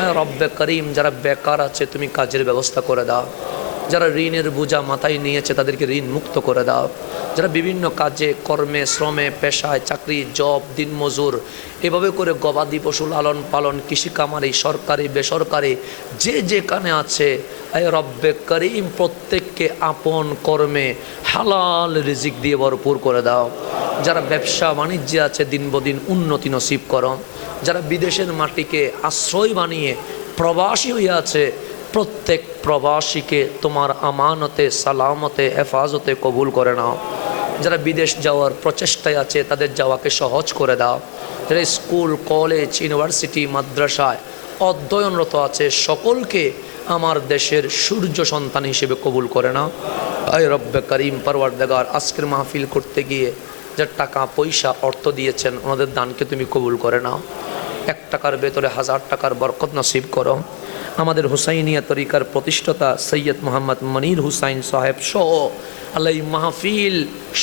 আয় রব্বে করিম, যারা বেকার আছে তুমি কাজের ব্যবস্থা করে দাও। যারা ঋণের বোঝা মাথায় নিয়েছে তাদেরকে ঋণ মুক্ত করে দাও। যারা বিভিন্ন কাজে কর্মে শ্রমে পেশায় চাকরি জব দিনমজুর এভাবে করে গবাদি পশু লালন পালন কৃষি কামারি সরকারি বেসরকারি যে যেখানে আছে, আয় রব্বে করিম প্রত্যেককে আপন কর্মে হালাল রিজিক দিয়ে ভরপুর করে দাও। যারা ব্যবসা বাণিজ্যে আছে দিন বদিন উন্নতি নসিব করো। যারা বিদেশের মাটিকে আশ্রয় বানিয়ে প্রবাসী হয়ে আছে, প্রত্যেক প্রবাসীকে তোমার আমানতে সালামতে হেফাজতে কবুল করে নাও। যারা বিদেশ যাওয়ার প্রচেষ্টায় আছে তাদের যাওয়াকে সহজ করে দাও। যারা স্কুল কলেজ ইউনিভার্সিটি মাদ্রাসায় অধ্যয়নরত আছে সকলকে আমার দেশের সূর্য সন্তান হিসেবে কবুল করে নাও। আয় রব্বে করিম পরওয়ারদিগার, আজকের মাহফিল করতে গিয়ে যারা টাকা পয়সা অর্থ দিয়েছেন ওনাদের দানকে তুমি কবুল করে নাও। 1 টাকার ভেতরে 1000 টাকার বরকত নসিব করো। আমাদের হুসাইনিয়া তরিকার প্রতিষ্ঠাতা সৈয়দ মোহাম্মদ মনির হুসাইন সাহেব সহ আল্লাহ এই মাহফিল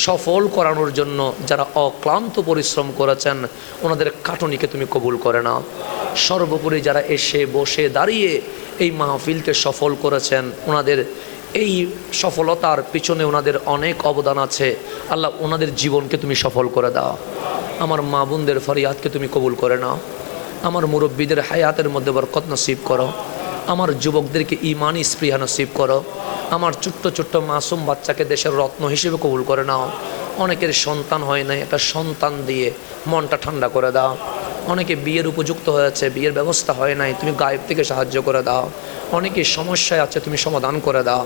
সফল করানোর জন্য যারা অক্লান্ত পরিশ্রম করেছেন ওনাদের খাটুনিকে তুমি কবুল করে নাও। সর্বোপরি যারা এসে বসে দাঁড়িয়ে এই মাহফিলকে সফল করেছেন ওনাদের এই সফলতার পিছনে ওনাদের অনেক অবদান আছে। আল্লাহ ওনাদের জীবনকে তুমি সফল করে দাও। আমার মা বোনদের ফরিয়াদকে তুমি কবুল করে নাও। আমার মুরব্বীদের হায়াতের মধ্যে বরকত নসিব করো। আমার যুবকদেরকে ইমানি স্পৃহা নসিব করো। আমার ছোট্ট ছোট্ট মাসুম বাচ্চাকে দেশের রত্ন হিসেবে কবুল করে নাও। অনেকের সন্তান হয় নাই, একটা সন্তান দিয়ে মনটা ঠান্ডা করে দাও। অনেকে বিয়ের উপযুক্ত হয়েছে, বিয়ের ব্যবস্থা হয় নাই, তুমি গায়েব থেকে সাহায্য করে দাও। অনেকে সমস্যায় আছে, তুমি সমাধান করে দাও।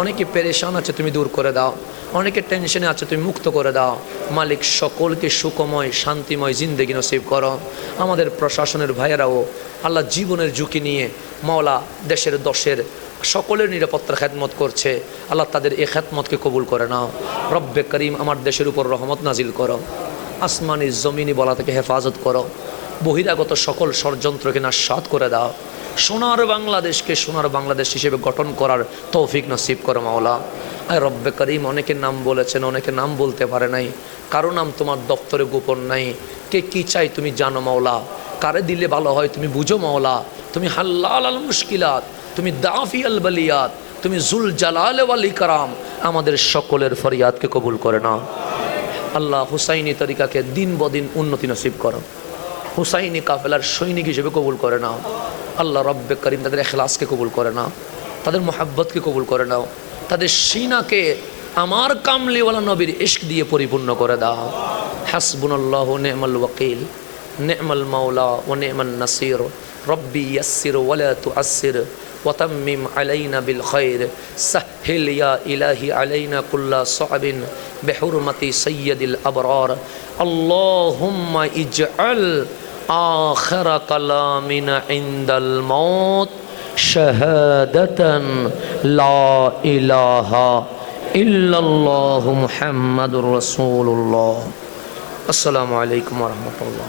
অনেকে পেরেশান আছে, তুমি দূর করে দাও। অনেকে টেনশনে আছে, তুমি মুক্ত করে দাও। মালিক, সকলকে সুখময় শান্তিময় জিন্দেগি নসিব করো। আমাদের প্রশাসনের ভাইয়েরাও আল্লাহ জীবনের ঝুঁকি নিয়ে মাওলা দেশের দশের সকলের নিরাপত্তার খেদমত করছে। আল্লাহ তাদের এই খেদমতকে কবুল করে নাও। রব্বে করিম, আমার দেশের উপর রহমত নাজিল করো। আসমানি জমিনি বলা থেকে হেফাজত করো। বহিরাগত সকল ষড়যন্ত্রকে নাশাত করে দাও। সোনার বাংলাদেশকে সোনার বাংলাদেশ হিসেবে গঠন করার তৌফিক নসিব করো মাওলা। আর রব্বে করিম, অনেকে নাম বলেছেন, অনেকে নাম বলতে পারে নাই, কারো নাম তোমার দপ্তরে গোপন নাই। কে কি চাই তুমি জানো মাওলা, কারে দিলে ভালো হয় তুমি বুঝো মাওলা। তুমি হাল্লাল আল মুশকিলাত, তুমি দাফি আল বালিয়াত, তুমি জুল জালাল ওয়াল ইকরাম। আমাদের সকলের ফরিয়াদকে কবুল করে নাও। আল্লাহ হুসাইনি তরিকাকে দিন বদিন উন্নতি নসিব করো। হুসাইনি কাফেলার সৈনিক হিসেবে কবুল করে নাও। আল্লাহ রব্বে করিম তাদের এখলাসকে কবুল করে নাও, তাদের মোহাব্বতকে কবুল করে নাও, তাদের সিনাকে আমার কামলিওয়ালা নবীর ইশক দিয়ে পরিপূর্ণ করে দাও। হাসবুনাল্লাহু নি'মাল ওয়াকিল, নি'মাল মাওলা ওয়া নি'মান নাসির। রব্বি ইয়াসসির ওয়া লা তুআসসির ওয়াতাম্মিম আলাইনা বিল খায়র। সাহহিল ইয়া ইলাহি আলাইনা কুল্লা সা'বিন বিহুরমাতি সাইয়্যিদিল আবরার। আল্লাহুম্মা ইজআল آخر كلامنا عند الموت شهادة لا إله إلا الله محمد رسول الله. السلام عليكم ورحمة الله.